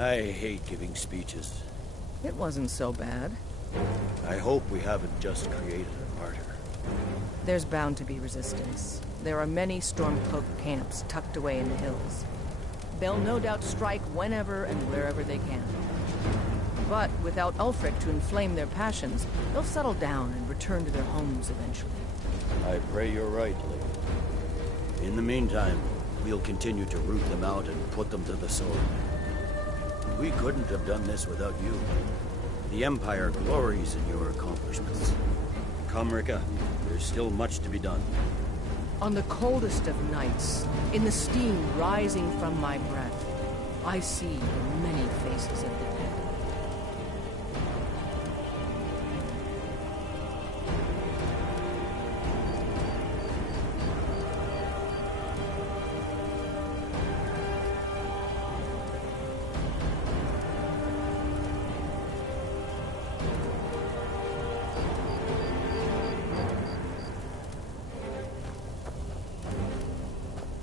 I hate giving speeches. It wasn't so bad. I hope we haven't just created a martyr. There's bound to be resistance. There are many Stormcloak camps tucked away in the hills. They'll no doubt strike whenever and wherever they can. But without Ulfric to inflame their passions, they'll settle down and return to their homes eventually. I pray you're right, lady. In the meantime, we'll continue to root them out and put them to the sword. We couldn't have done this without you. The Empire glories in your accomplishments. Come, Rika. There's still much to be done. On the coldest of nights, in the steam rising from my breath, I see the many faces of the dead.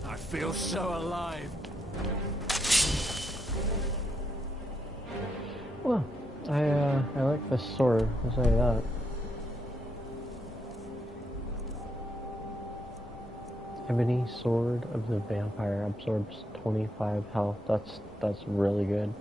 I feel so alive. Well, I like this sword, I'll say that. Ebony Sword of the Vampire absorbs 25 health. That's really good.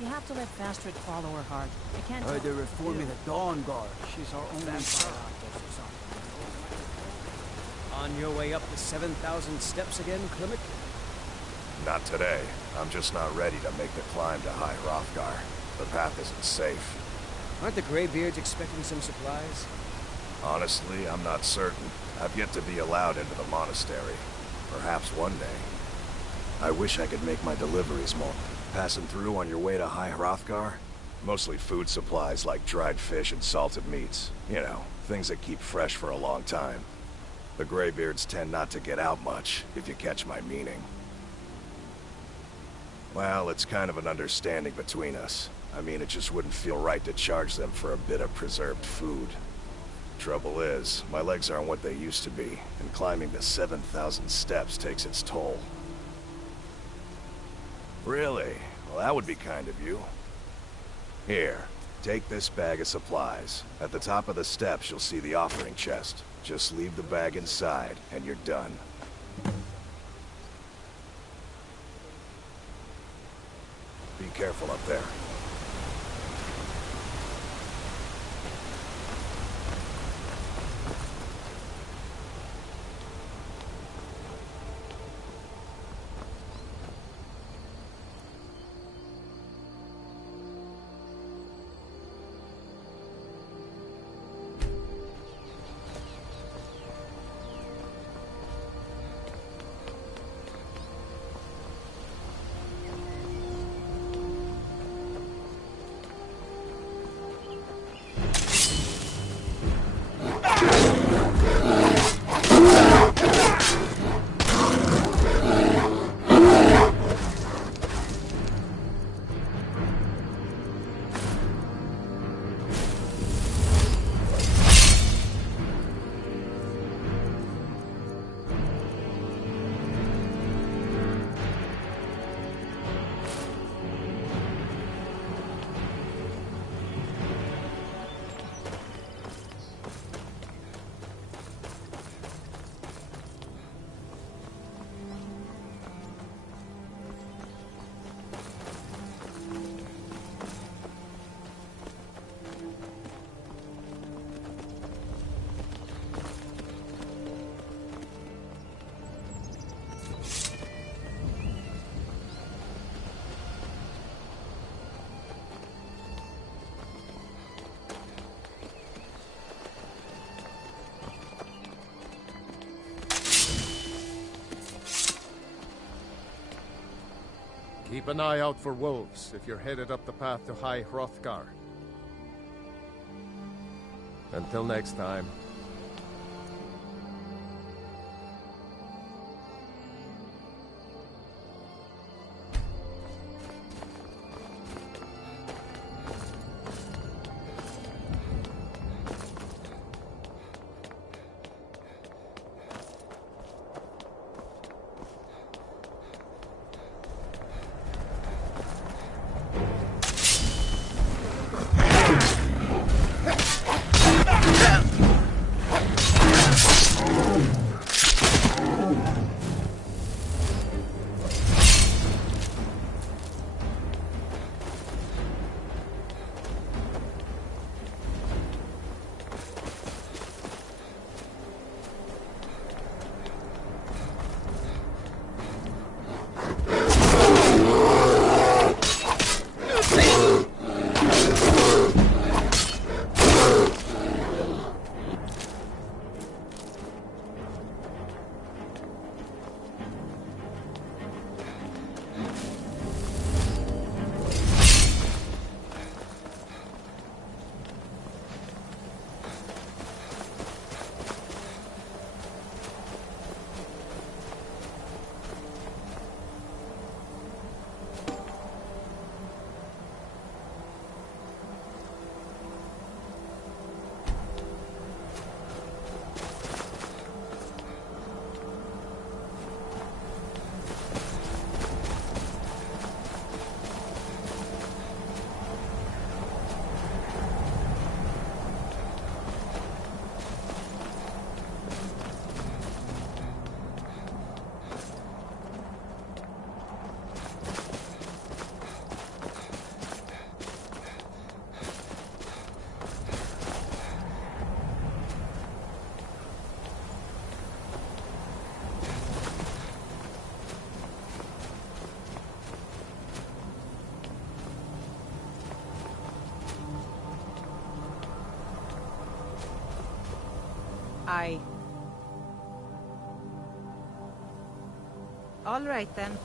You have to let Fastrid follow her heart. You can't... They're reforming the Dawn Guard. She's our only On your way up the 7,000 steps again, Klimek? Not today. I'm just not ready to make the climb to High Hrothgar. The path isn't safe. Aren't the Greybeards expecting some supplies? Honestly, I'm not certain. I've yet to be allowed into the monastery. Perhaps one day. I wish I could make my deliveries more. Passing through on your way to High Hrothgar? Mostly food supplies like dried fish and salted meats. You know, things that keep fresh for a long time. The Greybeards tend not to get out much, if you catch my meaning. Well, it's kind of an understanding between us. I mean, it just wouldn't feel right to charge them for a bit of preserved food. Trouble is, my legs aren't what they used to be, and climbing the 7,000 steps takes its toll. Really? Well, that would be kind of you. Here, take this bag of supplies. At the top of the steps, you'll see the offering chest. Just leave the bag inside, and you're done. Be careful up there. Keep an eye out for wolves if you're headed up the path to High Hrothgar. Until next time. All right, then.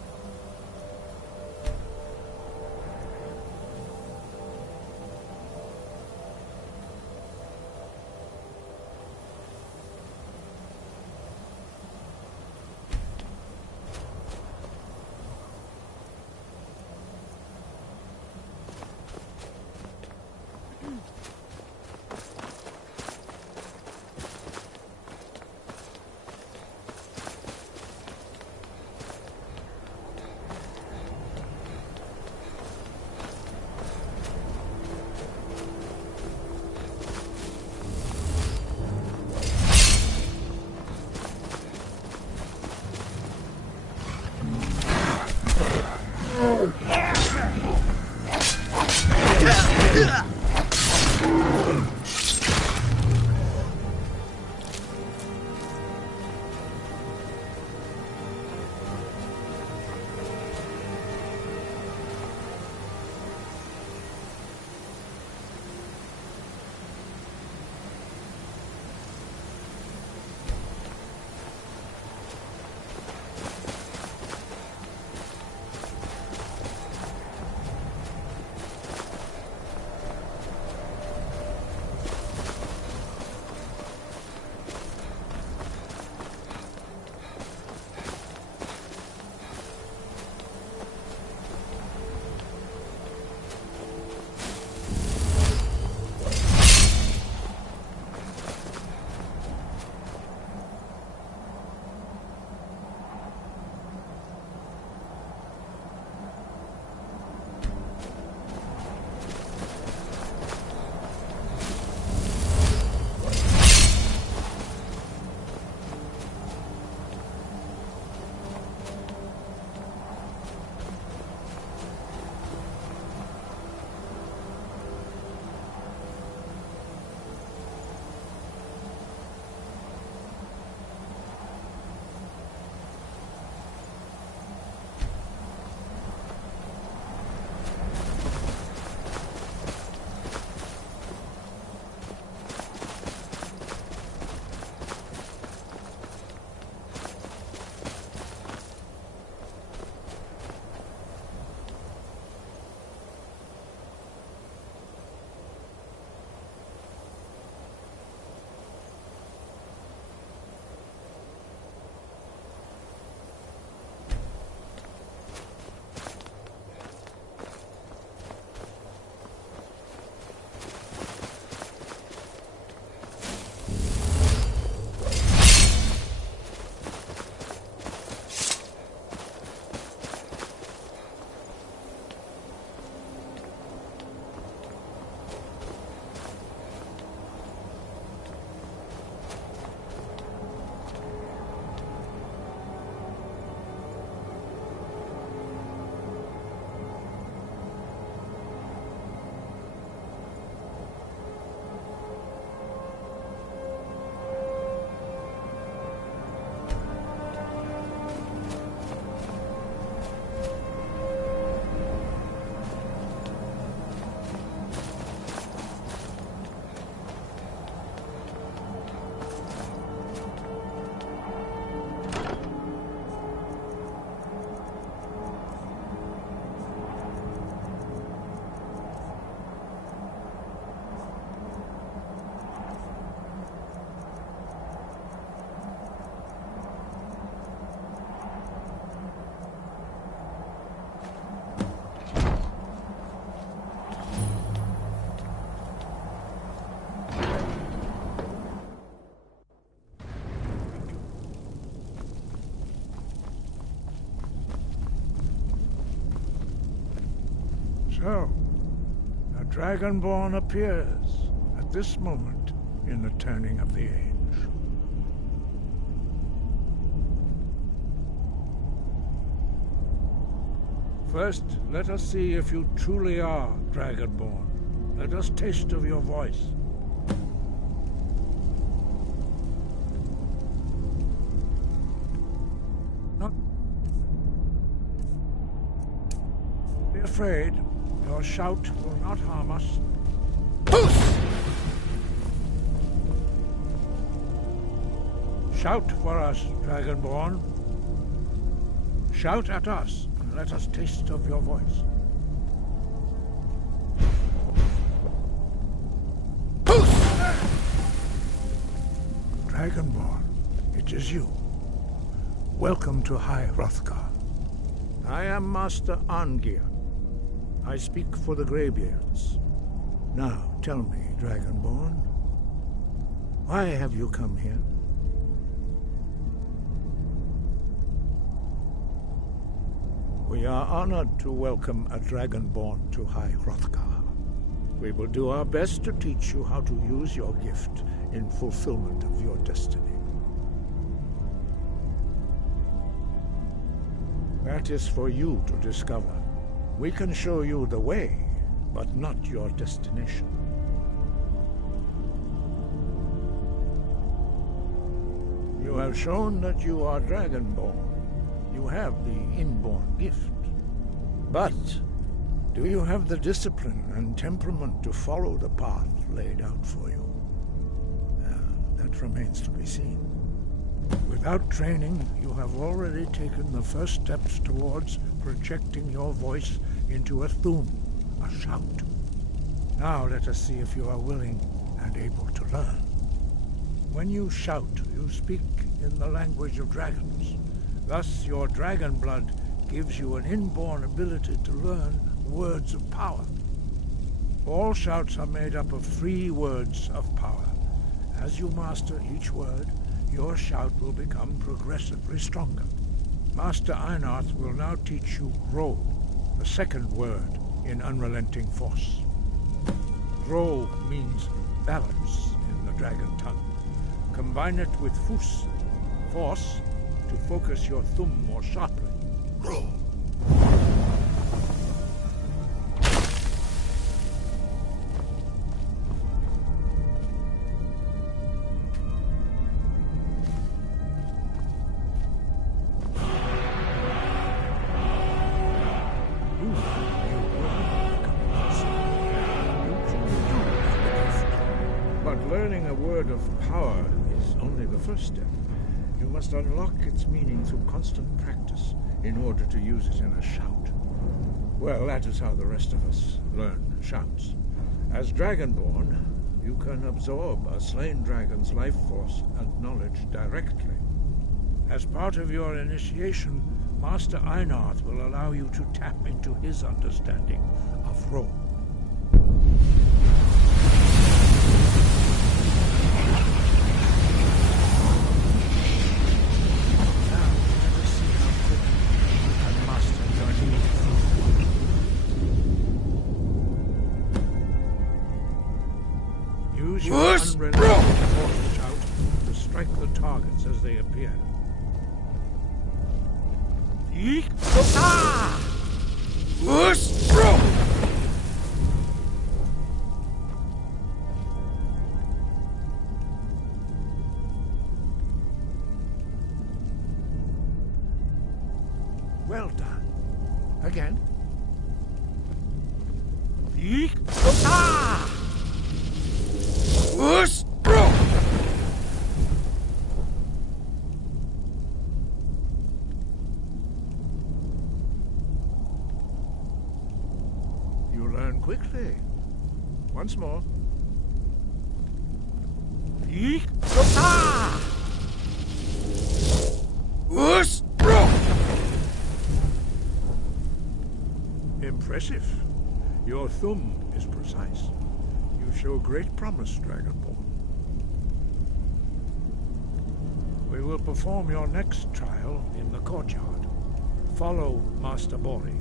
So, a Dragonborn appears at this moment in the turning of the age. First, let us see if you truly are Dragonborn. Let us taste of your voice. Not be afraid. Your shout will not harm us. Shout for us, Dragonborn. Shout at us, and let us taste of your voice. Dragonborn, it is you. Welcome to High Hrothgar. I am Master Arngeir. I speak for the Greybeards. Now, tell me, Dragonborn, why have you come here? We are honored to welcome a Dragonborn to High Hrothgar. We will do our best to teach you how to use your gift in fulfillment of your destiny. That is for you to discover. We can show you the way, but not your destination. You have shown that you are Dragonborn. You have the inborn gift. But do you have the discipline and temperament to follow the path laid out for you? That remains to be seen. Without training, you have already taken the first steps towards projecting your voice into a thum, a shout. Now let us see if you are willing and able to learn. When you shout, you speak in the language of dragons. Thus, your dragon blood gives you an inborn ability to learn words of power. All shouts are made up of 3 words of power. As you master each word, your shout will become progressively stronger. Master Einarth will now teach you Ro, the second word in Unrelenting Force. Ro means balance in the dragon tongue. Combine it with Fus, force, to focus your thumb more sharply. Ro. Learning a word of power is only the first step. You must unlock its meaning through constant practice in order to use it in a shout. Well, that is how the rest of us learn shouts. As Dragonborn, you can absorb a slain dragon's life force and knowledge directly. As part of your initiation, Master Einarth will allow you to tap into his understanding of Ro. Use your unrelenting force shout to strike the targets as they appear. Well done. Again. You learn quickly. Once more. Impressive. Your thumb is precise. You show great promise, Dragonborn. We will perform your next trial in the courtyard. Follow Master Bori.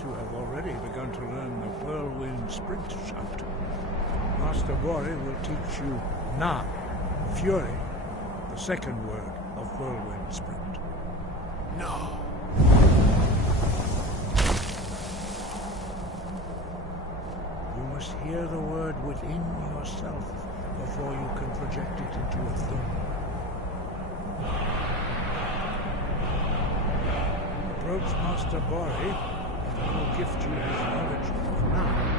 you have already begun to learn the Whirlwind Sprint shout. Master Bori will teach you Na, Fury, the second word of Whirlwind Sprint. No. You must hear the word within yourself before you can project it into a thing. Approach Master Bori, and he will gift you his knowledge of now.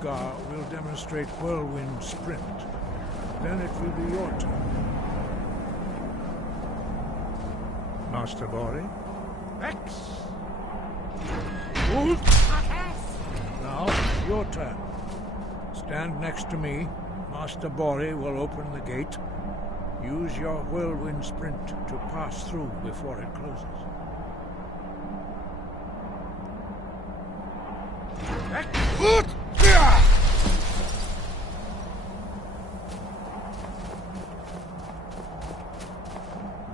Gar will demonstrate Whirlwind Sprint. Then it will be your turn. Master Bori. X! Now, your turn. Stand next to me. Master Bori will open the gate. Use your Whirlwind Sprint to pass through before it closes.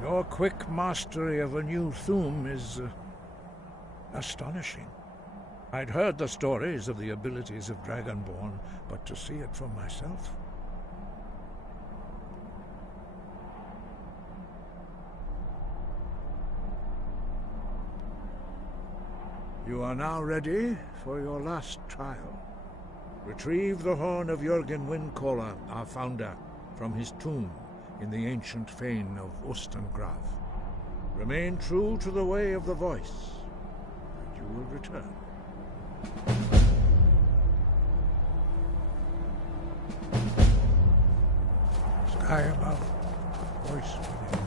Your quick mastery of a new Thuum is astonishing. I'd heard the stories of the abilities of Dragonborn, but to see it for myself... You are now ready for your last trial. Retrieve the horn of Jürgen Windcaller, our founder, from his tomb in the ancient fane of Ostengrav. Remain true to the way of the voice, and you will return. Sky above, voice within.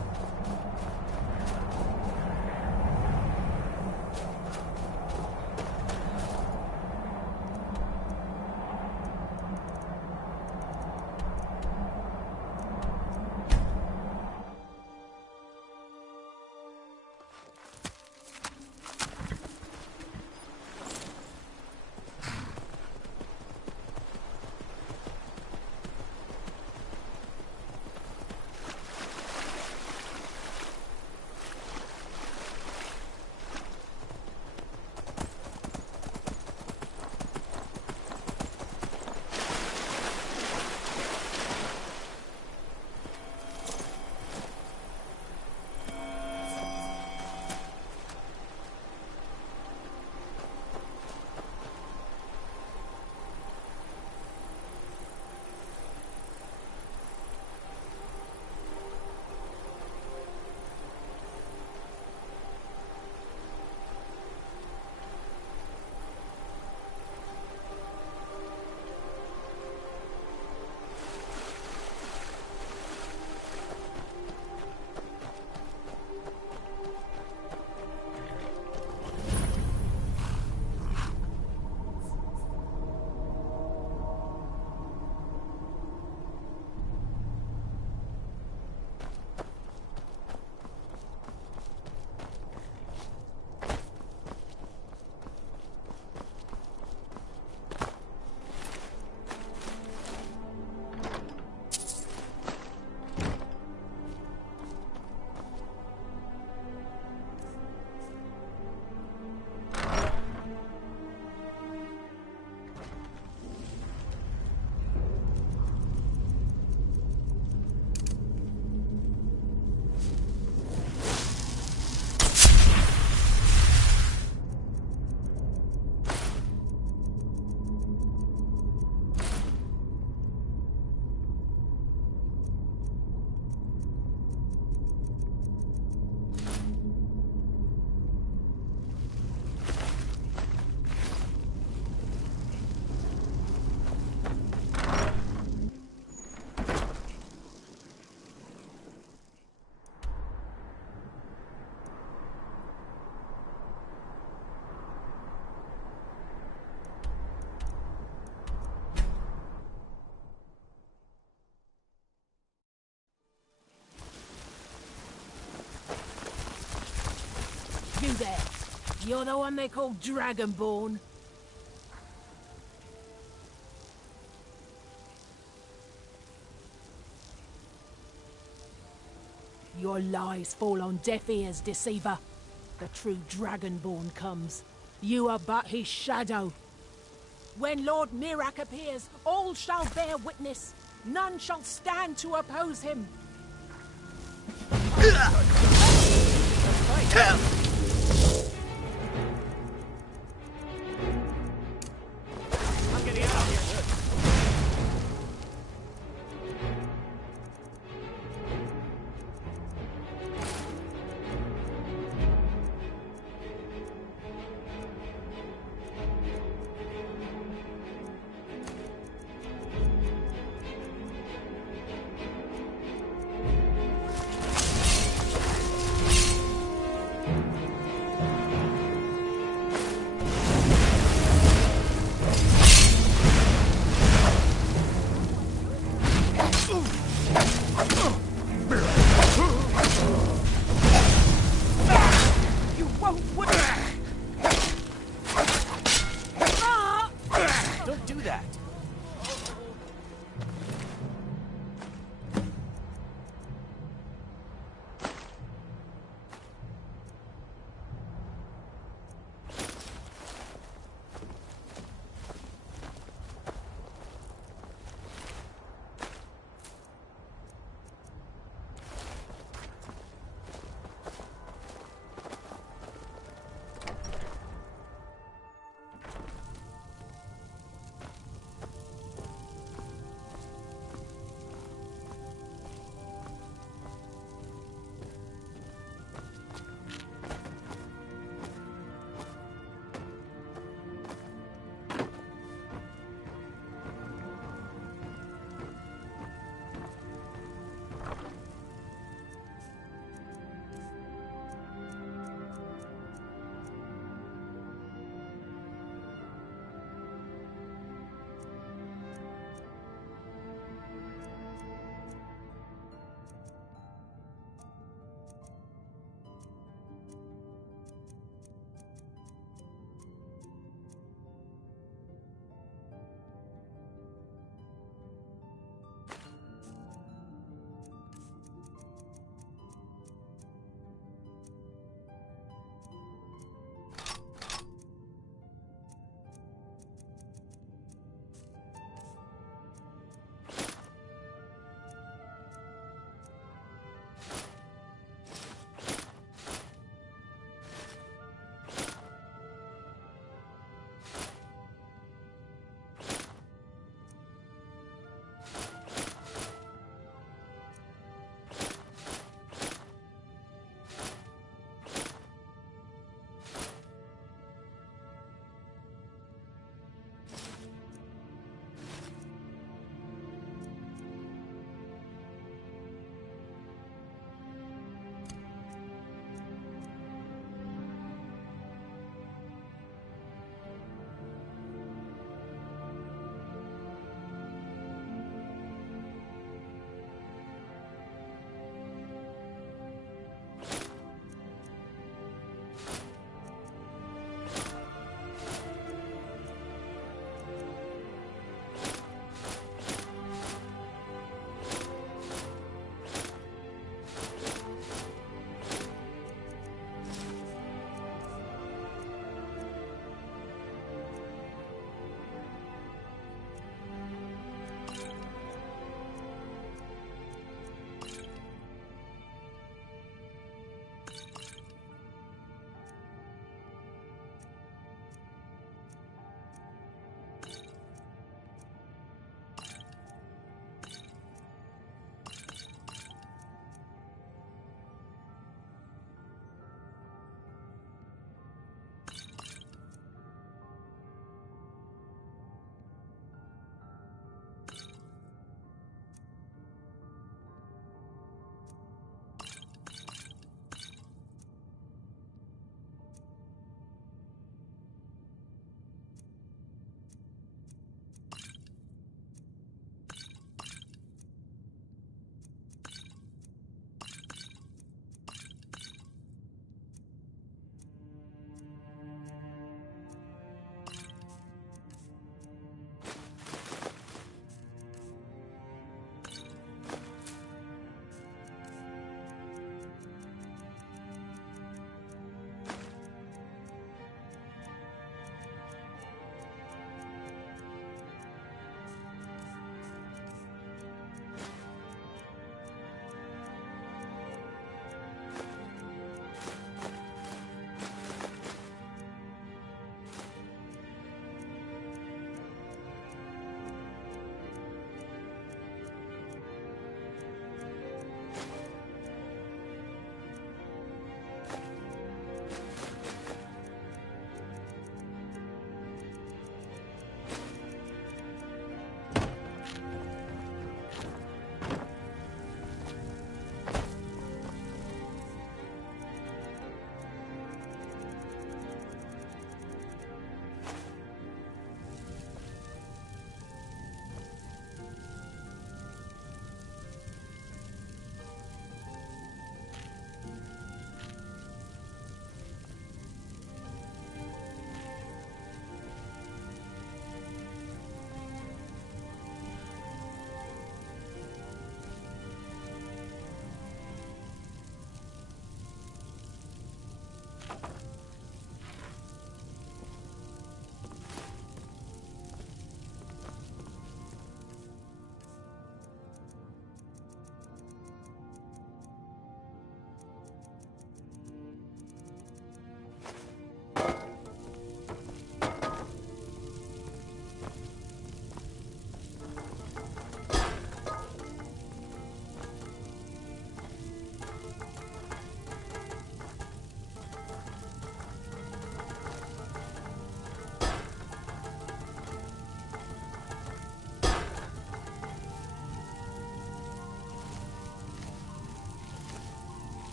there. You're the one they call Dragonborn. Your lies fall on deaf ears, deceiver. The true Dragonborn comes. You are but his shadow. When Lord Mirak appears, all shall bear witness. None shall stand to oppose him. I'm getting out of here.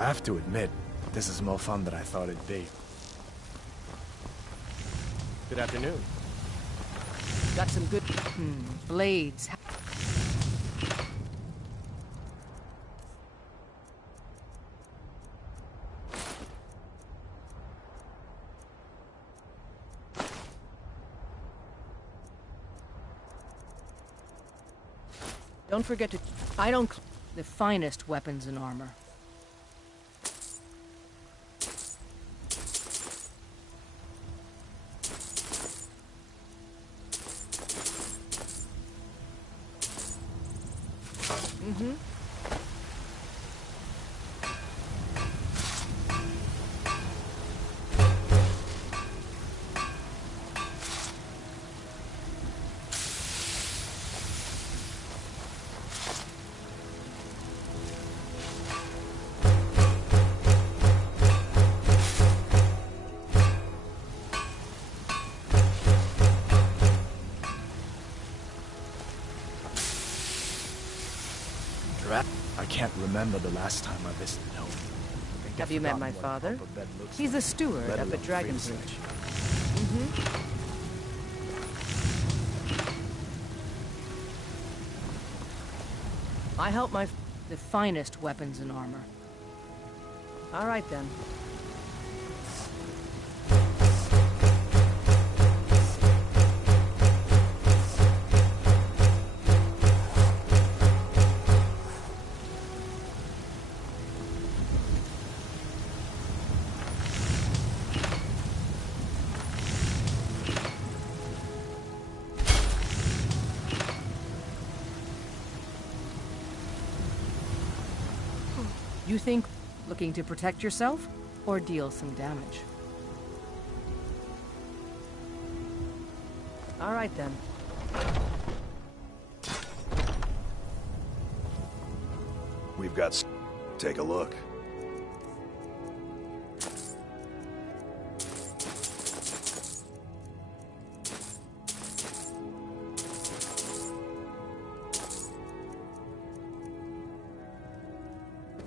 I have to admit, this is more fun than I thought it'd be. Good afternoon. Got some good blades. Don't forget to... I don't... The finest weapons and armor. Mm-hmm. I can't remember the last time I visited home. Have you met my father? He's a steward up at Dragonbridge. Mm-hmm. I help the finest weapons and armor. All right then. You think looking to protect yourself or deal some damage? All right then. We've got... Take a look.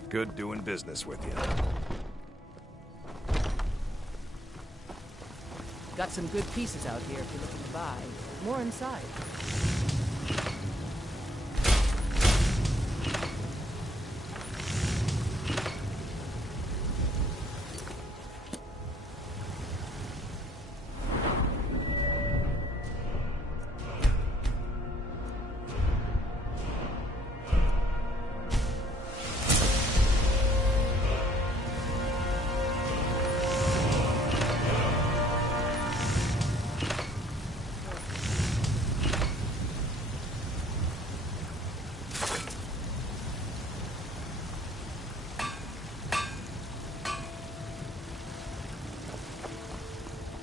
Good doing business with you. Got some good pieces out here if you're looking to buy. More inside.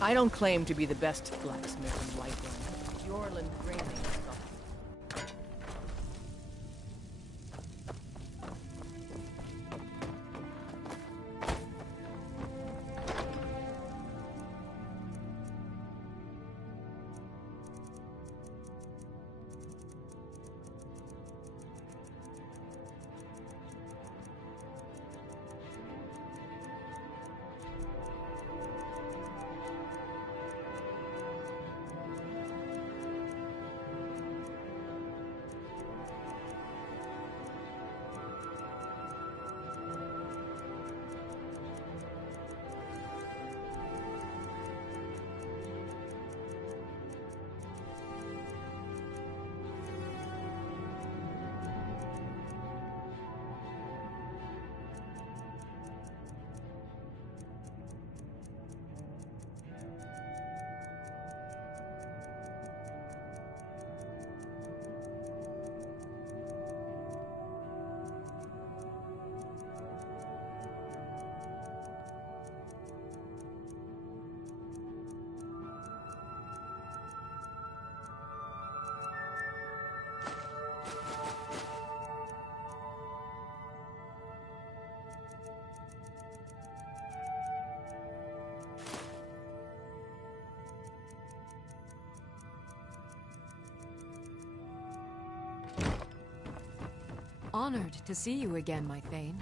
I don't claim to be the best blacksmith in Whiterun. Jorland Graney stuff. Honored to see you again, my Thane.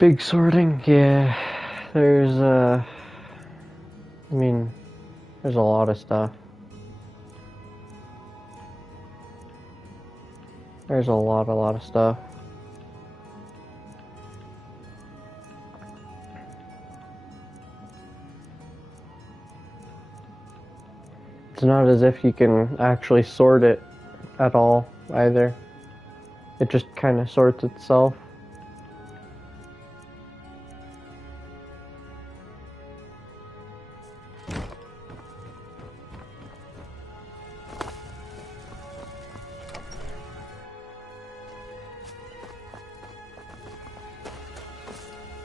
Big sorting, yeah. There's I mean, there's a lot of stuff. There's a lot of stuff. It's not as if you can actually sort it at all, either. It just kind of sorts itself.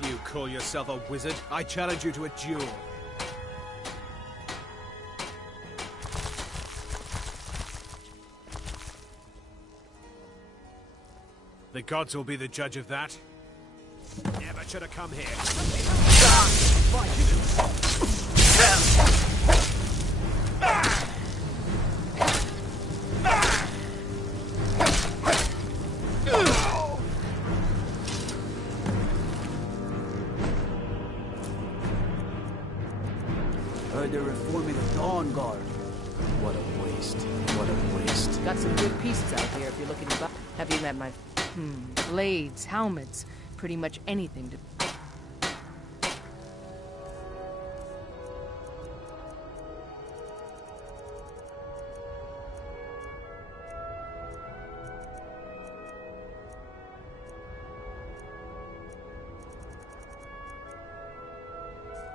You call yourself a wizard? I challenge you to a duel. The gods will be the judge of that. Never should have come here. Heard they're reforming the Dawn Guard. What a waste. What a waste. Got some good pieces out here if you're looking to buy. Have you met my blades, helmets, pretty much anything to...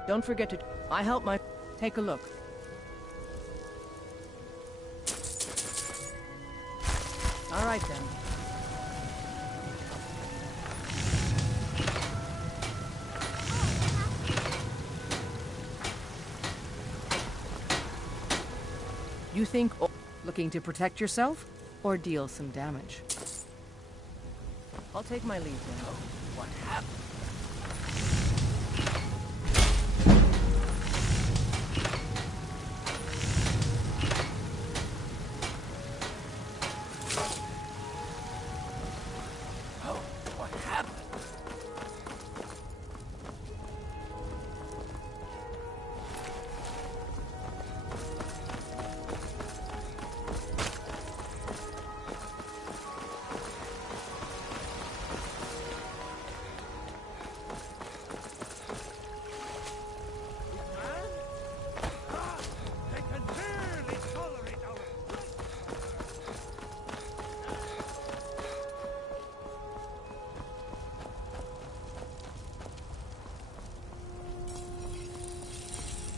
Don't forget to... I help my... Take a look. All right, then. You think looking to protect yourself or deal some damage? I'll take my leave then. Oh, what happened?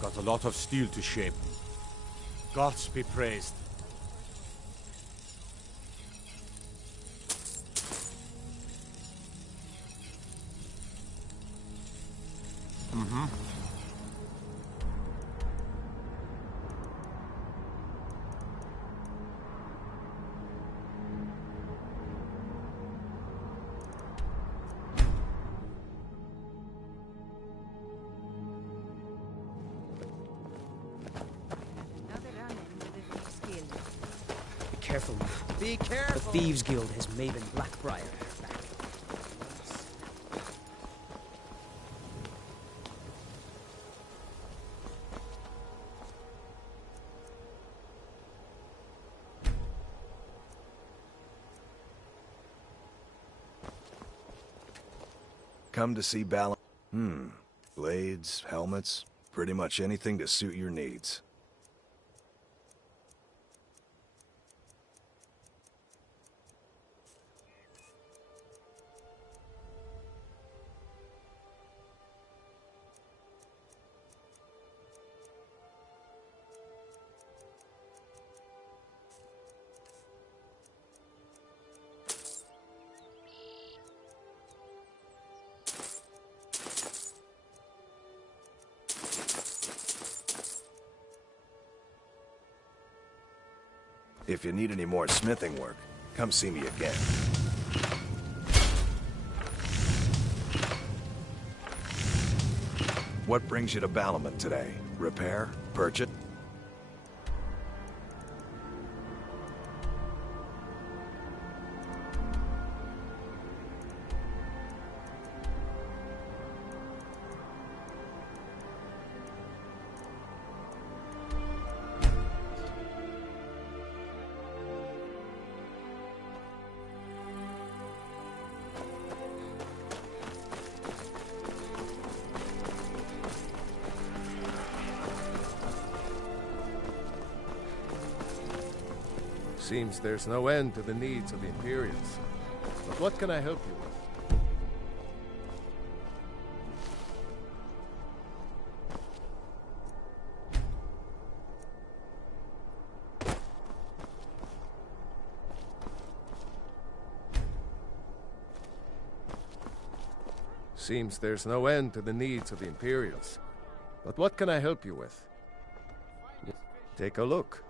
Got a lot of steel to shape. Gods be praised. Careful now. Be careful! The Thieves Guild has Maven Blackbriar back. Come to see Balance. Blades, helmets, pretty much anything to suit your needs. If you need any more smithing work, come see me again. What brings you to Balamut today? Repair? Purchase? Seems there's no end to the needs of the Imperials. But what can I help you with? Seems there's no end to the needs of the Imperials. But what can I help you with? Take a look.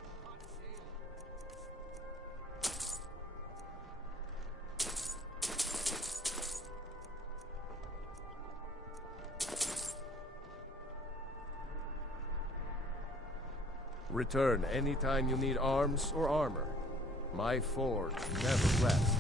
Return anytime you need arms or armor. My forge never rests.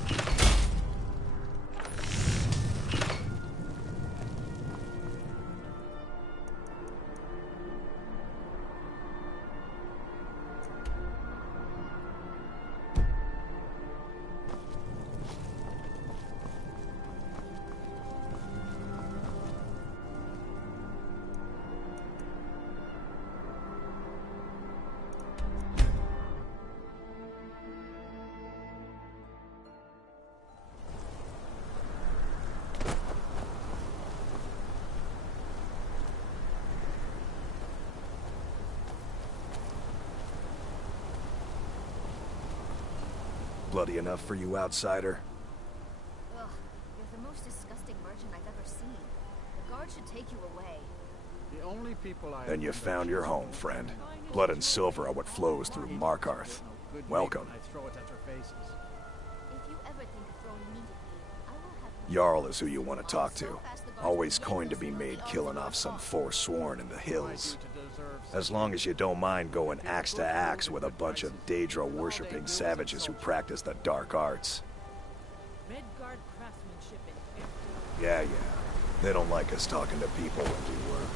Bloody enough for you, outsider? Ugh, you're the most disgusting merchant I've ever seen. The guard should take you away. The only people I... Then you found your home, friend. Blood and silver are what flows through Markarth. Welcome. I throw it at their faces. If you ever think of throwing meat at me, I will have... Jarl is who you want to talk to. Always coin to be made killing off some forsworn in the hills. As long as you don't mind going axe to axe with a bunch of Daedra-worshipping savages who practice the dark arts. Redguard craftsmanship in Yeah. They don't like us talking to people when we work.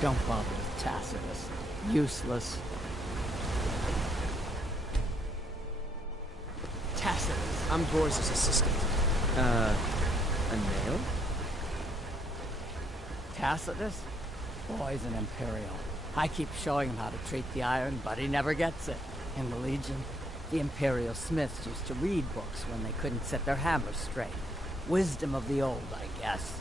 Don't bother with Tacitus. Useless. Tacitus. I'm Gor's assistant. A nail? Tacitus? Boy's an Imperial. I keep showing him how to treat the iron, but he never gets it. In the Legion, the Imperial smiths used to read books when they couldn't set their hammers straight. Wisdom of the old, I guess.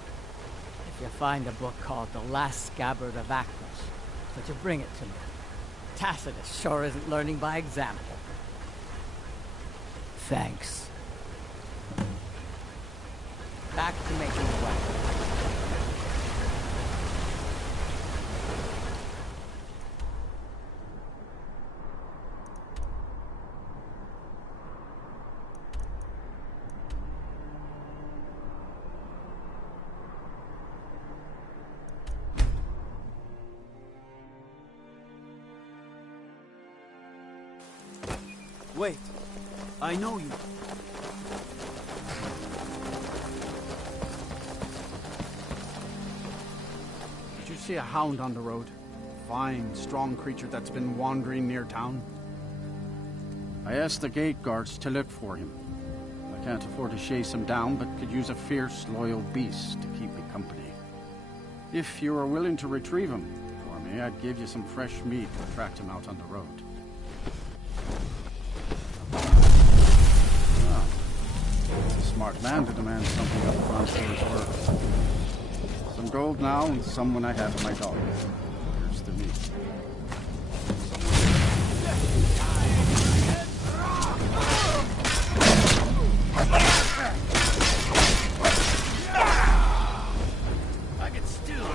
If you find a book called The Last Scabbard of Acros, would you bring it to me? Tacitus sure isn't learning by example. Thanks. Back to making the weapon. Wait, I know you. Did you see a hound on the road? Fine, strong creature that's been wandering near town. I asked the gate guards to look for him. I can't afford to chase him down, but could use a fierce, loyal beast to keep me company. If you are willing to retrieve him for me, I'd give you some fresh meat to attract him out on the road. Smart man to demand something up front for his work. Some gold now and some when I have my dog. Here's the meat. I can still...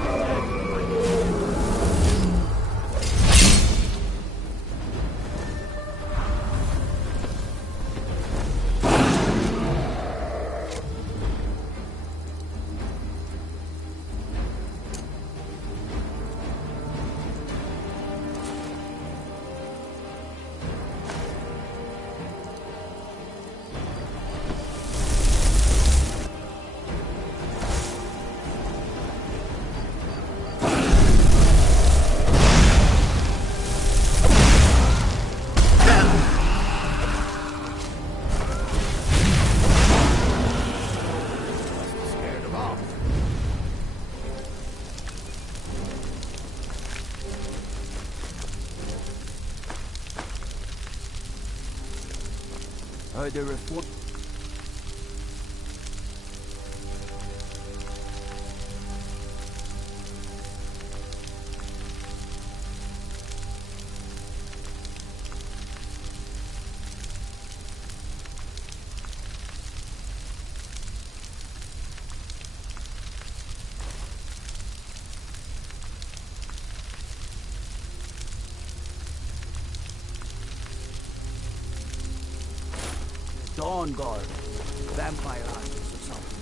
Are there reform? Dawn Guard. Vampire hunters or something.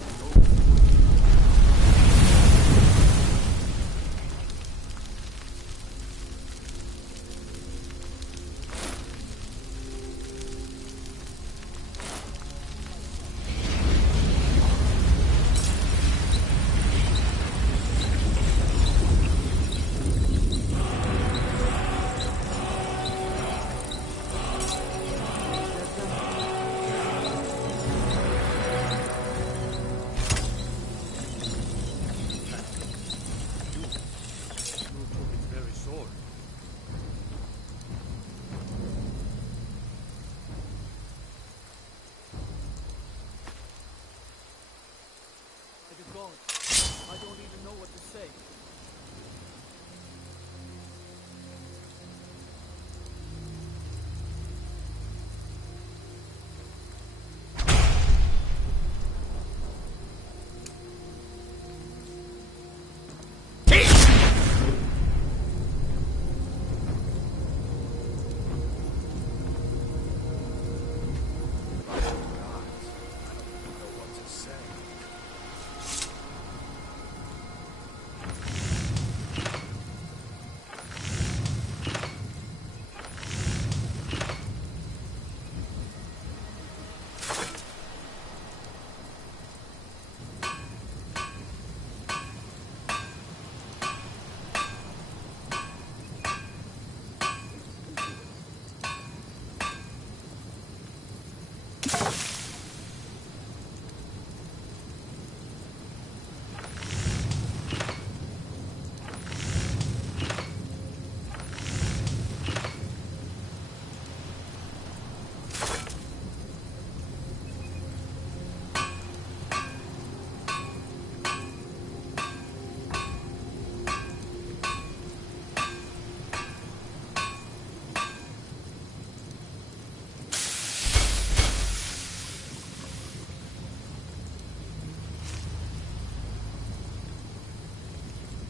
I don't even know what to say.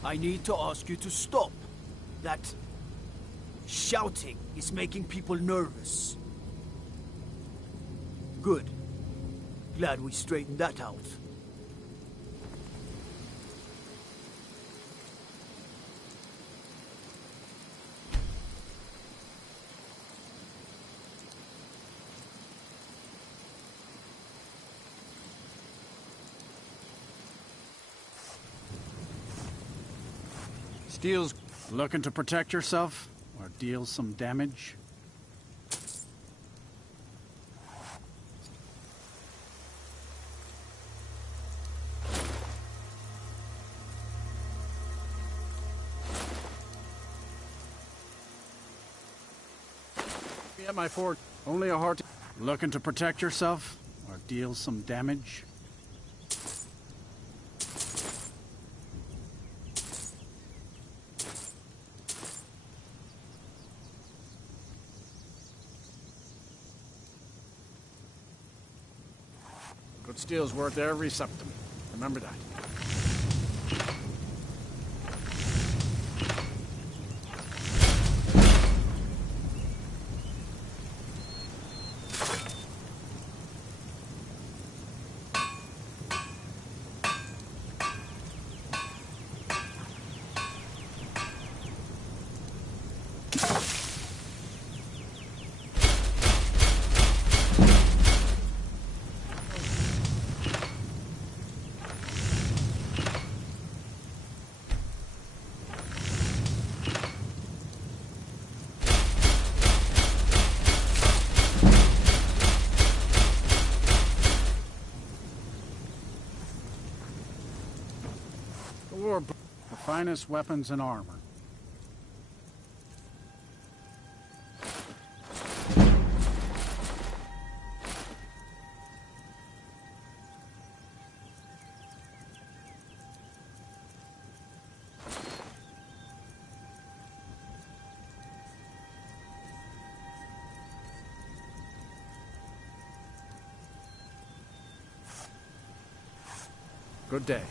I need to ask you to stop. That shouting is making people nervous. Good. Glad we straightened that out. Steele's looking to protect yourself or deal some damage? Yeah, my fort. Only a heart. Looking to protect yourself or deal some damage? Good steel's worth every septim. Remember that. The finest weapons and armor. Good day.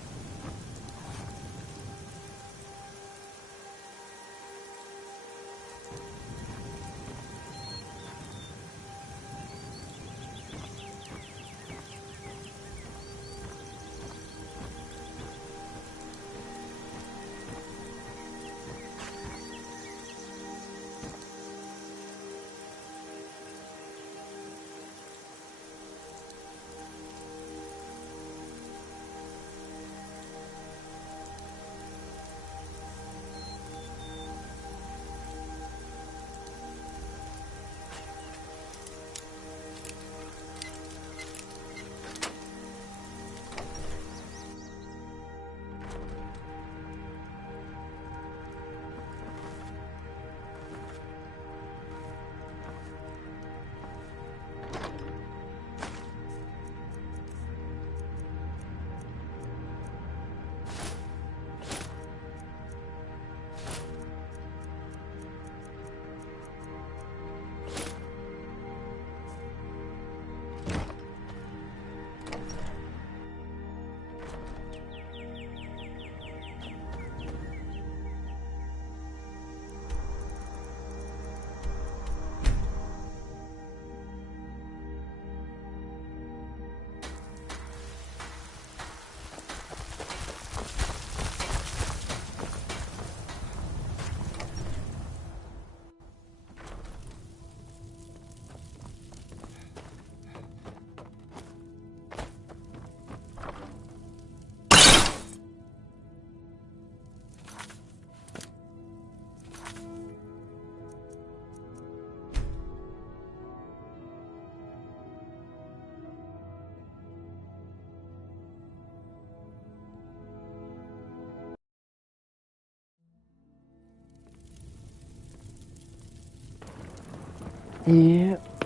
Yep.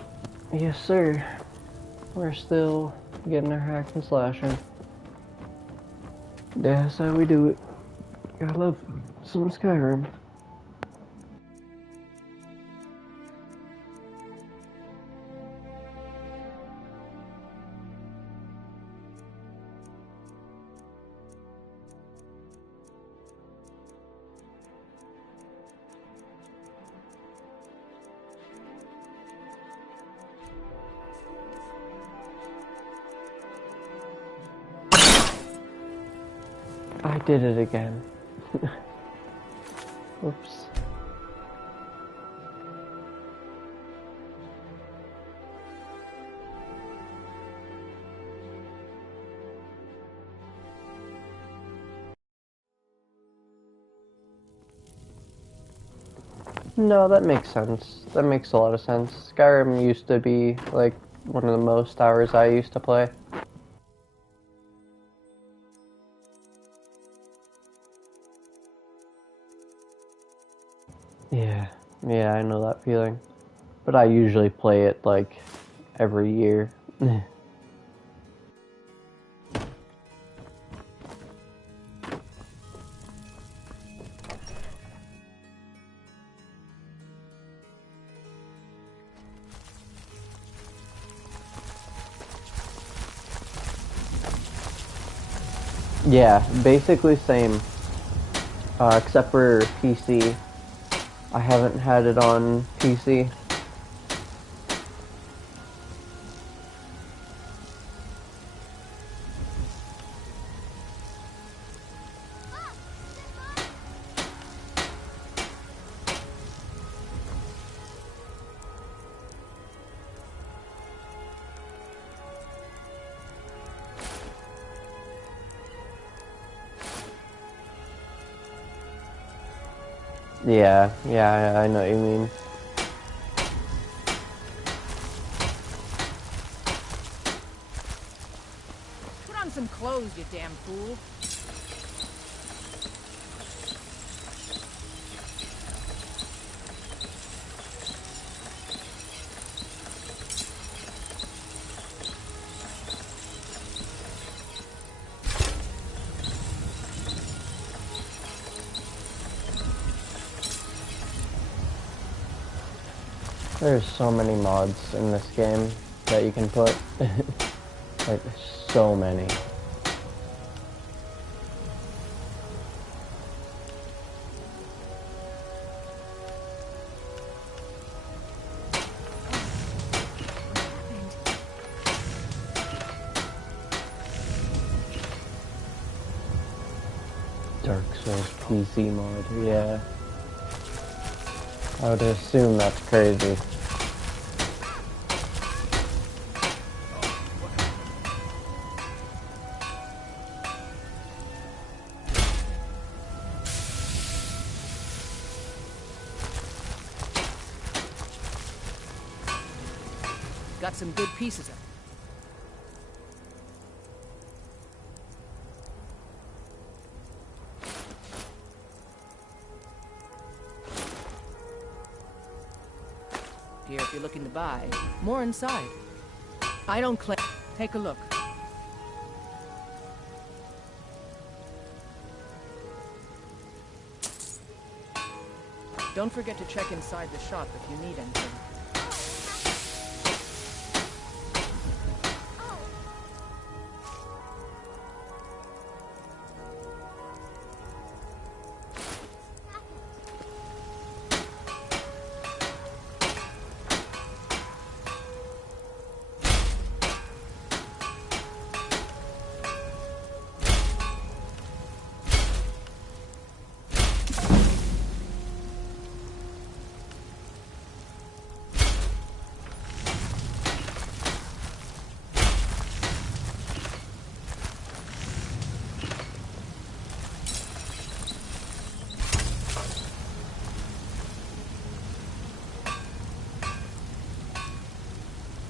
Yes, sir. We're still getting our hack and slashing. That's how we do it. I love some Skyrim. I did it again. Oops. No, that makes sense. That makes a lot of sense. Skyrim used to be, like, one of the most hours I used to play. Yeah, I know that feeling. But I usually play it, like, every year. Yeah, basically same. Except for PC. I haven't had it on PC. Yeah, I know what you mean. Put on some clothes, you damn fool. There's so many mods in this game that you can put. Like, so many. Dark Souls PC mod, yeah. I would assume that's crazy. Got some good pieces of it. Here, if you're looking to buy, more inside. I don't claim. Take a look. Don't forget to check inside the shop if you need anything.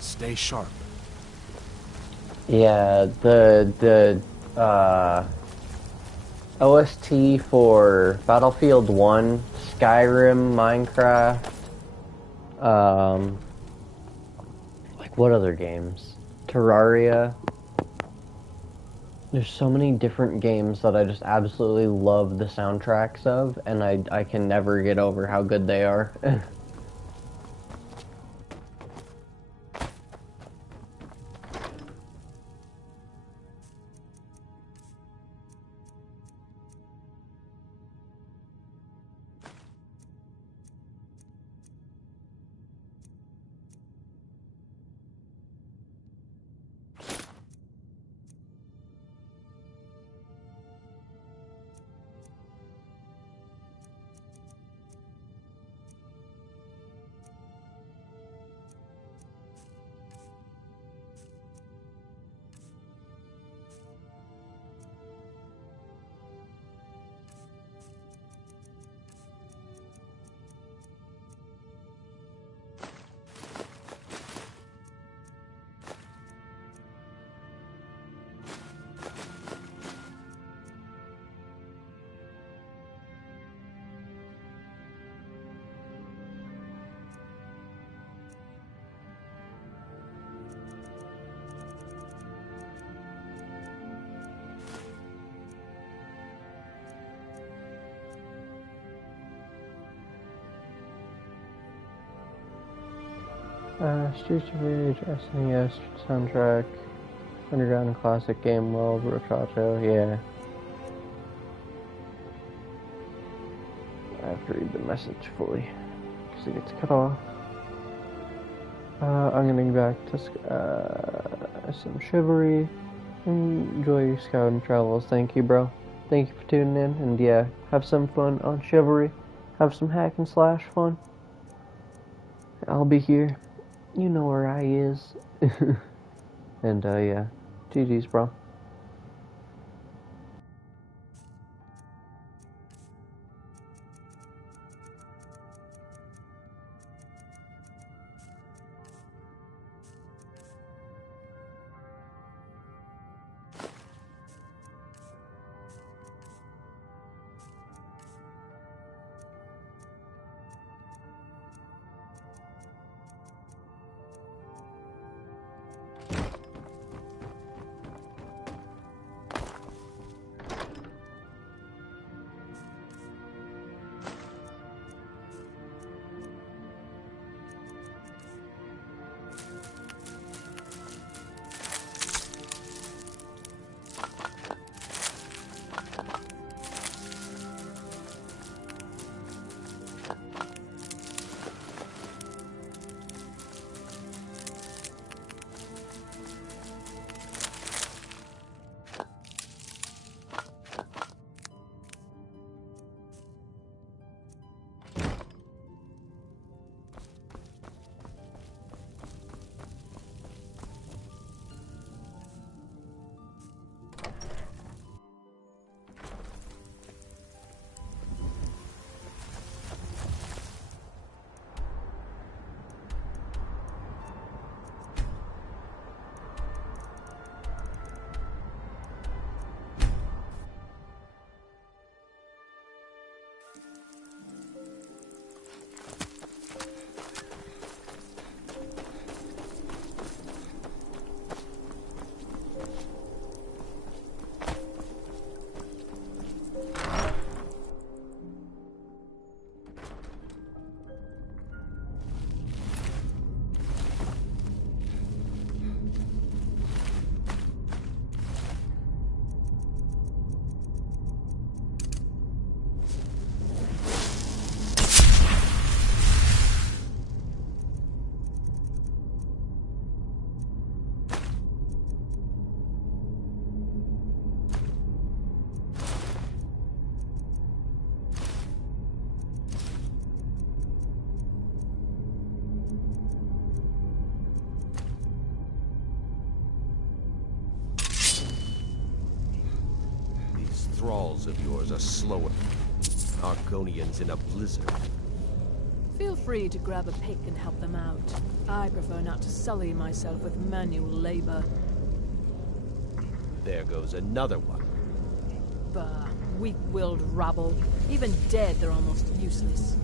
Stay sharp. Yeah, the OST for Battlefield 1, Skyrim, Minecraft, like what other games? Terraria. There's so many different games that I just absolutely love the soundtracks of, and I can never get over how good they are. Streets of Rage, SNES soundtrack, Underground Classic Game World, Rochacho, yeah. I have to read the message fully, because it gets cut off. I'm gonna go back to some chivalry. Enjoy your scouting travels. Thank you, bro. Thank you for tuning in, and yeah, have some fun on chivalry. Have some hack and slash fun. I'll be here. You know where I is. And yeah, GG's, bro. thralls of yours are slower. Argonians in a blizzard. Feel free to grab a pick and help them out. I prefer not to sully myself with manual labor. There goes another one. Bah, weak-willed rabble. Even dead, they're almost useless.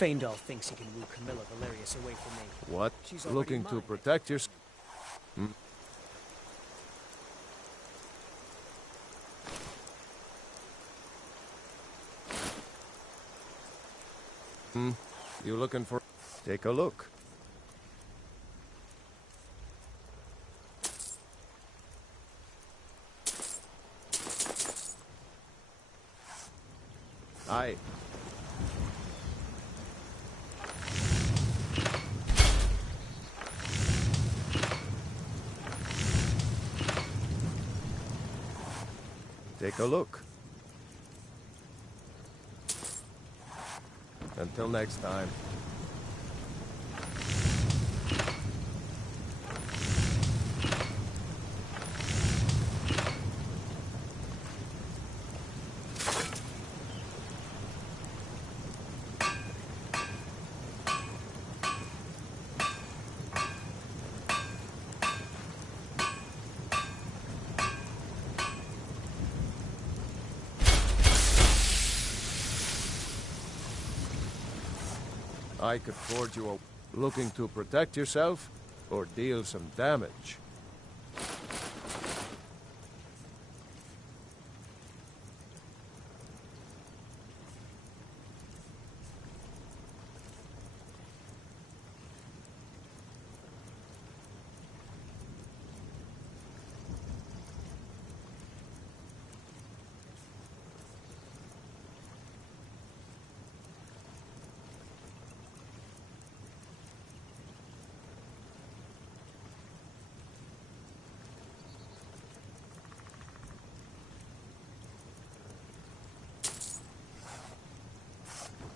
Faendal thinks he can woo Camilla Valerius away from me. What? She's already Looking to mine. protect your... You looking for... Take a look. Aye. Take a look. Until next time. I could forge you a... Looking to protect yourself or deal some damage?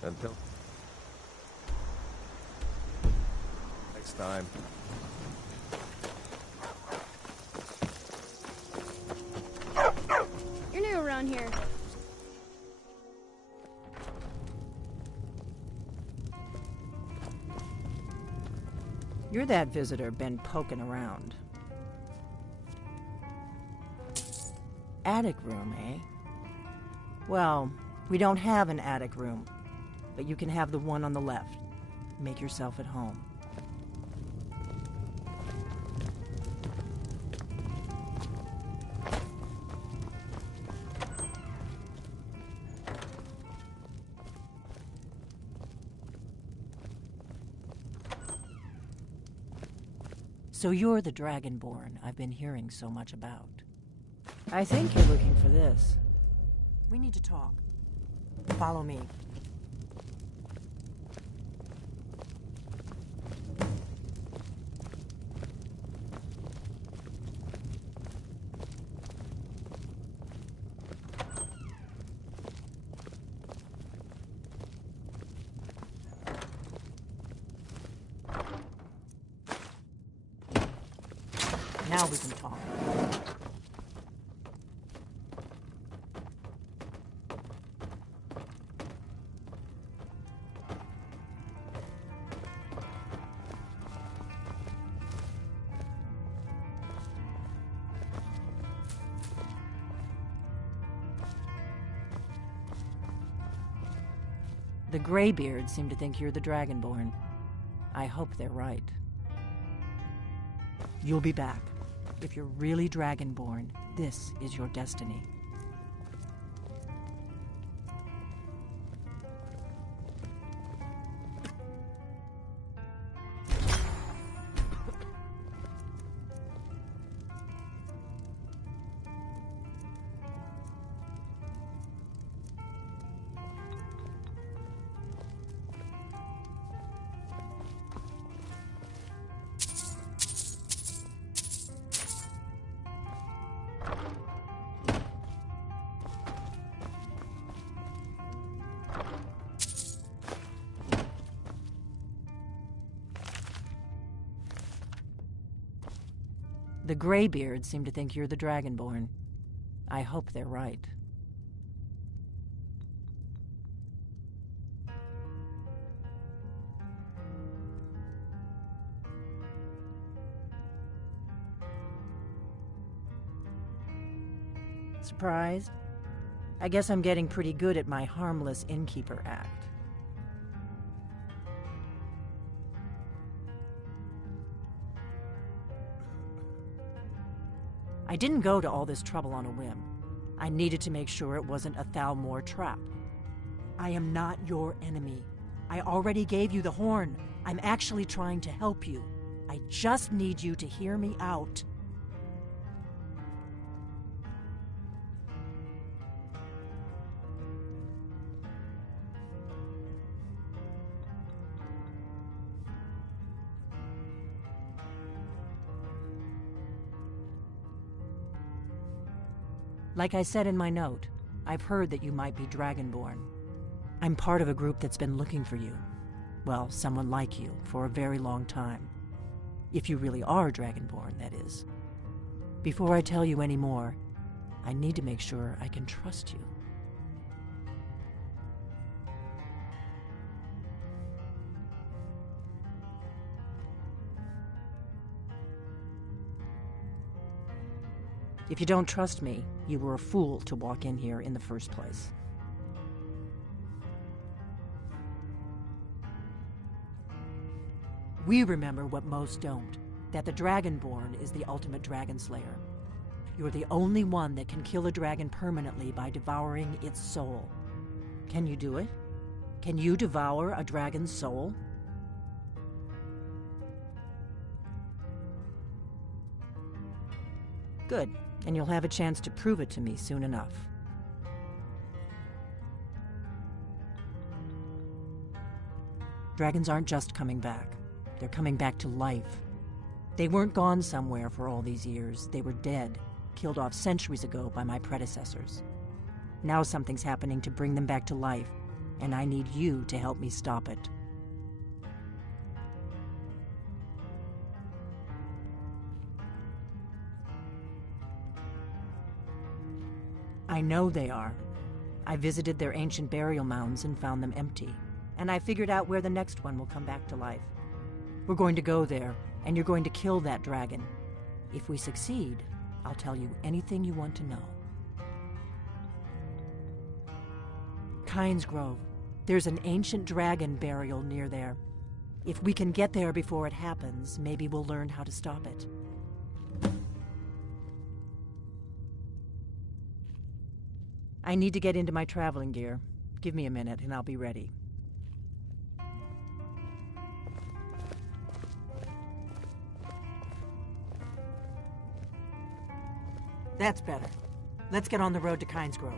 Until next time. You're new around here. You're that visitor been poking around. Attic room, eh? Well, we don't have an attic room, but you can have the one on the left. Make yourself at home. So you're the Dragonborn I've been hearing so much about. I think you're looking for this. We need to talk. Follow me. Now we can talk. The Greybeards seem to think you're the Dragonborn. I hope they're right. You'll be back. If you're really Dragonborn, this is your destiny. The Greybeards seem to think you're the Dragonborn. I hope they're right. Surprised? I guess I'm getting pretty good at my harmless innkeeper act. I didn't go to all this trouble on a whim. I needed to make sure it wasn't a Thalmor trap. I am not your enemy. I already gave you the horn. I'm actually trying to help you. I just need you to hear me out. Like I said in my note, I've heard that you might be Dragonborn. I'm part of a group that's been looking for you. Well, someone like you, for a very long time. If you really are Dragonborn, that is. Before I tell you any more, I need to make sure I can trust you. If you don't trust me, you were a fool to walk in here in the first place. We remember what most don't, that the Dragonborn is the ultimate dragon slayer. You're the only one that can kill a dragon permanently by devouring its soul. Can you do it? Can you devour a dragon's soul? Good, and you'll have a chance to prove it to me soon enough. Dragons aren't just coming back. They're coming back to life. They weren't gone somewhere for all these years. They were dead, killed off centuries ago by my predecessors. Now something's happening to bring them back to life, and I need you to help me stop it. I know they are. I visited their ancient burial mounds and found them empty, and I figured out where the next one will come back to life. We're going to go there, and you're going to kill that dragon. If we succeed, I'll tell you anything you want to know. Kynes Grove. There's an ancient dragon burial near there. If we can get there before it happens, maybe we'll learn how to stop it. I need to get into my traveling gear. Give me a minute and I'll be ready. That's better. Let's get on the road to Kynes Grove.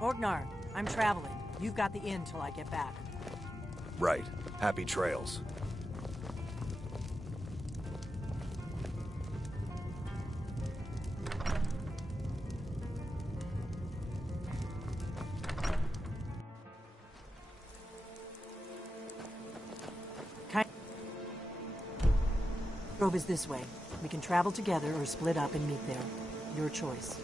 Orgnar, I'm traveling. You've got the inn till I get back. Right. Happy trails. Grove is this way. We can travel together or split up and meet there. Your choice.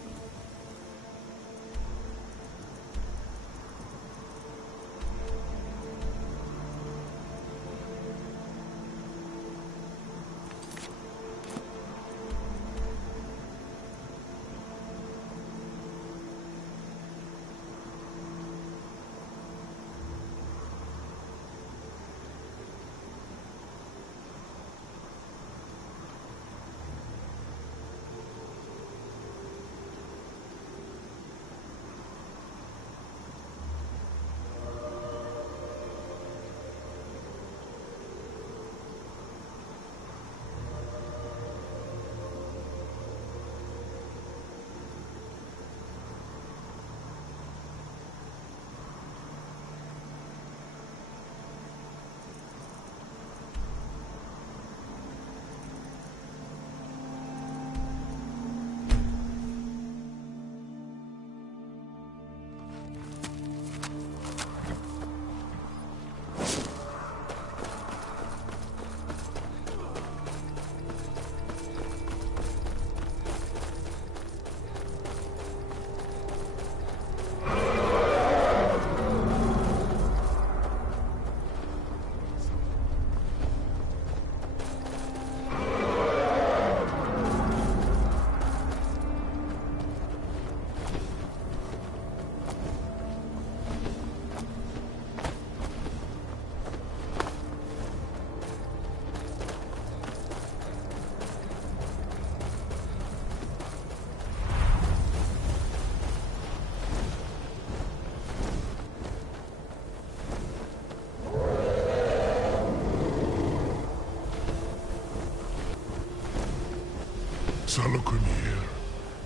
Salokunir,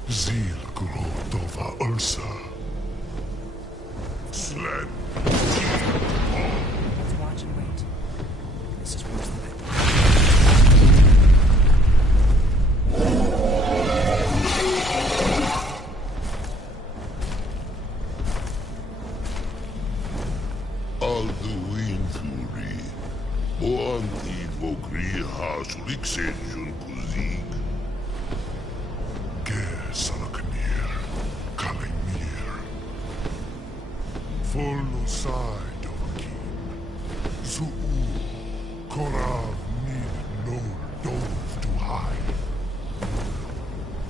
Zil Grotova Ursa. Sled. Let's watch and wait. This is worse than Alduin Fury. Boantid Vogri Hasuliksenjun Kuzig. Ger Salokunir, Kalimir. Folosai Dovakin. Zuu, Korav Nid no Dove to hide.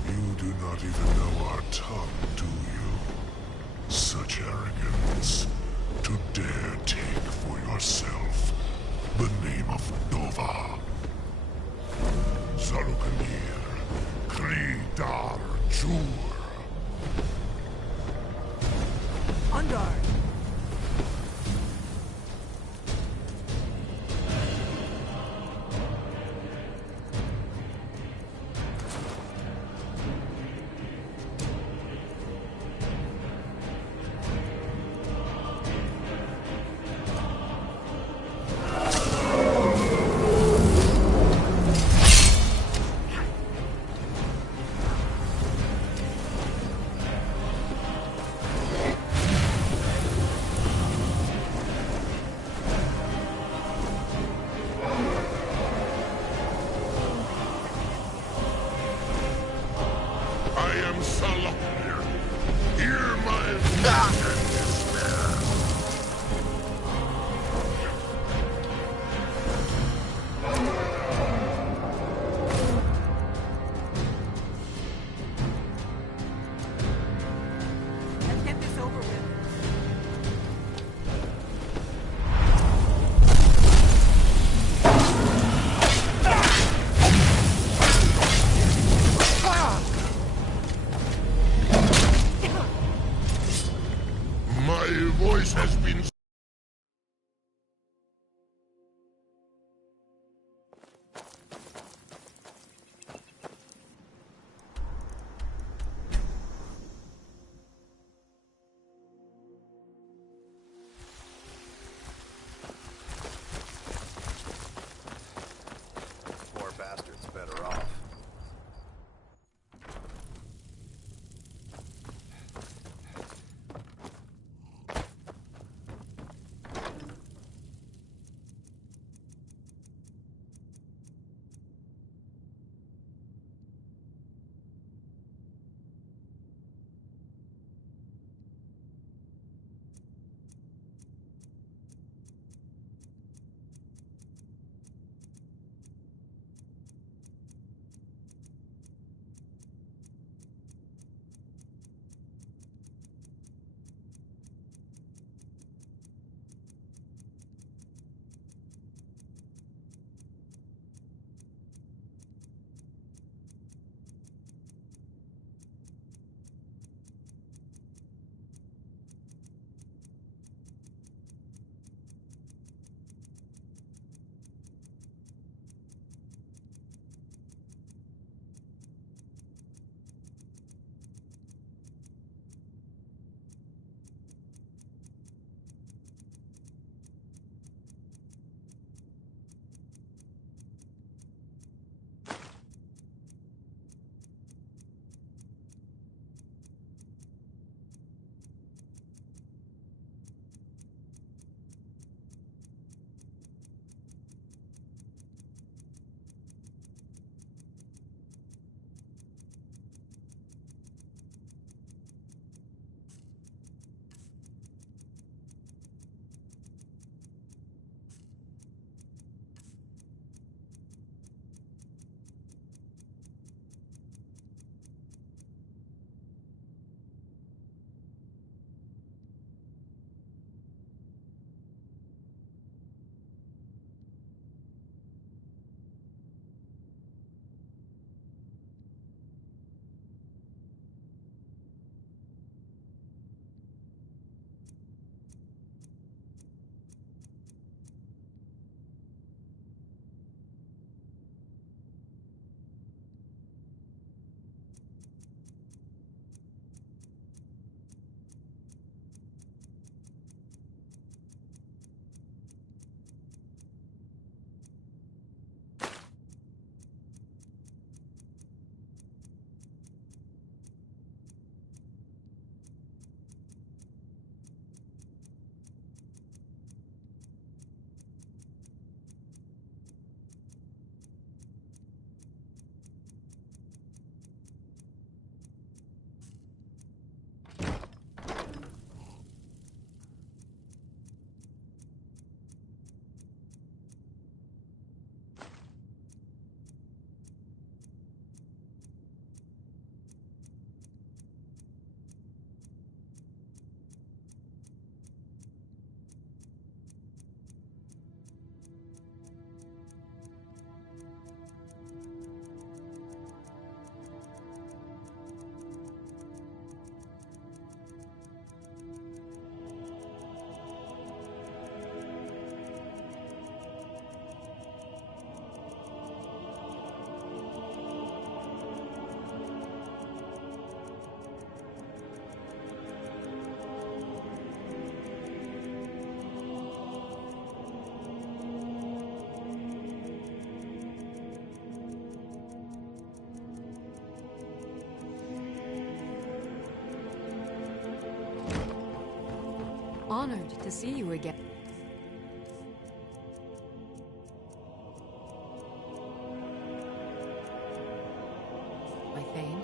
You do not even know our tongue, do you? Such arrogance. To dare take for yourself the name of Dova. Salukanir, Kri Dar Jur. On guard! Honored to see you again. My Thane.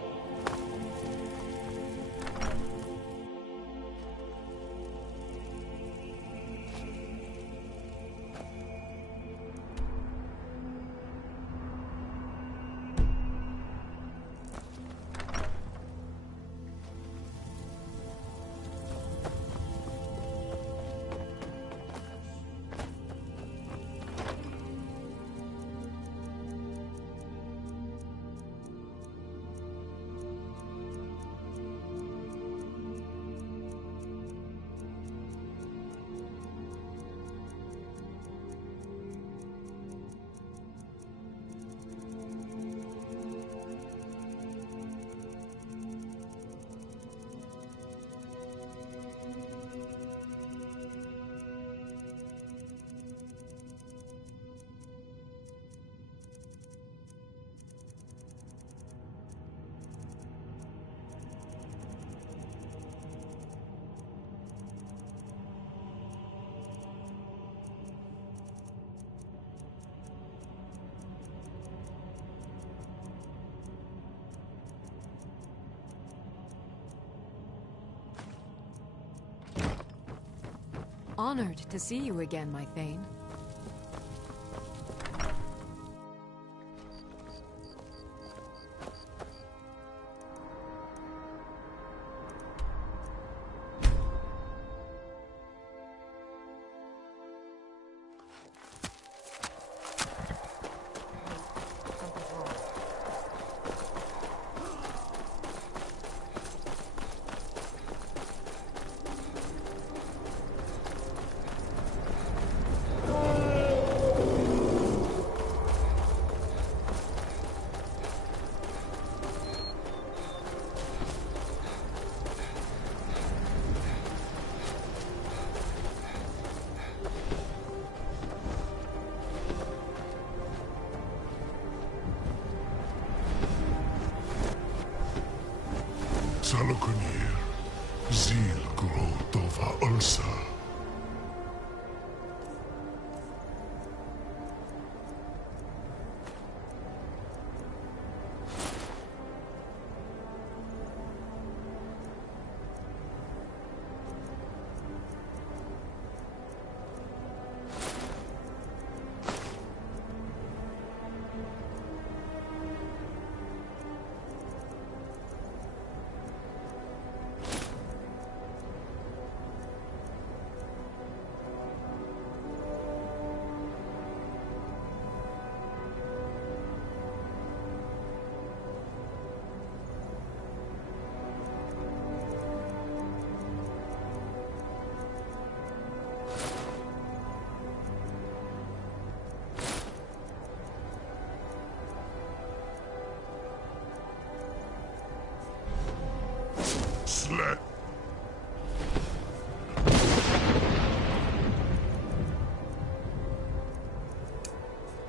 Honored to see you again, my Thane. Salokunir, Zil Grotova Ulsa. Slet.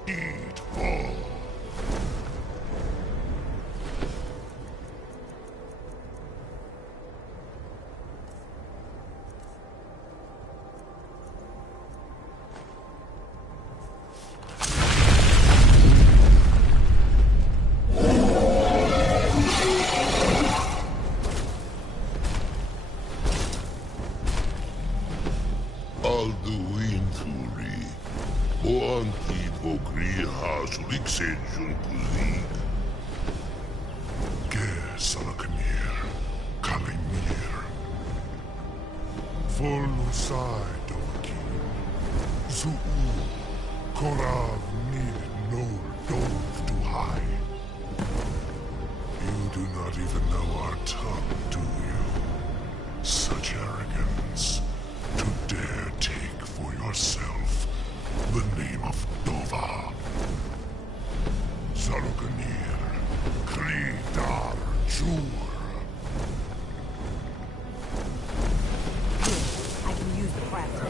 Eat all. Alduinturi, o antipocri hasuliksenjun kuzik. Ge Salakanir, Kalimir. Volusai doki. Zuu, Korav nid nor dove to high. You do not even know our tongue, do you? Such arrogance. To dare take for yourself the name of Dova. Salukanir, Kridar Jur. I can use the craft.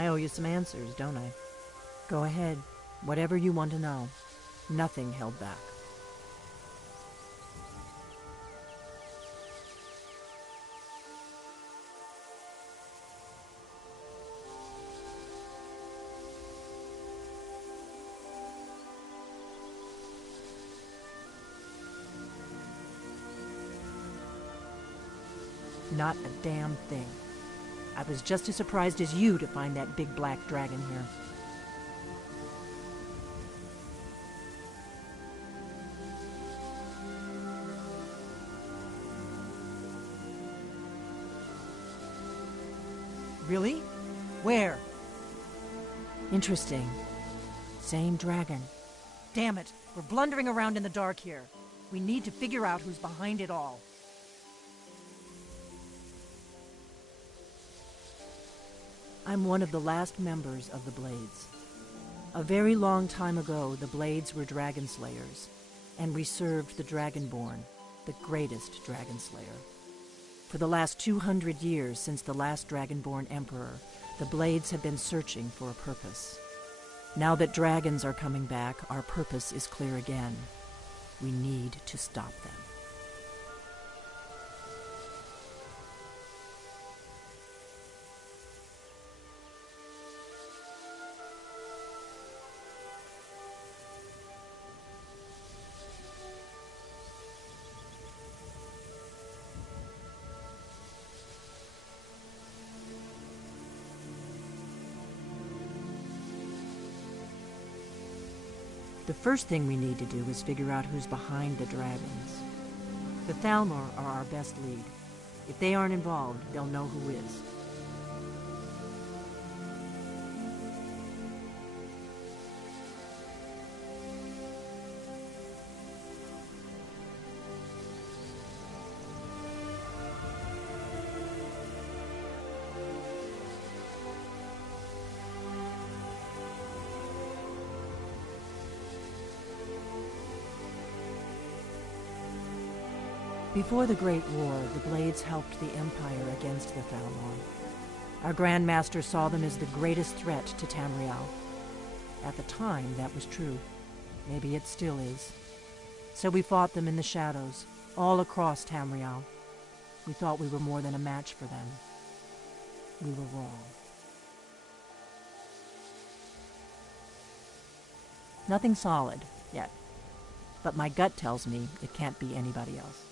I owe you some answers, don't I? Go ahead. Whatever you want to know. Nothing held back. Not a damn thing. I was just as surprised as you to find that big black dragon here. Really? Where? Interesting. Same dragon. Damn it, we're blundering around in the dark here. We need to figure out who's behind it all. I'm one of the last members of the Blades. A very long time ago, the Blades were dragon slayers, and we served the Dragonborn, the greatest dragon slayer. For the last 200 years since the last Dragonborn Emperor, the Blades have been searching for a purpose. Now that dragons are coming back, our purpose is clear again. We need to stop them. The first thing we need to do is figure out who's behind the dragons. The Thalmor are our best lead. If they aren't involved, they'll know who is. Before the Great War, the Blades helped the Empire against the Thalmor. Our Grand Master saw them as the greatest threat to Tamriel. At the time, that was true. Maybe it still is. So we fought them in the shadows, all across Tamriel. We thought we were more than a match for them. We were wrong. Nothing solid, yet. But my gut tells me it can't be anybody else.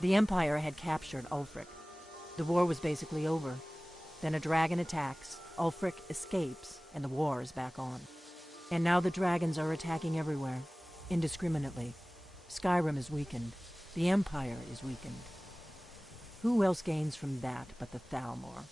The Empire had captured Ulfric. The war was basically over. Then a dragon attacks, Ulfric escapes, and the war is back on. And now the dragons are attacking everywhere, indiscriminately. Skyrim is weakened. The Empire is weakened. Who else gains from that but the Thalmor?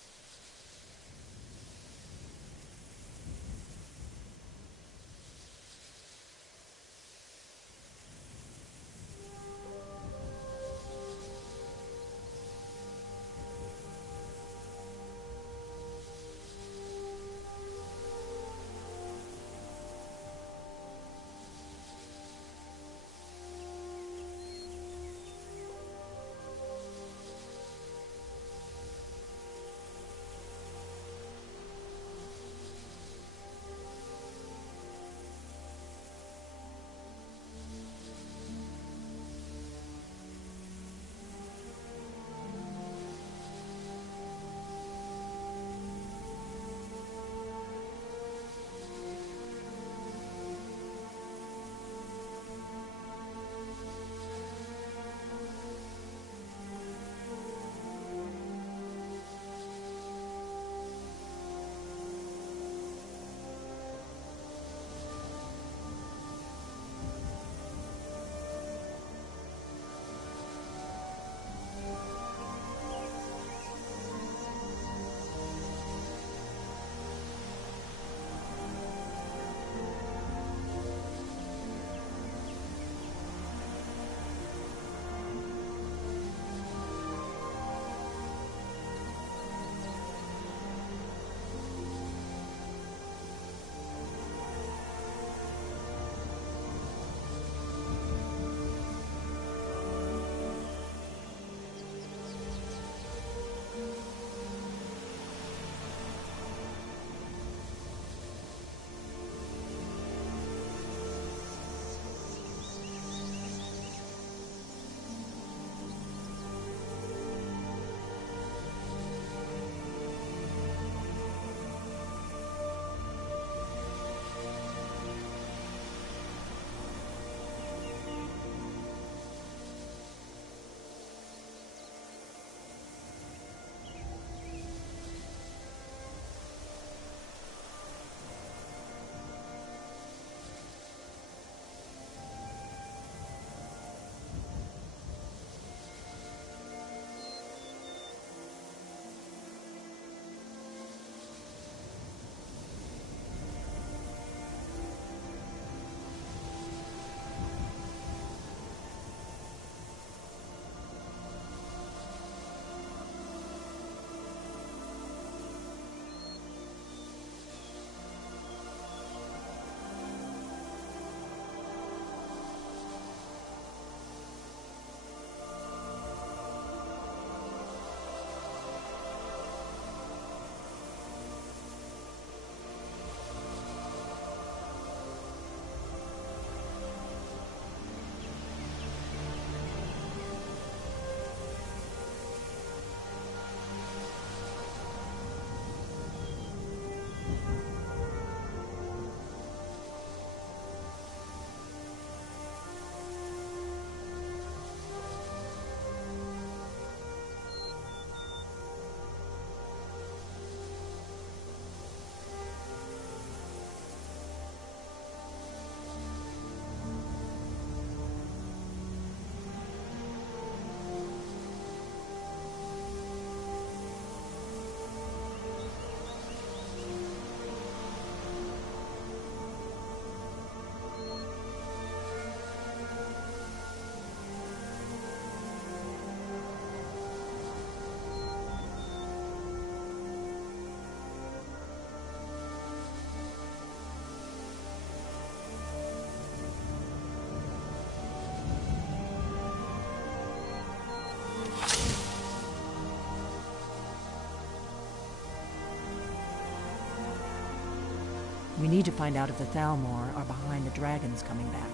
need to find out if the Thalmor are behind the dragons coming back.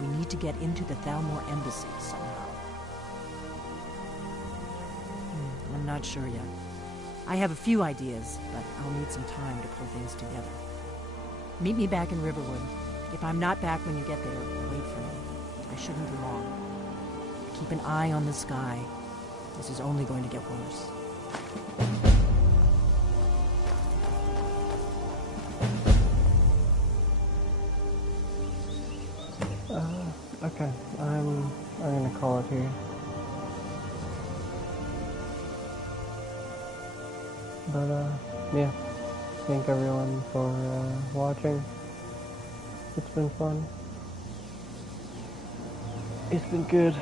We need to get into the Thalmor embassy somehow. I'm not sure yet. I have a few ideas, but I'll need some time to pull things together. Meet me back in Riverwood. If I'm not back when you get there, wait for me. I shouldn't be long. Keep an eye on the sky. This is only going to get worse. Okay, I'm gonna call it here. But yeah, thank everyone for watching. It's been fun. It's been good.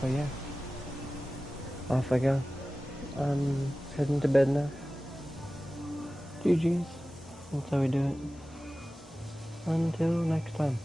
But yeah, off I go. I'm heading to bed now. GG's. That's how we do it. Until next time.